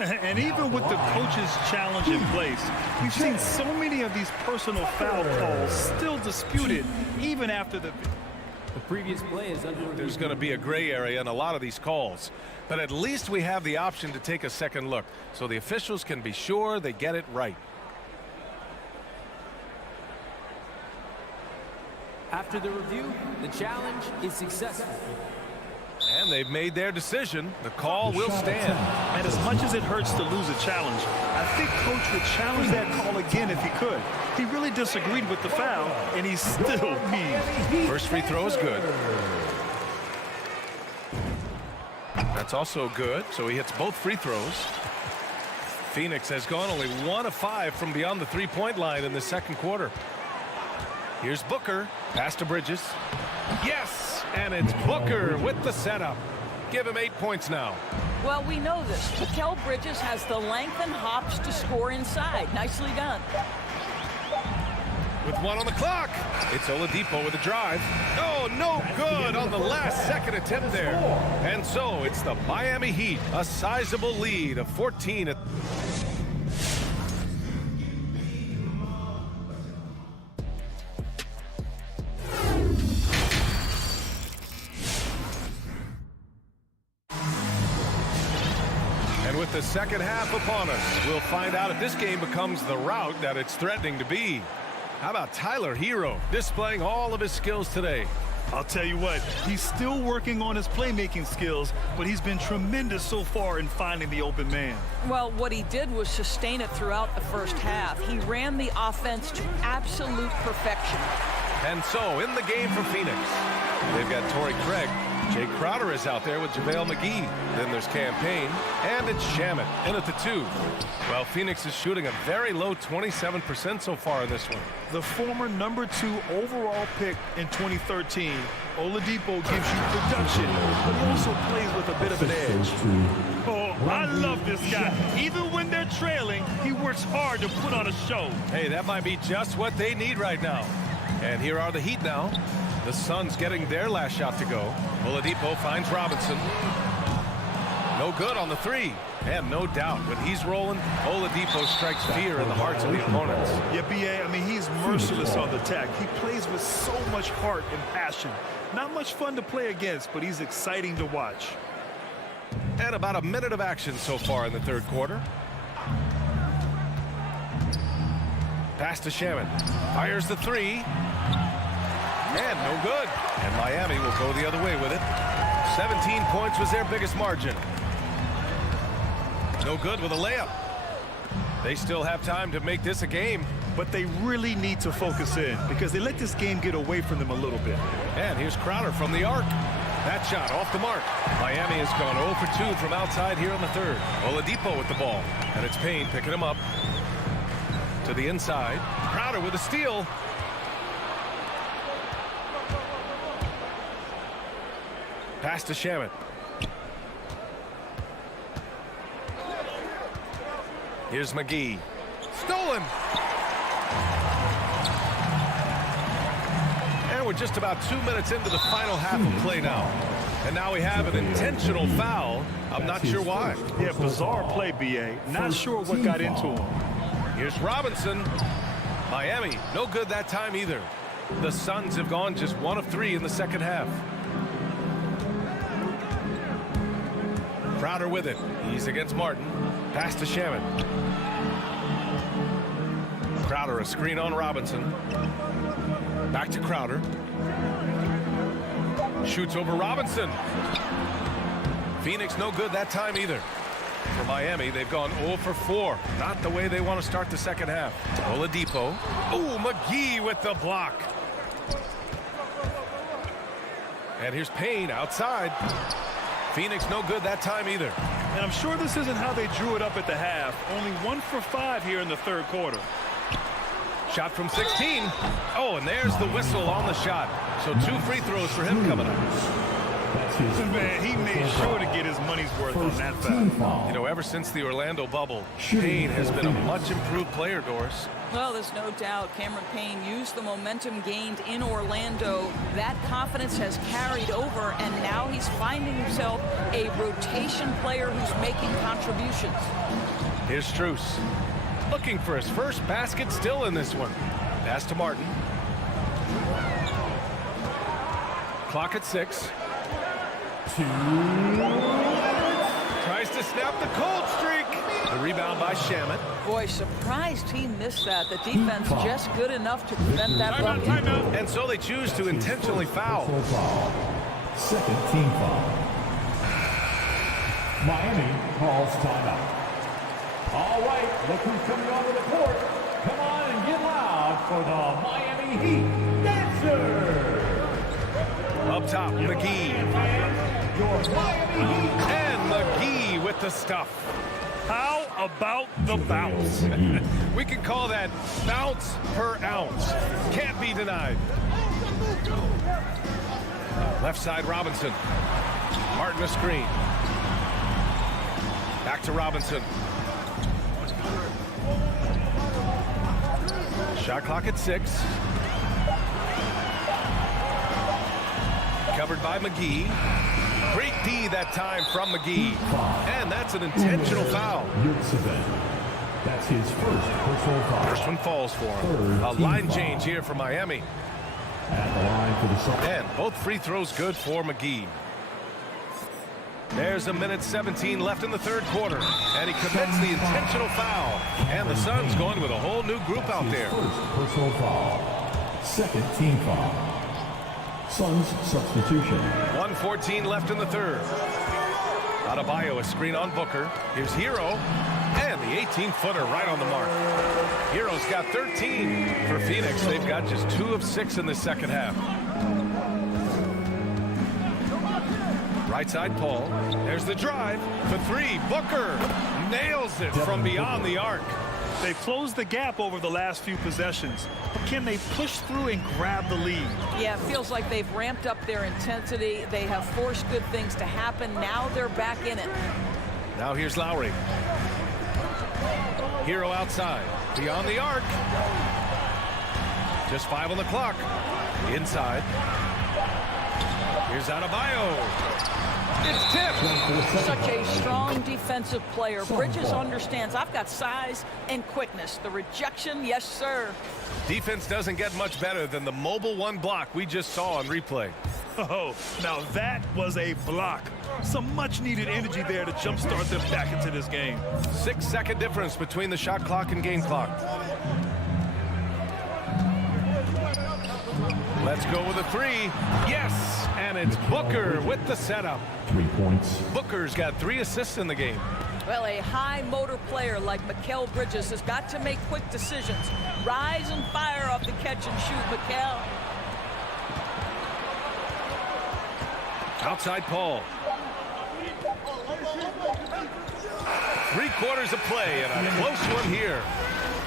And even with the coach's challenge in place, we've seen so many of these personal foul calls still disputed even after the previous play is under. There's going to be a gray area in a lot of these calls, but at least we have the option to take a second look so the officials can be sure they get it right. After the review, the challenge is successful. And they've made their decision. The call will stand. And as much as it hurts to lose a challenge, I think coach would challenge that call again if he could. He really disagreed with the foul, and he's still mean. First free throw is good. That's also good, so he hits both free throws. Phoenix has gone only 1 of 5 from beyond the three-point line in the second quarter. Here's Booker. Pass to Bridges. Yes! And it's Booker with the setup. Give him 8 points now. Well, we know this. Mikal Bridges has the length and hops to score inside. Nicely done. With 1 on the clock. It's Oladipo with a drive. Oh, no good on the last second attempt there. And so it's the Miami Heat, a sizable lead of 14. With the second half upon us, we'll find out if this game becomes the rout that it's threatening to be. How about Tyler Hero displaying all of his skills today? I'll tell you what, he's still working on his playmaking skills, but he's been tremendous so far in finding the open man. Well, what he did was sustain it throughout the first half. He ran the offense to absolute perfection. And so, in the game for Phoenix, they've got Torrey Craig. Jay Crowder is out there with JaVale McGee. Then there's Campaign, and it's Shamet in at the 2. Well, Phoenix is shooting a very low 27% so far in this one. The former number 2 overall pick in 2013, Oladipo gives you production, but he also plays with a bit of an edge. Oh, I love this guy. Even when they're trailing, he works hard to put on a show. Hey, that might be just what they need right now. And here are the Heat now. The Suns getting their last shot to go. Oladipo finds Robinson. No good on the 3. And no doubt, when he's rolling, Oladipo strikes fear in the hearts of the opponents. Yeah, B.A., I mean, he's merciless on the attack. He plays with so much heart and passion. Not much fun to play against, but he's exciting to watch. And about a minute of action so far in the third quarter. Pass to Shaman. Fires the three. And no good. And Miami will go the other way with it. 17 points was their biggest margin. No good with a layup. They still have time to make this a game. But they really need to focus in because they let this game get away from them a little bit. And here's Crowder from the arc. That shot off the mark. Miami has gone 0 for 2 from outside here in the third. Oladipo with the ball. And it's Payne picking him up. To the inside. Crowder with a steal. Pass to Shaman. Here's McGee. Stolen. And we're just about 2 minutes into the final half of play now. And now we have an intentional foul. I'm not sure why. Yeah, bizarre play, B.A. Not sure what got into him. Here's Robinson. Miami, no good that time either. The Suns have gone just 1 of 3 in the second half. Crowder with it. He's against Martin. Pass to Shaman. Crowder, a screen on Robinson. Back to Crowder. Shoots over Robinson. Phoenix no good that time either. For Miami, they've gone 0 for 4. Not the way they want to start the second half. Oladipo. Oh, McGee with the block. And here's Payne outside. Phoenix no good that time either. And I'm sure this isn't how they drew it up at the half. Only 1 for 5 here in the third quarter. Shot from 16. Oh, and there's the whistle on the shot. So 2 free throws for him coming up. Man, he made sure to get his money's worth on that foul. You know, ever since the Orlando bubble, Payne has been a much improved player, Doris. Well, there's no doubt Cameron Payne used the momentum gained in Orlando. That confidence has carried over, and now he's finding himself a rotation player who's making contributions. Here's Strus. Looking for his first basket still in this one. Pass to Martin. Clock at 6. Tries to snap the cold streak. The rebound by Shaman. Boy, surprised he missed that. The defense just good enough to prevent that bucket. And so they choose to intentionally foul. Second team foul. Miami calls timeout. All right, look who's coming onto the court. Come on and get loud for the Miami Heat Dancers. Up top, McGee. Your Miami Heat. And McGee with the stuff. How about the bounce? We can call that bounce per ounce. Can't be denied. Left side, Robinson. Martin a screen. Back to Robinson. Shot clock at 6. Covered by McGee. Great D that time from McGee. And that's an intentional foul. That's his first personal foul. First one falls for him. A line change here for Miami. At the line for the Suns. And both free throws good for McGee. There's a minute 17 left in the third quarter. And he commits the intentional foul. And the Suns going with a whole new group out there. First personal foul. Second team foul. Suns substitution. 1:14 left in the third. Adebayo, a screen on Booker. Here's Hero. And the 18-footer right on the mark. Hero's got 13 for Phoenix. They've got just 2 of 6 in the second half. Right side, Paul. There's the drive. For 3, Booker nails it from beyond the arc. They've closed the gap over the last few possessions. But can they push through and grab the lead? Yeah, it feels like they've ramped up their intensity. They have forced good things to happen. Now they're back in it. Now here's Lowry. Hero outside. Beyond the arc. Just 5 on the clock. Inside. Here's Adebayo. It's tipped. Such a strong defensive player. Bridges understands I've got size and quickness. The rejection, yes, sir. Defense doesn't get much better than the mobile 1 block we just saw on replay. Oh, now that was a block. Some much-needed energy there to jumpstart them back into this game. 6-second difference between the shot clock and game clock. Let's go with a three. Yes, and it's Booker with the setup. 3 points. Booker's got 3 assists in the game. Well, a high motor player like Mikal Bridges has got to make quick decisions. Rise and fire off the catch and shoot, Mikal. Outside Paul. 3/4 of play and a close one here.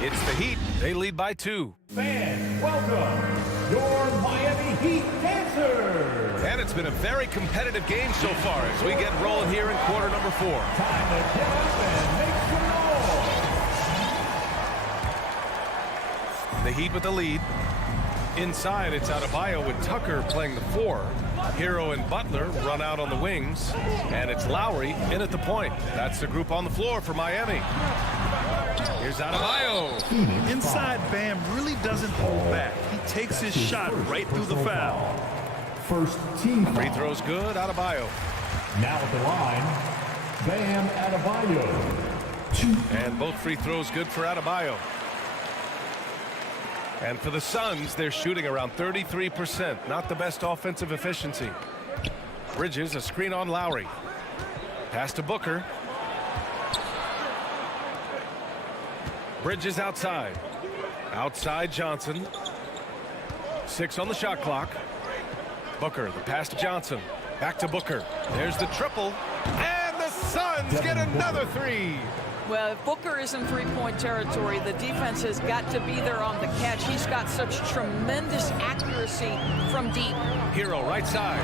It's the Heat. They lead by 2. Fans, welcome your Miami Heat dancers. And it's been a very competitive game so far as we get rolling here in quarter number 4. Time to get up and make some noise. The Heat with the lead. Inside, it's Adebayo with Tucker playing the 4. Hero and Butler run out on the wings. And it's Lowry in at the point. That's the group on the floor for Miami. Here's Adebayo. Inside, Bam really doesn't hold back. He takes his shot right through the foul. First team Free throws good, Adebayo. Now at the line, Bam Adebayo. 2. And both free throws good for Adebayo. And for the Suns, they're shooting around 33%. Not the best offensive efficiency. Bridges, a screen on Lowry. Pass to Booker. Bridges outside. Outside Johnson. 6 on the shot clock. Booker, the pass to Johnson. Back to Booker. There's the triple. And the Suns get another 3. Well, if Booker is in three-point territory, the defense has got to be there on the catch. He's got such tremendous accuracy from deep. Hero right side.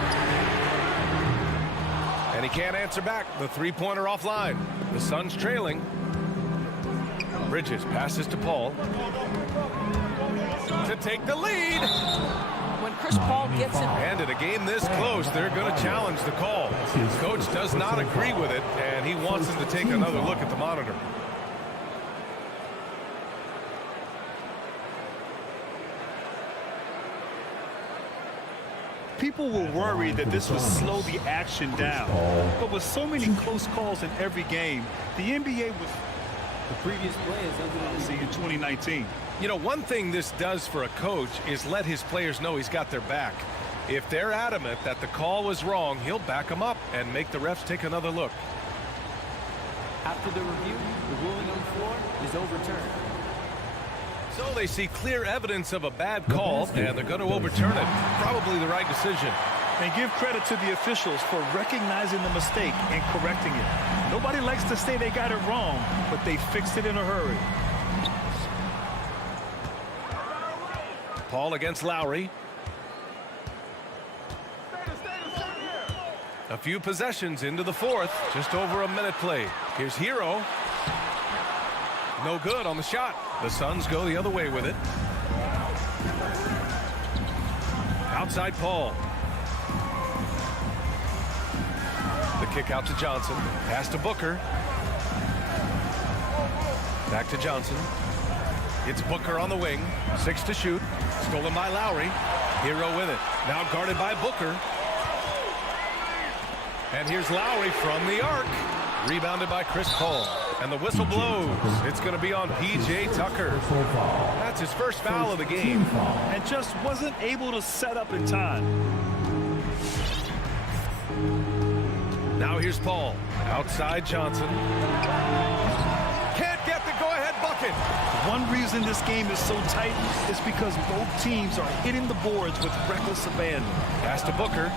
And he can't answer back. The three-pointer offline. The Suns trailing. Bridges passes to Paul to take the lead. When Chris Paul gets it. And in a game this close, they're going to challenge the call. Coach does not agree with it, and he wants him to take another look at the monitor. People were worried that this would slow the action down. But with so many close calls in every game, the NBA was The previous play is ended in 2019. You know, one thing this does for a coach is let his players know he's got their back. If they're adamant that the call was wrong, he'll back them up and make the refs take another look. After the review, the ruling on the floor is overturned. So they see clear evidence of a bad call, and they're going to overturn it. Probably the right decision. And give credit to the officials for recognizing the mistake and correcting it. Nobody likes to say they got it wrong, but they fixed it in a hurry. Paul against Lowry. A few possessions into the 4th. Just over a minute played. Here's Hero. No good on the shot. The Suns go the other way with it. Outside Paul. The kick out to Johnson. Pass to Booker. Back to Johnson. It's Booker on the wing. 6 to shoot. Stolen by Lowry. Hero with it. Now guarded by Booker. And here's Lowry from the arc. Rebounded by Chris Paul. And the whistle blows. It's going to be on P.J. Tucker. That's his first foul of the game. And just wasn't able to set up in time. Now here's Paul. Outside Johnson. Can't get the go-ahead bucket. One reason this game is so tight is because both teams are hitting the boards with reckless abandon. Pass to Booker.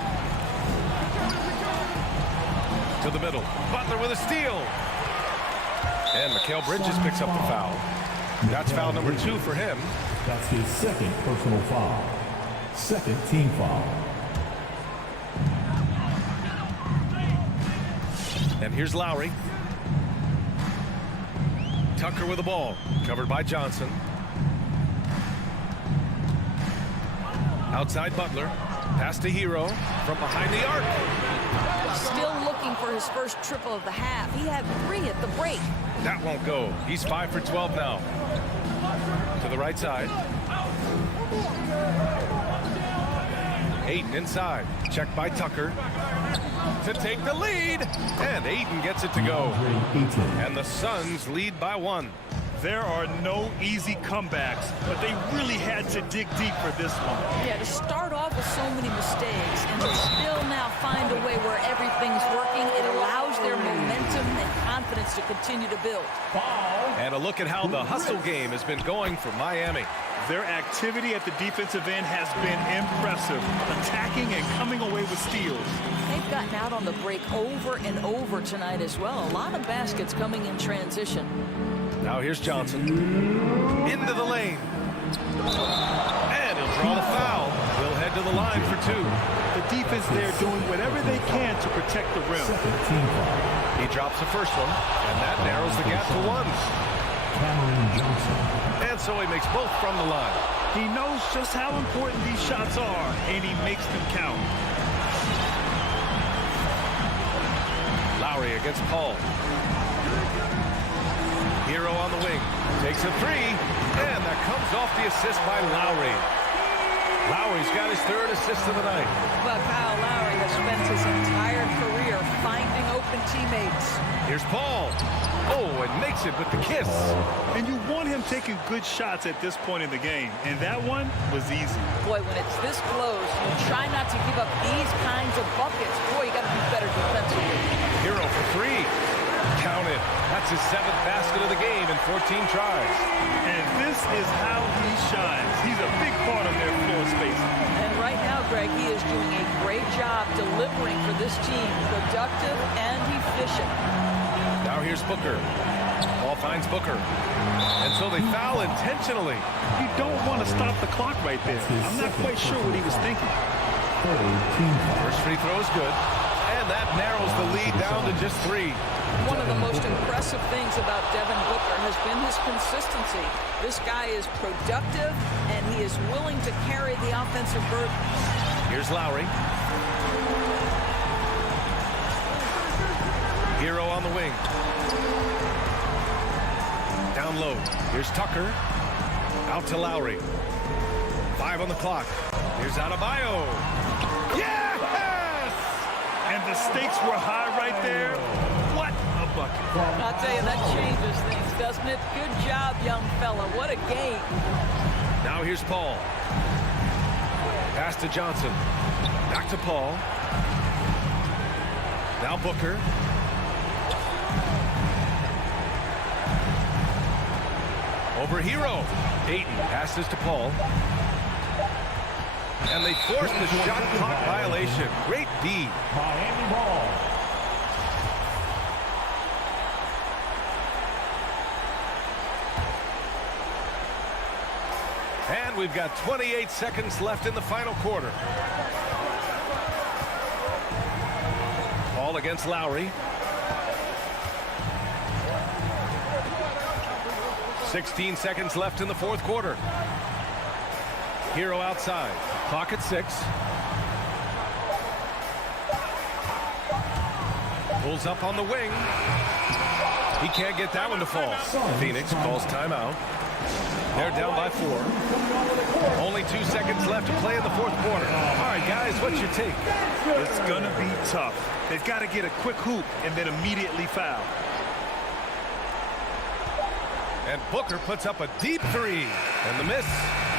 To the middle. Butler with a steal. And Mikal Bridges picks up the foul. That's foul number 2 for him. That's his second personal foul. Second team foul. And here's Lowry. Tucker with the ball. Covered by Johnson. Outside Butler. Pass to Hero from behind the arc. Still looking for his first triple of the half. He had 3 at the break. That won't go. He's 5 for 12 now. To the right side. Ayton inside. Checked by Tucker. To take the lead. And Ayton gets it to go. And the Suns lead by 1. There are no easy comebacks, but they really had to dig deep for this one. Yeah, to start off with so many mistakes and to still now find a way where everything's working, it allows their momentum and confidence to continue to build. And a look at how the hustle game has been going for Miami. Their activity at the defensive end has been impressive, attacking and coming away with steals. They've gotten out on the break over and over tonight as well. A lot of baskets coming in transition. Now here's Johnson. Into the lane. And he'll draw the foul. He'll head to the line for two. The defense there doing whatever they can to protect the rim. He drops the first one, and that narrows the gap to one. And so he makes both from the line. He knows just how important these shots are, and he makes them count. Lowry against Paul. Hero on the wing. Takes a three, and that comes off the assist by Lowry. Lowry's got his third assist of the night. Well, Kyle Lowry has spent his entire career finding open teammates. Here's Paul. Oh, and makes it with the kiss. And you want him taking good shots at this point in the game, and that one was easy. Boy, when it's this close, you try not to give up these kinds of buckets. Boy, you got to be better defensively. Hero for three. Count it. That's his 7th basket of the game in 14 tries. And this is how he shines. He's a big part of their floor space. And right now, Greg, he is doing a great job delivering for this team. Productive and efficient. Now here's Booker. Ball finds Booker. And so they foul intentionally. You don't want to stop the clock right there. I'm not quite sure what he was thinking. First free throw is good. And that narrows the lead down to just 3. One of the most impressive things about Devin Booker has been his consistency. This guy is productive, and he is willing to carry the offensive burden. Here's Lowry. Hero on the wing. Down low. Here's Tucker. Out to Lowry. 5 on the clock. Here's Adebayo. Yes! And the stakes were high right there. What a bucket. I'll tell you, that changes things, doesn't it? Good job, young fella. What a game. Now here's Paul. Pass to Johnson. Back to Paul. Now Booker. Over Hero. Ayton passes to Paul. And they force the shot clock violation. Great D. Miami ball. And we've got 28 seconds left in the final quarter. Paul against Lowry. 16 seconds left in the fourth quarter. Hero outside. Clock at 6. Pulls up on the wing. He can't get that one to fall. Phoenix calls timeout. They're down by 4. Only 2 seconds left to play in the fourth quarter. All right, guys, what's your take? It's going to be tough. They've got to get a quick hoop and then immediately foul. And Booker puts up a deep 3. And the miss.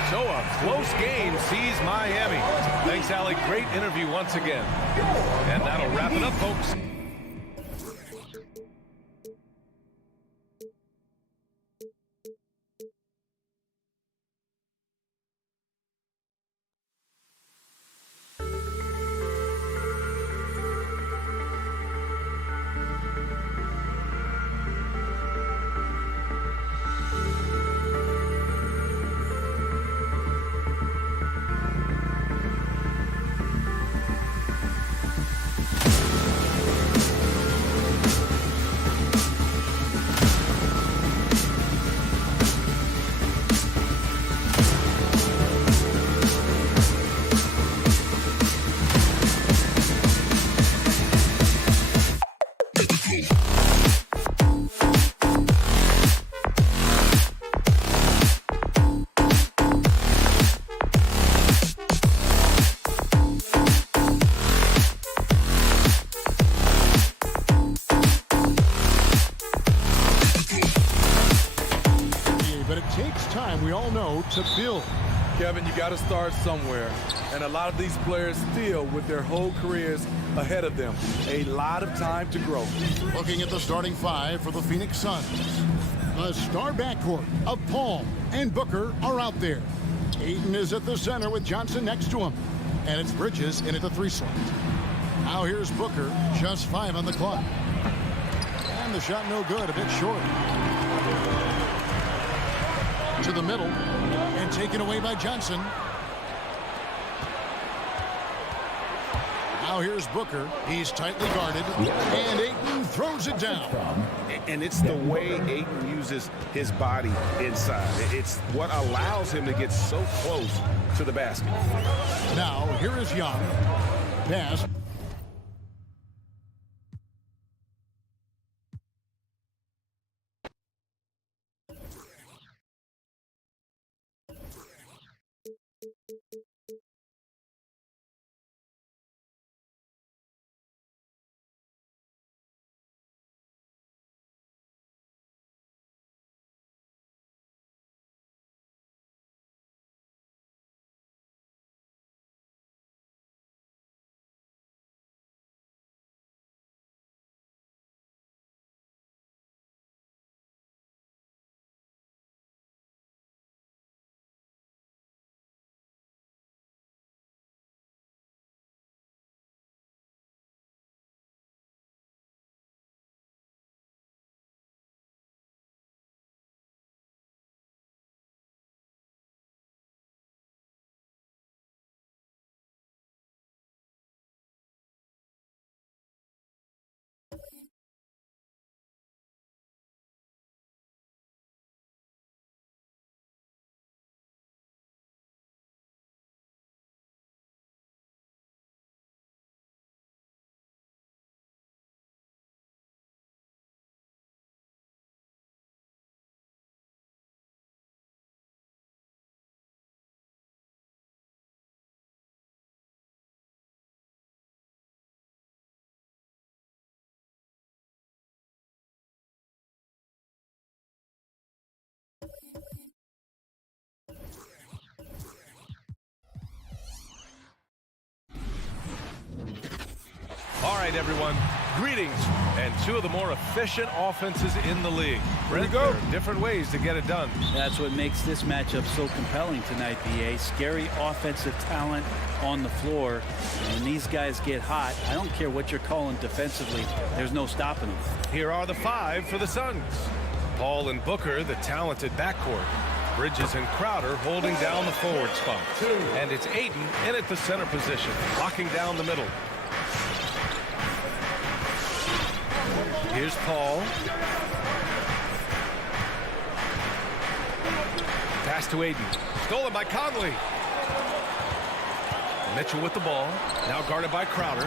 So a close game sees Miami. Thanks, Allie. Great interview once again. And that'll wrap it up, folks. it takes time, we all know, to build. Kevin, you got to start somewhere. And a lot of these players still, with their whole careers ahead of them, a lot of time to grow. Looking at the starting five for the Phoenix Suns. The star backcourt of Paul and Booker are out there. Ayton is at the center with Johnson next to him. And it's Bridges in at the 3 slot. Now here's Booker, just 5 on the clock. And the shot no good, a bit short. To the middle, and taken away by Johnson. Now here's Booker. He's tightly guarded, and Ayton throws it down. And it's the way Ayton uses his body inside. It's what allows him to get so close to the basket. Now here is Young. Pass. All right, everyone. Greetings. And 2 of the more efficient offenses in the league. Brent, there are different ways to get it done. That's what makes this matchup so compelling tonight, BA. Scary offensive talent on the floor. And when these guys get hot, I don't care what you're calling defensively, there's no stopping them. Here are the 5 for the Suns. Paul and Booker, the talented backcourt. Bridges and Crowder holding down the forward spot. And it's Ayton in at the center position, locking down the middle. Here's Paul. Pass to Ayton. Stolen by Conley. Mitchell with the ball. Now guarded by Crowder.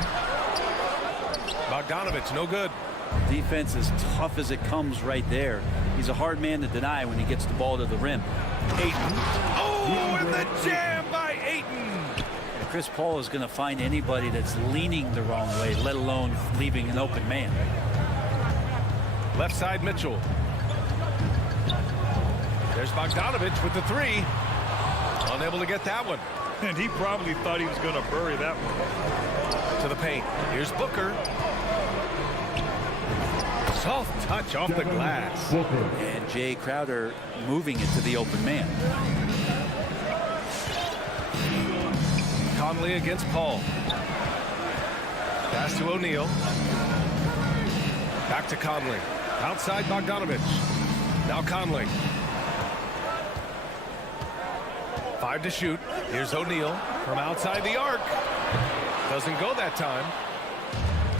Bogdanovich, no good. Defense is tough as it comes right there. He's a hard man to deny when he gets the ball to the rim. Ayton. Oh, and the jam by Ayton. And Chris Paul is going to find anybody that's leaning the wrong way, let alone leaving an open man. Left side, Mitchell. There's Bogdanovich with the 3. Unable to get that one. And he probably thought he was going to bury that one. To the paint. Here's Booker. Soft touch off the glass. And Jay Crowder moving it to the open man. Conley against Paul. Pass to O'Neal. Back to Conley. Outside Bogdanovich. Now Conley. 5 to shoot. Here's O'Neal from outside the arc. Doesn't go that time.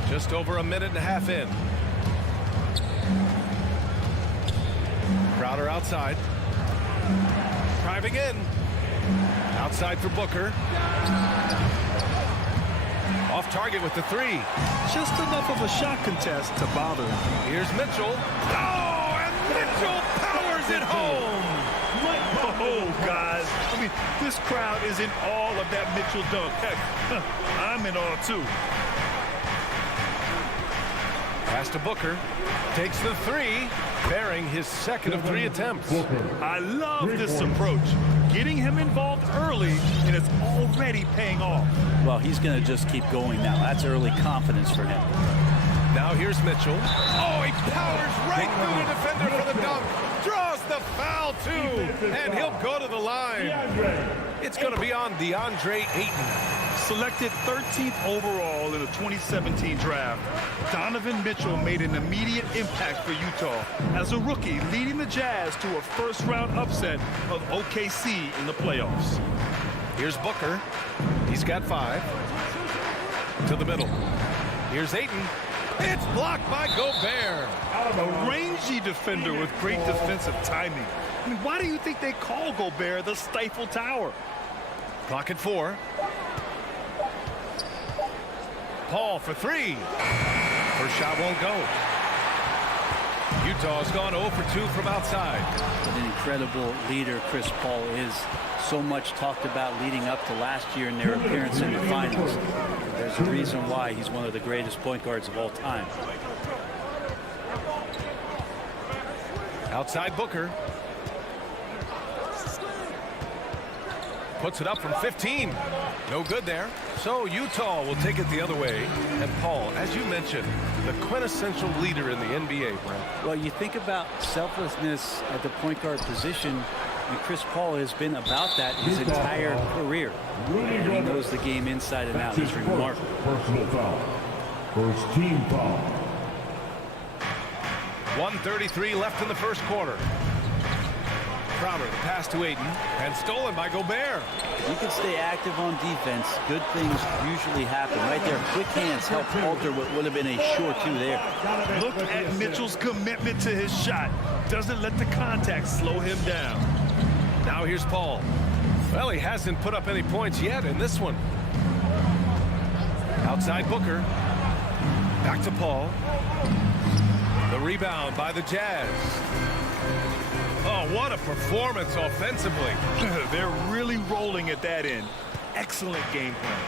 Just over a minute and a half in. Crowder outside. Driving in. Outside for Booker. Off target with the 3. Just enough of a shot contest to bother him. Here's Mitchell. Oh, and Mitchell powers it home. Oh, guys. I mean, this crowd is in awe of that Mitchell dunk. Heck, I'm in awe, too. Pass to Booker. Takes the 3. bearing his second of 3 attempts. I love this approach. Getting him involved early, and it's already paying off. Well, he's going to just keep going now. That's early confidence for him. Now here's Mitchell. Oh, he powers right through the defender for the dunk. Draws the foul, too. And he'll go to the line. It's going to be on DeAndre Ayton. Selected 13th overall in the 2017 draft, Donovan Mitchell made an immediate impact for Utah as a rookie, leading the Jazz to a first-round upset of OKC in the playoffs. Here's Booker. He's got 5. To the middle. Here's Ayton. It's blocked by Gobert. A rangy defender with great defensive timing. I mean, why do you think they call Gobert the Stifle Tower? Clock at 4. Paul for 3. First shot won't go. Utah's gone 0 for 2 from outside. An incredible leader Chris Paul is. So much talked about leading up to last year in their appearance in the finals. There's a reason why he's one of the greatest point guards of all time. Outside Booker. Puts it up from 15. No good there. So Utah will take it the other way. And Paul, as you mentioned, the quintessential leader in the NBA, Brent. Well, you think about selflessness at the point guard position, and Chris Paul has been about that his entire career. And he knows the game inside and out. It's remarkable. Personal foul. First team foul. 1:33 left in the first quarter. Crowder, the pass to Ayton, and stolen by Gobert. You can stay active on defense. Good things usually happen. Right there, quick hands help alter what would have been a sure 2 there. Look at Mitchell's commitment to his shot. Doesn't let the contact slow him down. Now here's Paul. Well, he hasn't put up any points yet in this one. Outside Booker. Back to Paul. The rebound by the Jazz. Oh, what a performance offensively. They're really rolling at that end. Excellent game plan.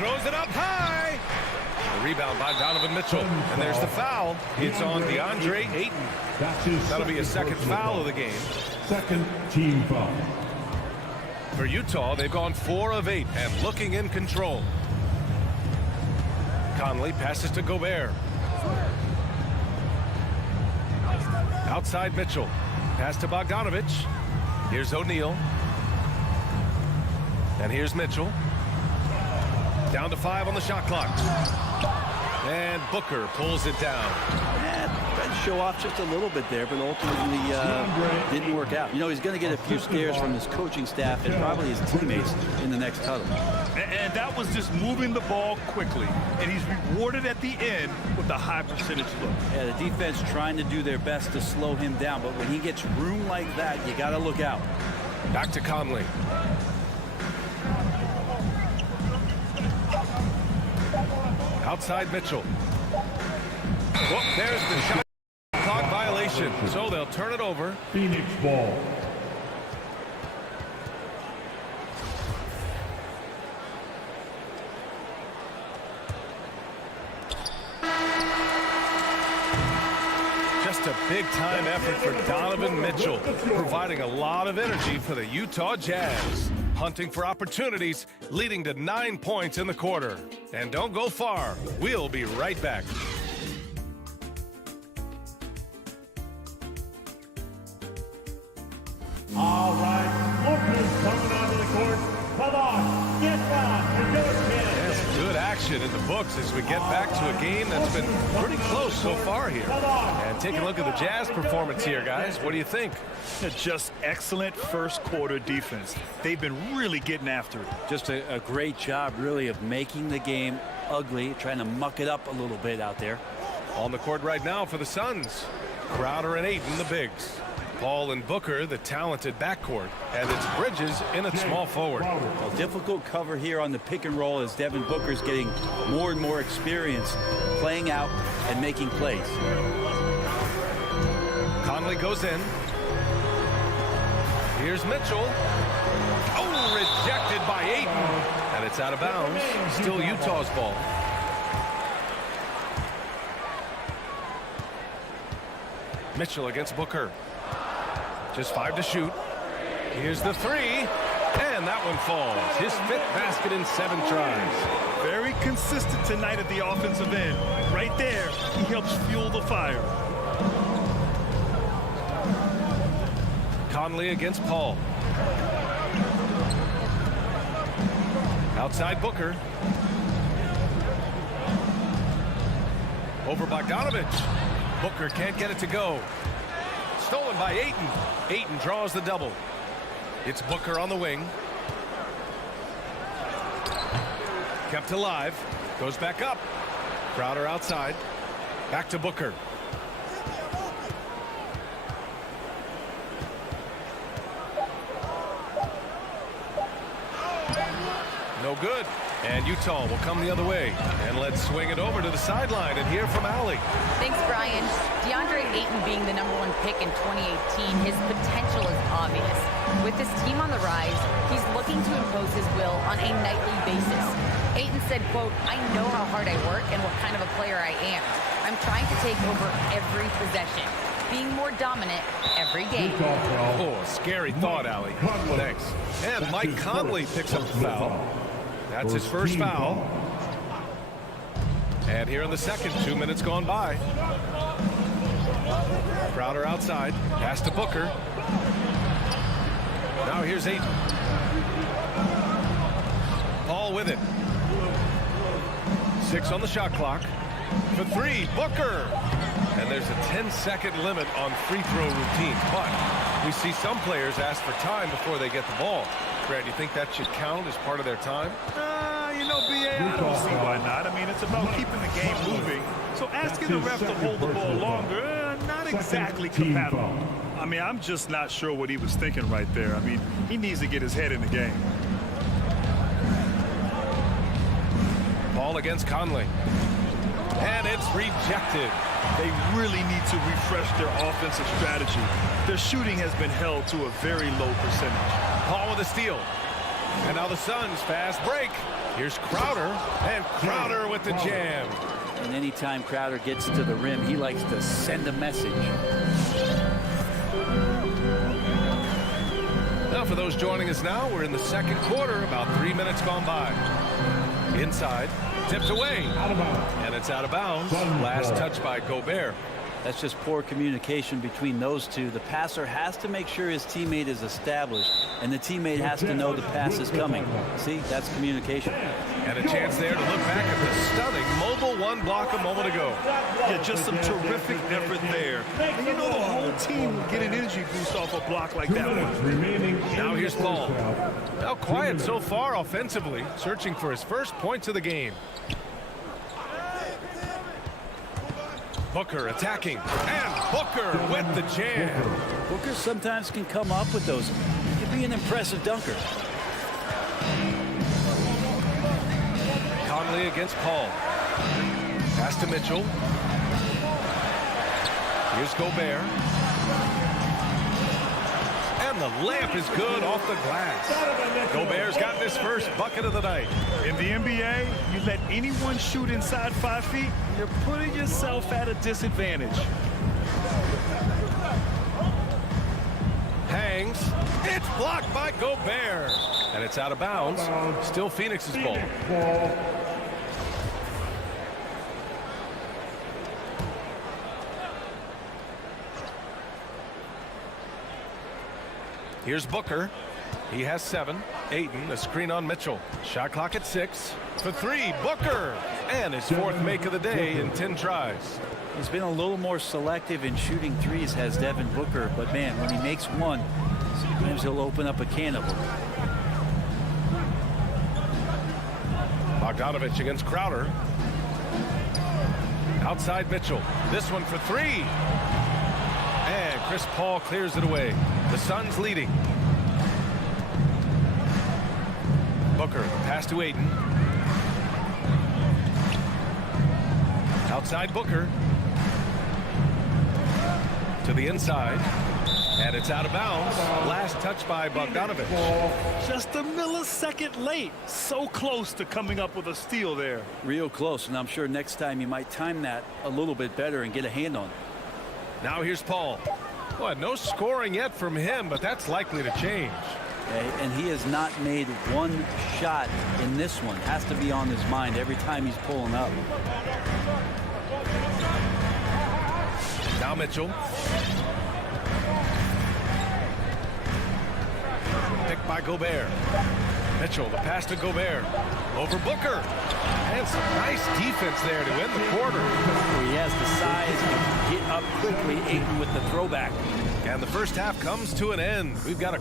Throws it up high. The rebound by Donovan Mitchell. And there's the foul. It's on DeAndre Ayton. That'll be a second foul of the game. Second team foul. For Utah, they've gone 4 of 8 and looking in control. Conley passes to Gobert. Outside Mitchell. Pass to Bogdanovich. Here's O'Neal. And here's Mitchell. Down to 5 on the shot clock. And Booker pulls it down. Tried to show off just a little bit there, but ultimately didn't work out. You know, he's going to get a few scares from his coaching staff and probably his teammates in the next huddle. And that was just moving the ball quickly. And he's rewarded at the end with a high percentage look. Yeah, the defense trying to do their best to slow him down, but when he gets room like that, you got to look out. Back to Conley. Outside Mitchell. Oh, there's the shot clock violation. So they'll turn it over. Phoenix ball. Just a big-time effort for Donovan Mitchell, providing a lot of energy for the Utah Jazz. Hunting for opportunities, leading to 9 points in the quarter. And don't go far. We'll be right back. All right, Lucas coming onto the court. Come on, get back. You're good, kid. Yes, good action in the books as we get back to a game that's been pretty close so far here. And take a look at the Jazz performance here, guys. What do you think? Just excellent first quarter defense. They've been really getting after it. Just a great job, really, of making the game ugly, trying to muck it up a little bit out there. On the court right now for the Suns. Crowder and Ayton, the bigs. Paul and Booker, the talented backcourt. And it's Bridges in at small forward. A difficult cover here on the pick and roll as Devin Booker's getting more and more experience playing out and making plays. Conley goes in. Here's Mitchell. Oh, rejected by Ayton. And it's out of bounds. Still Utah's ball. Mitchell against Booker. Just 5 to shoot. Here's the 3. And that one falls. His 5th basket in 7 tries. Very consistent tonight at the offensive end. Right there, he helps fuel the fire. Conley against Paul. Outside Booker. Over Bogdanovich. Booker can't get it to go. Stolen by Ayton. Ayton draws the double. It's Booker on the wing. Kept alive. Goes back up. Crowder outside. Back to Booker. No good. And Utah will come the other way. And let's swing it over to the sideline and hear from Allie. Thanks, Brian. DeAndre Ayton being the #1 pick in 2018, his potential is obvious. With his team on the rise, he's looking to impose his will on a nightly basis. Ayton said, quote, "I know how hard I work and what kind of a player I am. I'm trying to take over every possession, being more dominant every game." Oh, scary thought, Allie. Thanks. And Mike Conley picks up the foul. That's his first foul. And here in the second, 2 minutes gone by. Crowder outside. Pass to Booker. Now here's Ayton. Paul with it. 6 on the shot clock. For 3, Booker. And there's a 10-second limit on free throw routines. But we see some players ask for time before they get the ball. Brad, you think that should count as part of their time? You know, B.A., I don't see why not. I mean, it's about keeping the game moving. So asking the ref to hold the ball longer, not exactly compatible. I mean, I'm just not sure what he was thinking right there. I mean, he needs to get his head in the game. Paul against Conley. And it's rejected. They really need to refresh their offensive strategy. Their shooting has been held to a very low percentage. Paul with a steal. And now the Suns fast break. Here's Crowder. And Crowder with the jam. And anytime Crowder gets to the rim, he likes to send a message. Now for those joining us now, we're in the second quarter, about 3 minutes gone by. Inside, tipped away, and it's out of bounds. Last touch by Gobert. That's just poor communication between those two. The passer has to make sure his teammate is established, and the teammate has to know the pass is coming. See, that's communication. And a chance there to look back at the stunning mobile 1 block a moment ago. Yeah, just some terrific effort there. And you know, the whole team will get an energy boost off a block like that one. Now here's Paul. Now quiet so far offensively, searching for his first points of the game. Booker attacking, and Booker with the jam. Booker sometimes can come up with those. He can be an impressive dunker. Conley against Paul. Pass to Mitchell. Here's Gobert. And the layup is good off the glass. Gobert's got his first bucket of the night. In the NBA, you let anyone shoot inside 5 feet, you're putting yourself at a disadvantage. Hangs. It's blocked by Gobert. And it's out of bounds. Still Phoenix's ball. Here's Booker. He has 7. Ayton, a screen on Mitchell. Shot clock at 6. For 3, Booker. And his 4th make of the day in 10 tries. He's been a little more selective in shooting threes, has Devin Booker. But, man, when he makes one, sometimes he'll open up a can of them. Bogdanovich against Crowder. Outside Mitchell. This one for 3. And Chris Paul clears it away. The Suns leading. Booker, pass to Ayton. Outside Booker. To the inside. And it's out of bounds. Last touch by Bogdanovich. Just a millisecond late. So close to coming up with a steal there. Real close, and I'm sure next time you might time that a little bit better and get a hand on it. Now here's Paul. Boy, no scoring yet from him, but that's likely to change. Okay, and he has not made one shot in this one. Has to be on his mind every time he's pulling up. Now Mitchell. Picked by Gobert. Mitchell, the pass to Gobert. Over Booker. And some nice defense there to end the quarter. He has the size to get up quickly, Ayton with the throwback. And the first half comes to an end. We've got a...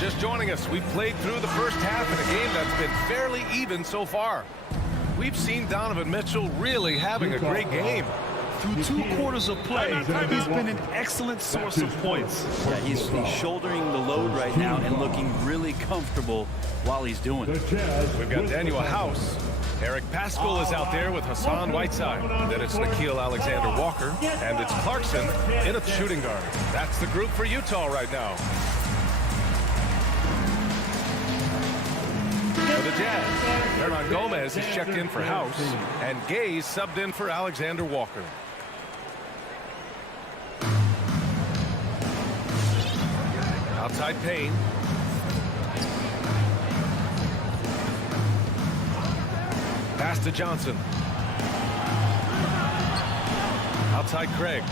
Just joining us, we've played through the first half in a game that's been fairly even so far. We've seen Donovan Mitchell really having a great game. Through 2 quarters of play, he's been an excellent source of points. Yeah, he's shouldering the load right now and looking really comfortable while he's doing it. We've got Daniel House. Eric Paschall is out there with Hassan Whiteside. Then it's Nickeil Alexander-Walker. And it's Clarkson in a shooting guard. That's the group for Utah right now. For the Jazz, Hernan Gomez is checked in for House, and Gay's subbed in for Alexander-Walker. Outside Payne. Pass to Johnson. Outside Craig.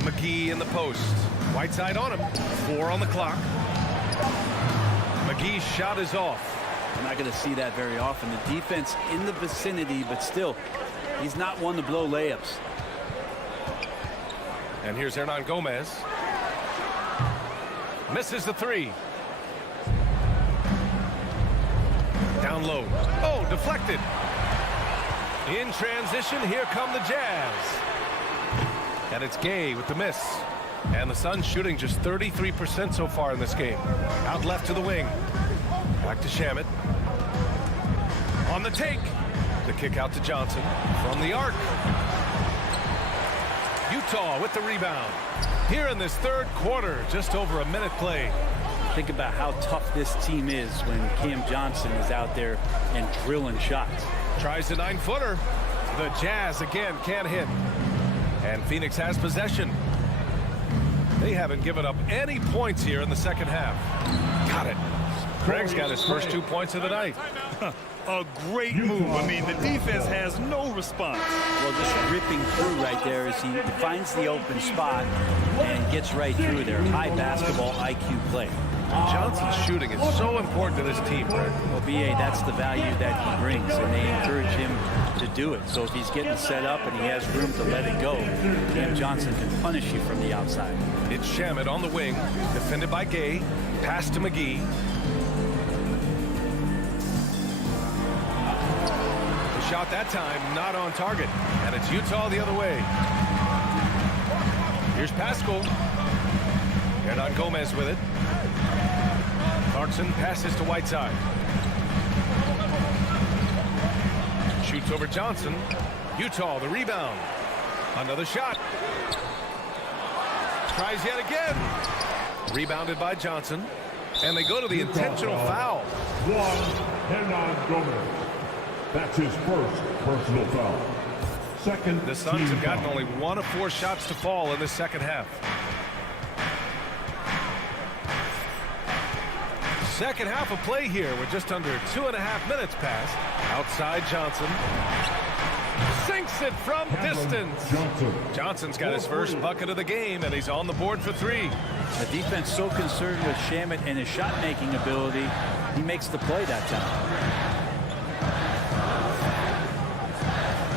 McGee in the post. Whiteside on him. 4 on the clock. McGee's shot is off. We're not going to see that very often. The defense in the vicinity, but still, he's not one to blow layups. And here's Hernan Gomez. Misses the 3. Down low. Oh, deflected. In transition, here come the Jazz. And it's Gay with the miss. And the Suns shooting just 33% so far in this game. Out left to the wing. Back to Shamet. On the take. The kick out to Johnson. From the arc. Utah with the rebound. Here in this third quarter, just over a minute play. Think about how tough this team is when Cam Johnson is out there and drilling shots. Tries the 9-footer. The Jazz again can't hit. And Phoenix has possession. They haven't given up any points here in the second half. Got it. Craig's got his first 2 points of the night. A great move. I mean, the defense has no response. Well, just ripping through right there as he finds the open spot and gets right through there. High basketball IQ play. Johnson's shooting is so important to this team, Craig. Well, B.A., that's the value that he brings, and they encourage him to do it. So if he's getting set up and he has room to let it go, Cam Johnson can punish you from the outside. It's Shamet on the wing, defended by Gay. Pass to McGee. The shot that time not on target, and it's Utah the other way. Here's Paschall. Hernan Gomez with it. Clarkson passes to Whiteside. Shoots over Johnson. Utah the rebound. Another shot. Tries yet again. Rebounded by Johnson. And they go to the intentional foul. Hernan Gomez. That's his first personal foul. Second. The Suns have gotten only 1 of 4 shots to fall in the second half. Second half of play here with just under 2.5 minutes passed. Outside Johnson. Sinks it from distance. Johnson's got his first bucket of the game, and he's on the board for 3. The defense so concerned with Shamet and his shot-making ability, he makes the play that time.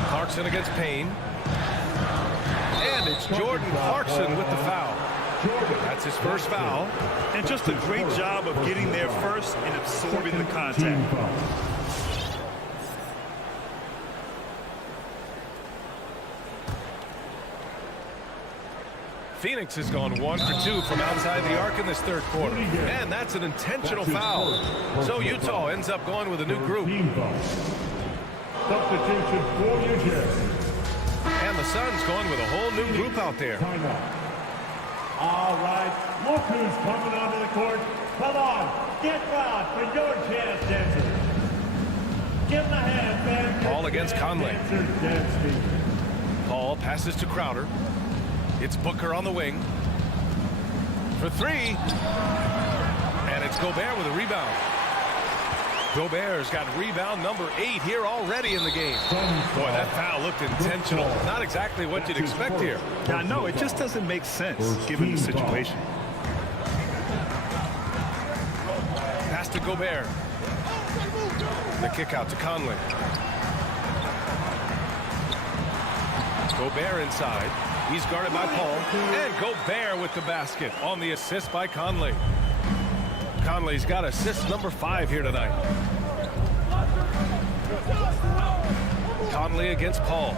Clarkson against Payne. And it's Jordan Clarkson with the foul. That's his first foul. And just a great job of getting there first and absorbing the contact. Phoenix has gone 1 for 2 from outside the arc in this third quarter. And that's an intentional foul. So Utah ends up going with a new group. Substitution for New Jersey. Suns going with a whole new group out there. All right, look who's coming onto the court. Come on, get loud for your chance dancers. Give them a hand, man. Ball against Conley. Dancers. Paul passes to Crowder. It's Booker on the wing. For three. And it's Gobert with a rebound. Gobert's got rebound number 8 here already in the game. Boy, that foul looked intentional. Not exactly what you'd expect here. Yeah, I know. It just doesn't make sense given the situation. Pass to Gobert. The kick out to Conley. Gobert inside. He's guarded by Paul. And Gobert with the basket on the assist by Conley. Conley's got assist number 5 here tonight. Conley against Paul.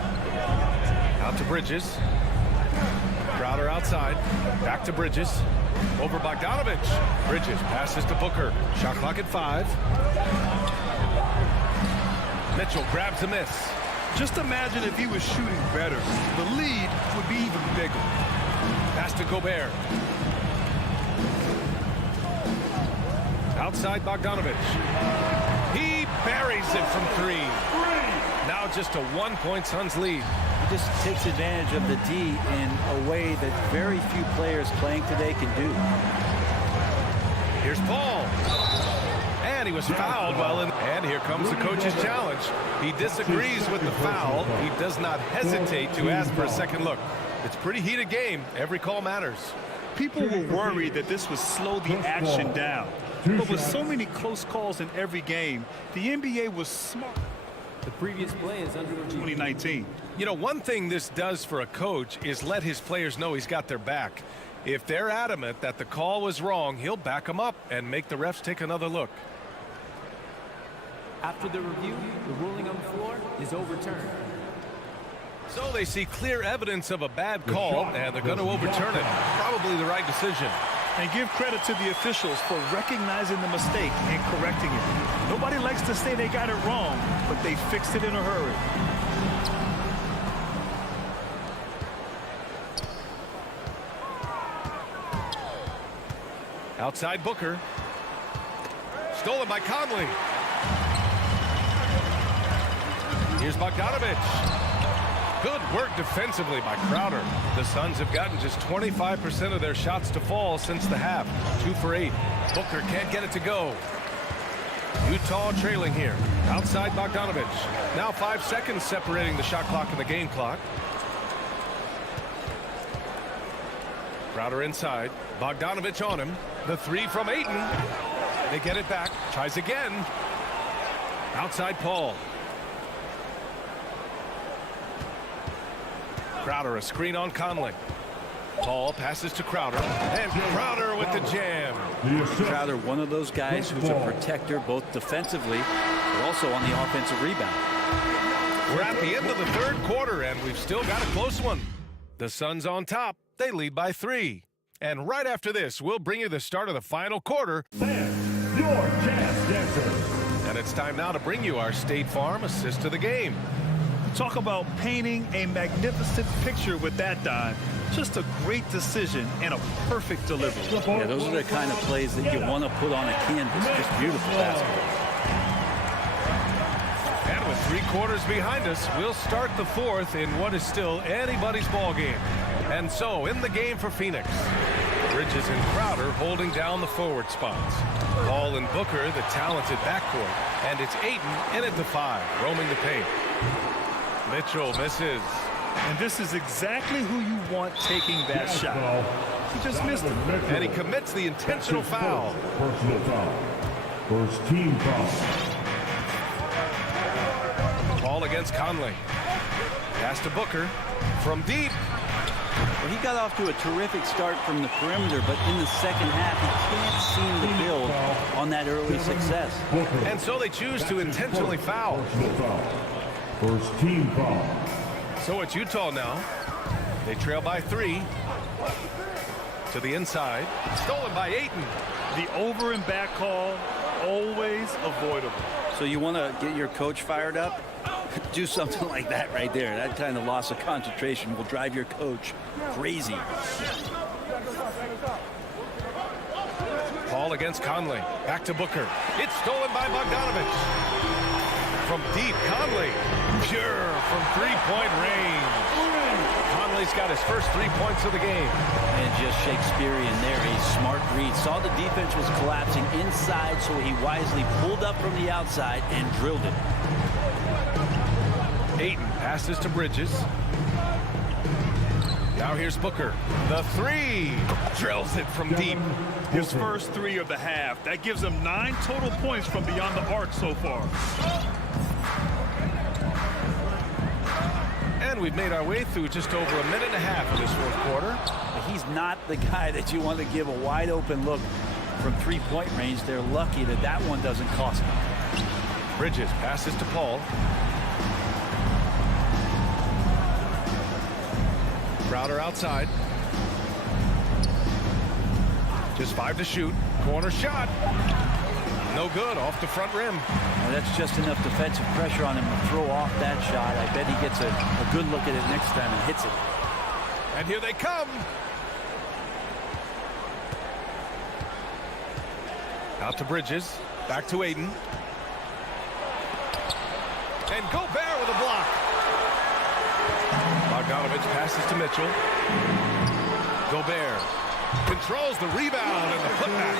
Out to Bridges. Crowder outside. Back to Bridges. Over Bogdanovich. Bridges passes to Booker. Shot clock at 5. Mitchell grabs a miss. Just imagine if he was shooting better. The lead would be even bigger. Pass to Gobert. Outside Bogdanovich. He buries it from 3. Now just a 1-point Suns lead. He just takes advantage of the D in a way that very few players playing today can do. Here's Paul. And he was fouled while in. And here comes the coach's challenge. He disagrees with the foul. He does not hesitate to ask for a second look. It's a pretty heated game. Every call matters. People were worried that this would slow the action down. But with so many close calls in every game, the NBA was smart. The previous play is under review. 2019. You know, one thing this does for a coach is let his players know he's got their back. If they're adamant that the call was wrong, he'll back them up and make the refs take another look. After the review, the ruling on the floor is overturned. So they see clear evidence of a bad call, and they're going to overturn it. Probably the right decision. And give credit to the officials for recognizing the mistake and correcting it. Nobody likes to say they got it wrong, but they fixed it in a hurry. Outside Booker. Stolen by Conley. Here's Bogdanovich. Good work defensively by Crowder. The Suns have gotten just 25% of their shots to fall since the half. 2 for 8. Booker can't get it to go. Utah trailing here. Outside Bogdanovich. Now 5 seconds separating the shot clock and the game clock. Crowder inside. Bogdanovich on him. The 3 from Ayton. They get it back. Tries again. Outside Paul. Crowder a screen on Conley. Paul passes to Crowder. And Crowder with the jam. Crowder, one of those guys who's a protector both defensively but also on the offensive rebound. We're at the end of the 3rd quarter, and we've still got a close one. The Suns on top. They lead by 3. And right after this, we'll bring you the start of the final quarter. And your chance dancer. And it's time now to bring you our State Farm assist of the game. Talk about painting a magnificent picture with that dive. Just a great decision and a perfect delivery. Yeah, those are the kind of plays that you want to put on a canvas. Just beautiful basketball. And with 3 quarters behind us, we'll start the 4th in what is still anybody's ball game. And so, in the game for Phoenix, Bridges and Crowder holding down the forward spots. Paul and Booker, the talented backcourt. And it's Ayton in at the 5, roaming the paint. Mitchell misses. And this is exactly who you want taking that shot. He just missed it. And he commits the intentional foul. Personal foul. First team foul. Paul against Conley. Pass to Booker. From deep. Well, he got off to a terrific start from the perimeter, but in the second half, he can't seem to build on that early success. And so they choose to intentionally foul. First team foul. So it's Utah now. They trail by 3. To the inside. Stolen by Ayton. The over and back call, always avoidable. So you want to get your coach fired up? do something like that right there. That kind of loss of concentration will drive your coach crazy. Paul against Conley. Back to Booker. It's stolen by Bogdanovich. From deep, Conley. Pure from three-point range. Conley's got his first 3 points of the game. And just Shakespearean there. A smart read. Saw the defense was collapsing inside, so he wisely pulled up from the outside and drilled it. Ayton passes to Bridges. Now here's Booker. The three. Drills it from deep. His first 3 of the half. That gives him 9 total points from beyond the arc so far. And we've made our way through just over a minute and a half of this fourth quarter. He's not the guy that you want to give a wide open look from three-point range. They're lucky that that one doesn't cost them. Bridges passes to Paul. Crowder outside. Just 5 to shoot. Corner shot. No good. Off the front rim. Well, that's just enough defensive pressure on him to throw off that shot. I bet he gets a good look at it next time and hits it. And here they come. Out to Bridges. Back to Ayton. And Gobert with a block. Bogdanovich passes to Mitchell. Gobert controls the rebound and the putback.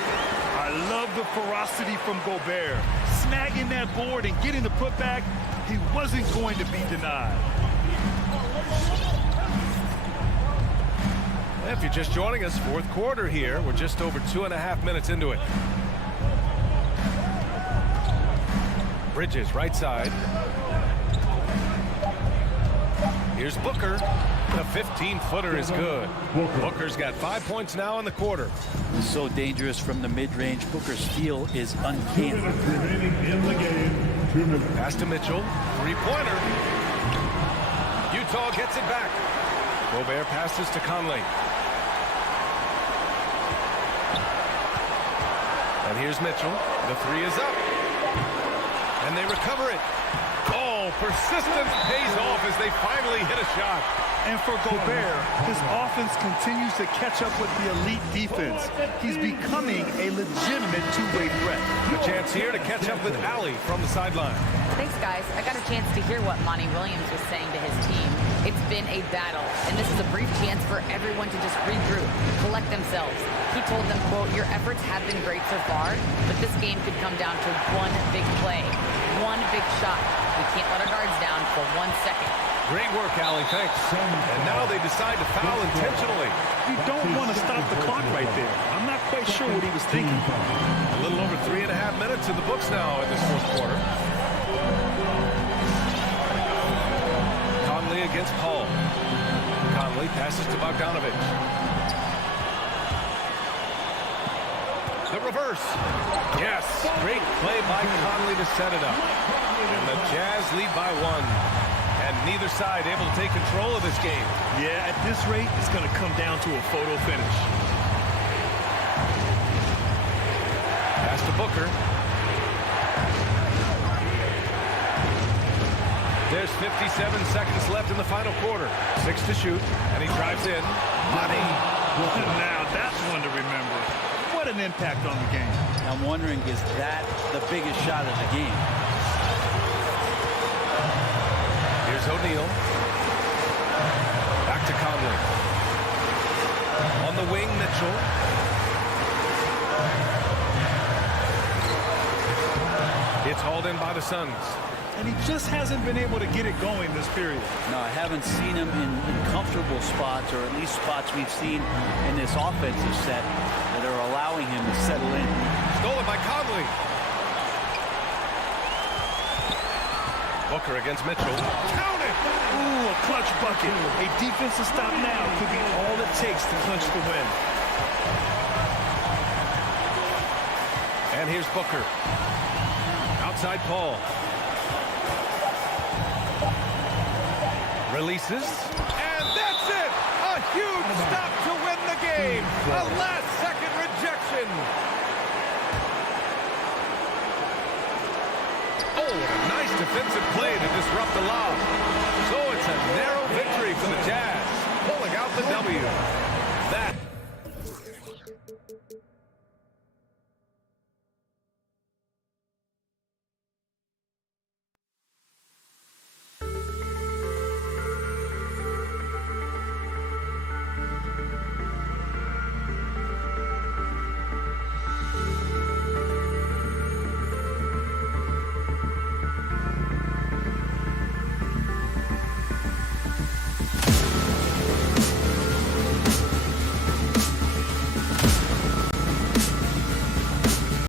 I love the ferocity from Gobert. Snagging that board and getting the putback, he wasn't going to be denied. If you're just joining us, fourth quarter here. We're just over 2.5 minutes into it. Bridges, right side. Here's Booker. The 15-footer is good. Booker's got 5 points now in the quarter. He's so dangerous from the mid-range. Booker's feel is uncanny. Pass to Mitchell. Three-pointer. Utah gets it back. Gobert passes to Conley. And here's Mitchell. The three is up. And they recover it. Oh, persistence pays off as they finally hit a shot. And for Gobert, his offense continues to catch up with the elite defense. He's becoming a legitimate two-way threat. A chance here to catch up with Allie from the sideline. Thanks, guys. I got a chance to hear what Monty Williams was saying to his team. It's been a battle, and this is a brief chance for everyone to just regroup, collect themselves. He told them, quote, "Your efforts have been great so far, but this game could come down to one big play, one big shot. We can't let our guards down for 1 second." Great work, Allie. Thanks. And now they decide to foul intentionally. You don't want to stop the clock right there. I'm not quite sure what he was thinking. A little over 3.5 minutes in the books now in this fourth quarter. Conley against Paul. Conley passes to Bogdanovich. The reverse. Yes. Great play by Conley to set it up. And the Jazz lead by 1. And neither side able to take control of this game. Yeah, at this rate, it's going to come down to a photo finish. Pass to Booker. There's 57 seconds left in the final quarter. 6 to shoot, and he drives in. Money! Now that's one to remember. What an impact on the game. I'm wondering, is that the biggest shot of the game? Here's O'Neal. Back to Conley. On the wing, Mitchell. It's hauled in by the Suns. And he just hasn't been able to get it going this period. No, I haven't seen him in comfortable spots, or at least spots we've seen in this offensive set that are allowing him to settle in. Stolen by Conley. Booker against Mitchell. Count it! Ooh, a clutch bucket. A defensive stop now could be all it takes to clinch the win. And here's Booker. Outside Paul. Releases. And that's it! A huge stop to win the game. A last-second rejection. Oh, nice defensive play to disrupt the lob. So it's a narrow victory for the Jazz, pulling out the W. That